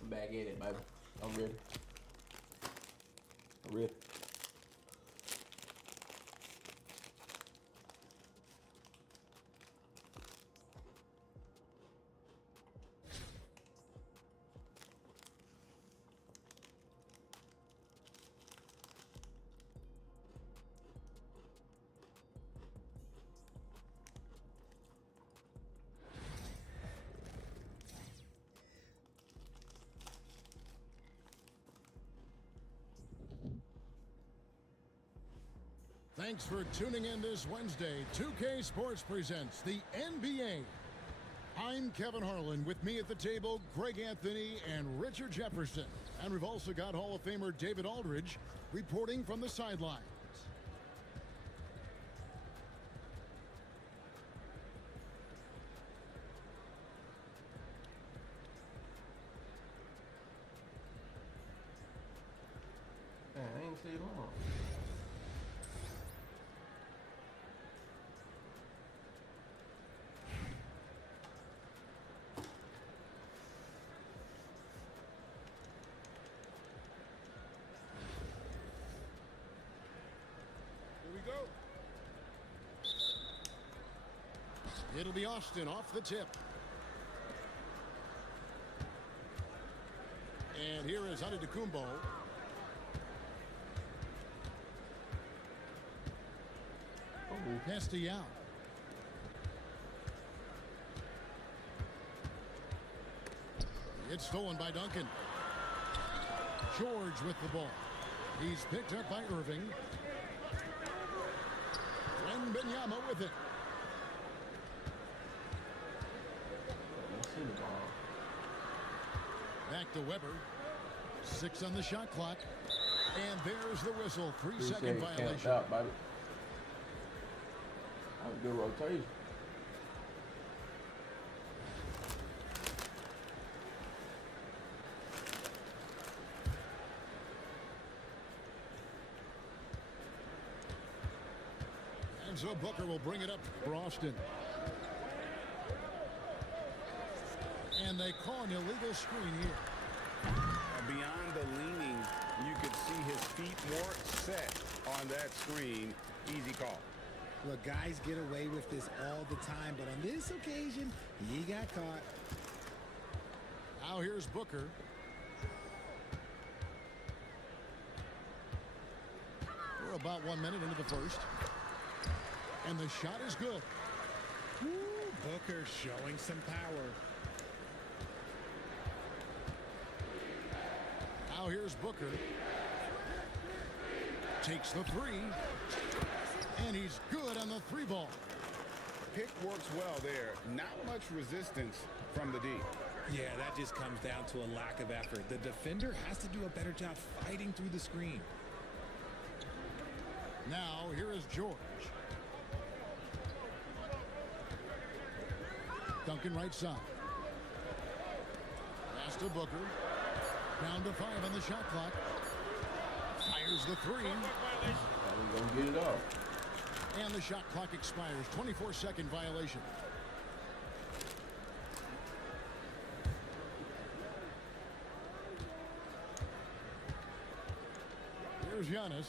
I'm back in it, baby. I'm ready. I'm ready. Thanks for tuning in this Wednesday. 2K Sports presents the NBA. I'm Kevin Harlan. With me at the table, Greg Anthony and Richard Jefferson. And we've also got Hall of Famer David Aldridge reporting from the sidelines. Man, I ain't see long. It'll be Austin off the tip. And here is Antetokounmpo. Castellano. It's stolen by Duncan. George with the ball. He's picked up by Irving. Wembanyama with it. Back to Weber. 6 on the shot clock. And there's the whistle. 3-second violation. Out, baby. That was a good rotation. And so Booker will bring it up for Austin. And they call an illegal screen here. Beyond the leaning, you could see his feet more set on that screen. Easy call. Look, guys get away with this all the time, but on this occasion, he got caught. Now here's Booker. about 1 minute into the first. And the shot is good. Woo, Booker showing some power. Now here's Booker. Takes the three. And he's good on the three ball. Pick works well there. Not much resistance from the D. Yeah, that just comes down to a lack of effort. The defender has to do a better job fighting through the screen. Now here is George. Duncan right side. Pass to Booker. Down to 5 on the shot clock. Fires the three. Probably gonna get it off. And the shot clock expires. 24-second violation. Here's Giannis.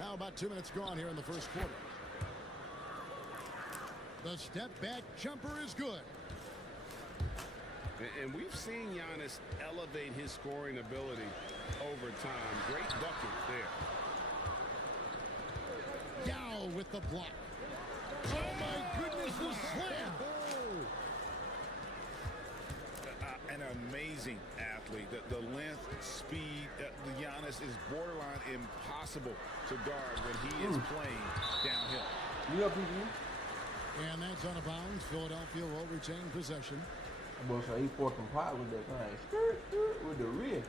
Now about 2 minutes gone here in the first quarter. The step back jumper is good. And we've seen Giannis elevate his scoring ability over time. Great bucket there. Yao with the block. Oh my goodness, the slam. An amazing athlete. The length, speed, Giannis is borderline impossible to guard when he is playing downhill. You up, PG? And that's out of bounds. Philadelphia will retain possession. I'm going to say he forking pot with that thing. With the rear.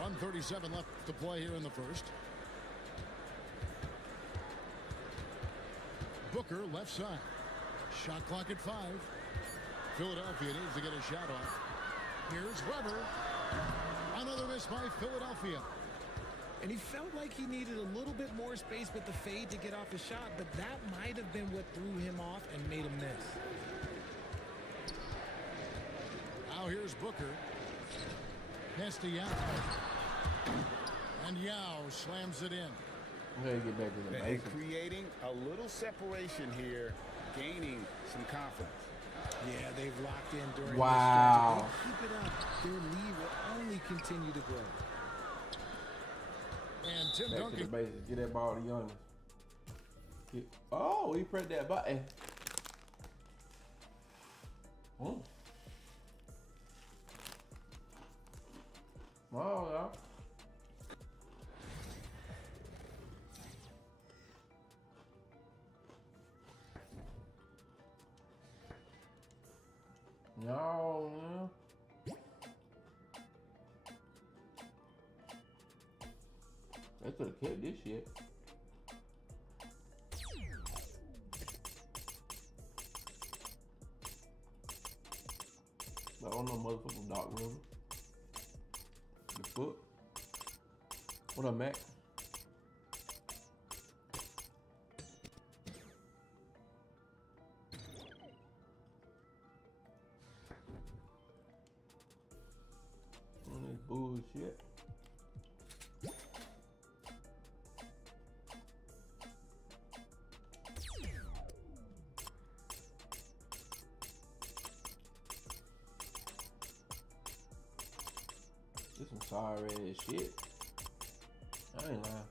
1:37 left to play here in the first. Booker left side. Shot clock at 5. Philadelphia needs to get a shot off. Here's Weber. Another miss by Philadelphia. And he felt like he needed a little bit more space with the fade to get off the shot, but that might have been what threw him off and made him miss. Now here's Booker. Pass to Yao. And Yao slams it in. Get back to the basics. Creating a little separation here, gaining some confidence. Yeah, they've locked in during wow. this stretch. If they keep it up, their lead will only continue to grow. And Tim back Duncan. to the basics. Get that ball to Giannis. Oh, he pressed that button. Oh. Oh, yeah. No, man. They could have kept this shit. I don't know motherfucking Doc River. The foot. What up, Mac? Bullshit. This some sorry ass shit. I ain't lying.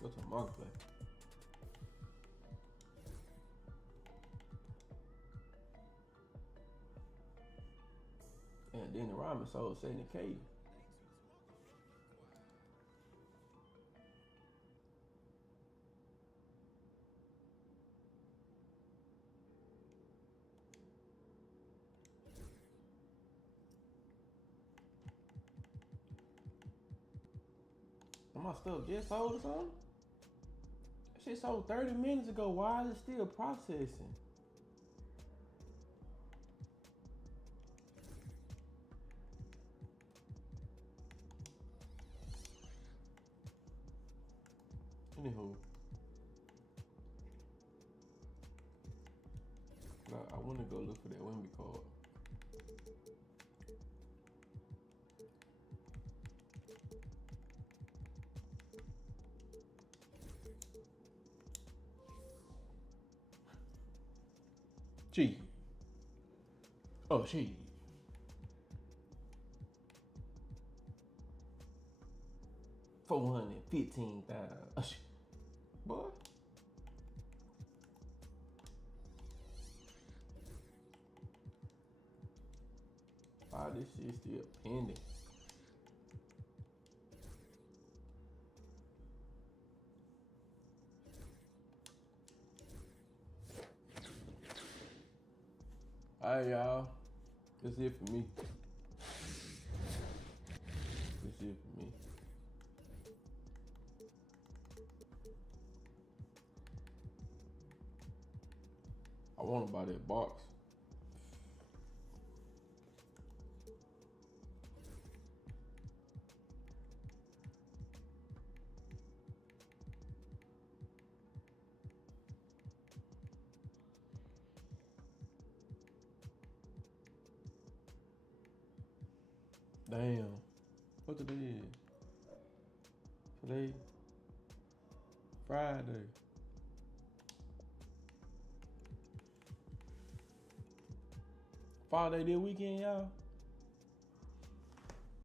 What's a marketplace? And then the ramen sold 70K. My stuff just sold or something? That shit sold 30 minutes ago. Why is it still processing? Anywho. go look for that Wemby card. Gee. Oh, gee. $415,000. Boy. Wow, this shit still pending. Alright, y'all. That's it for me. That's it for me. I want to buy that box. Damn. What today is? Today? Friday. Friday this weekend, y'all?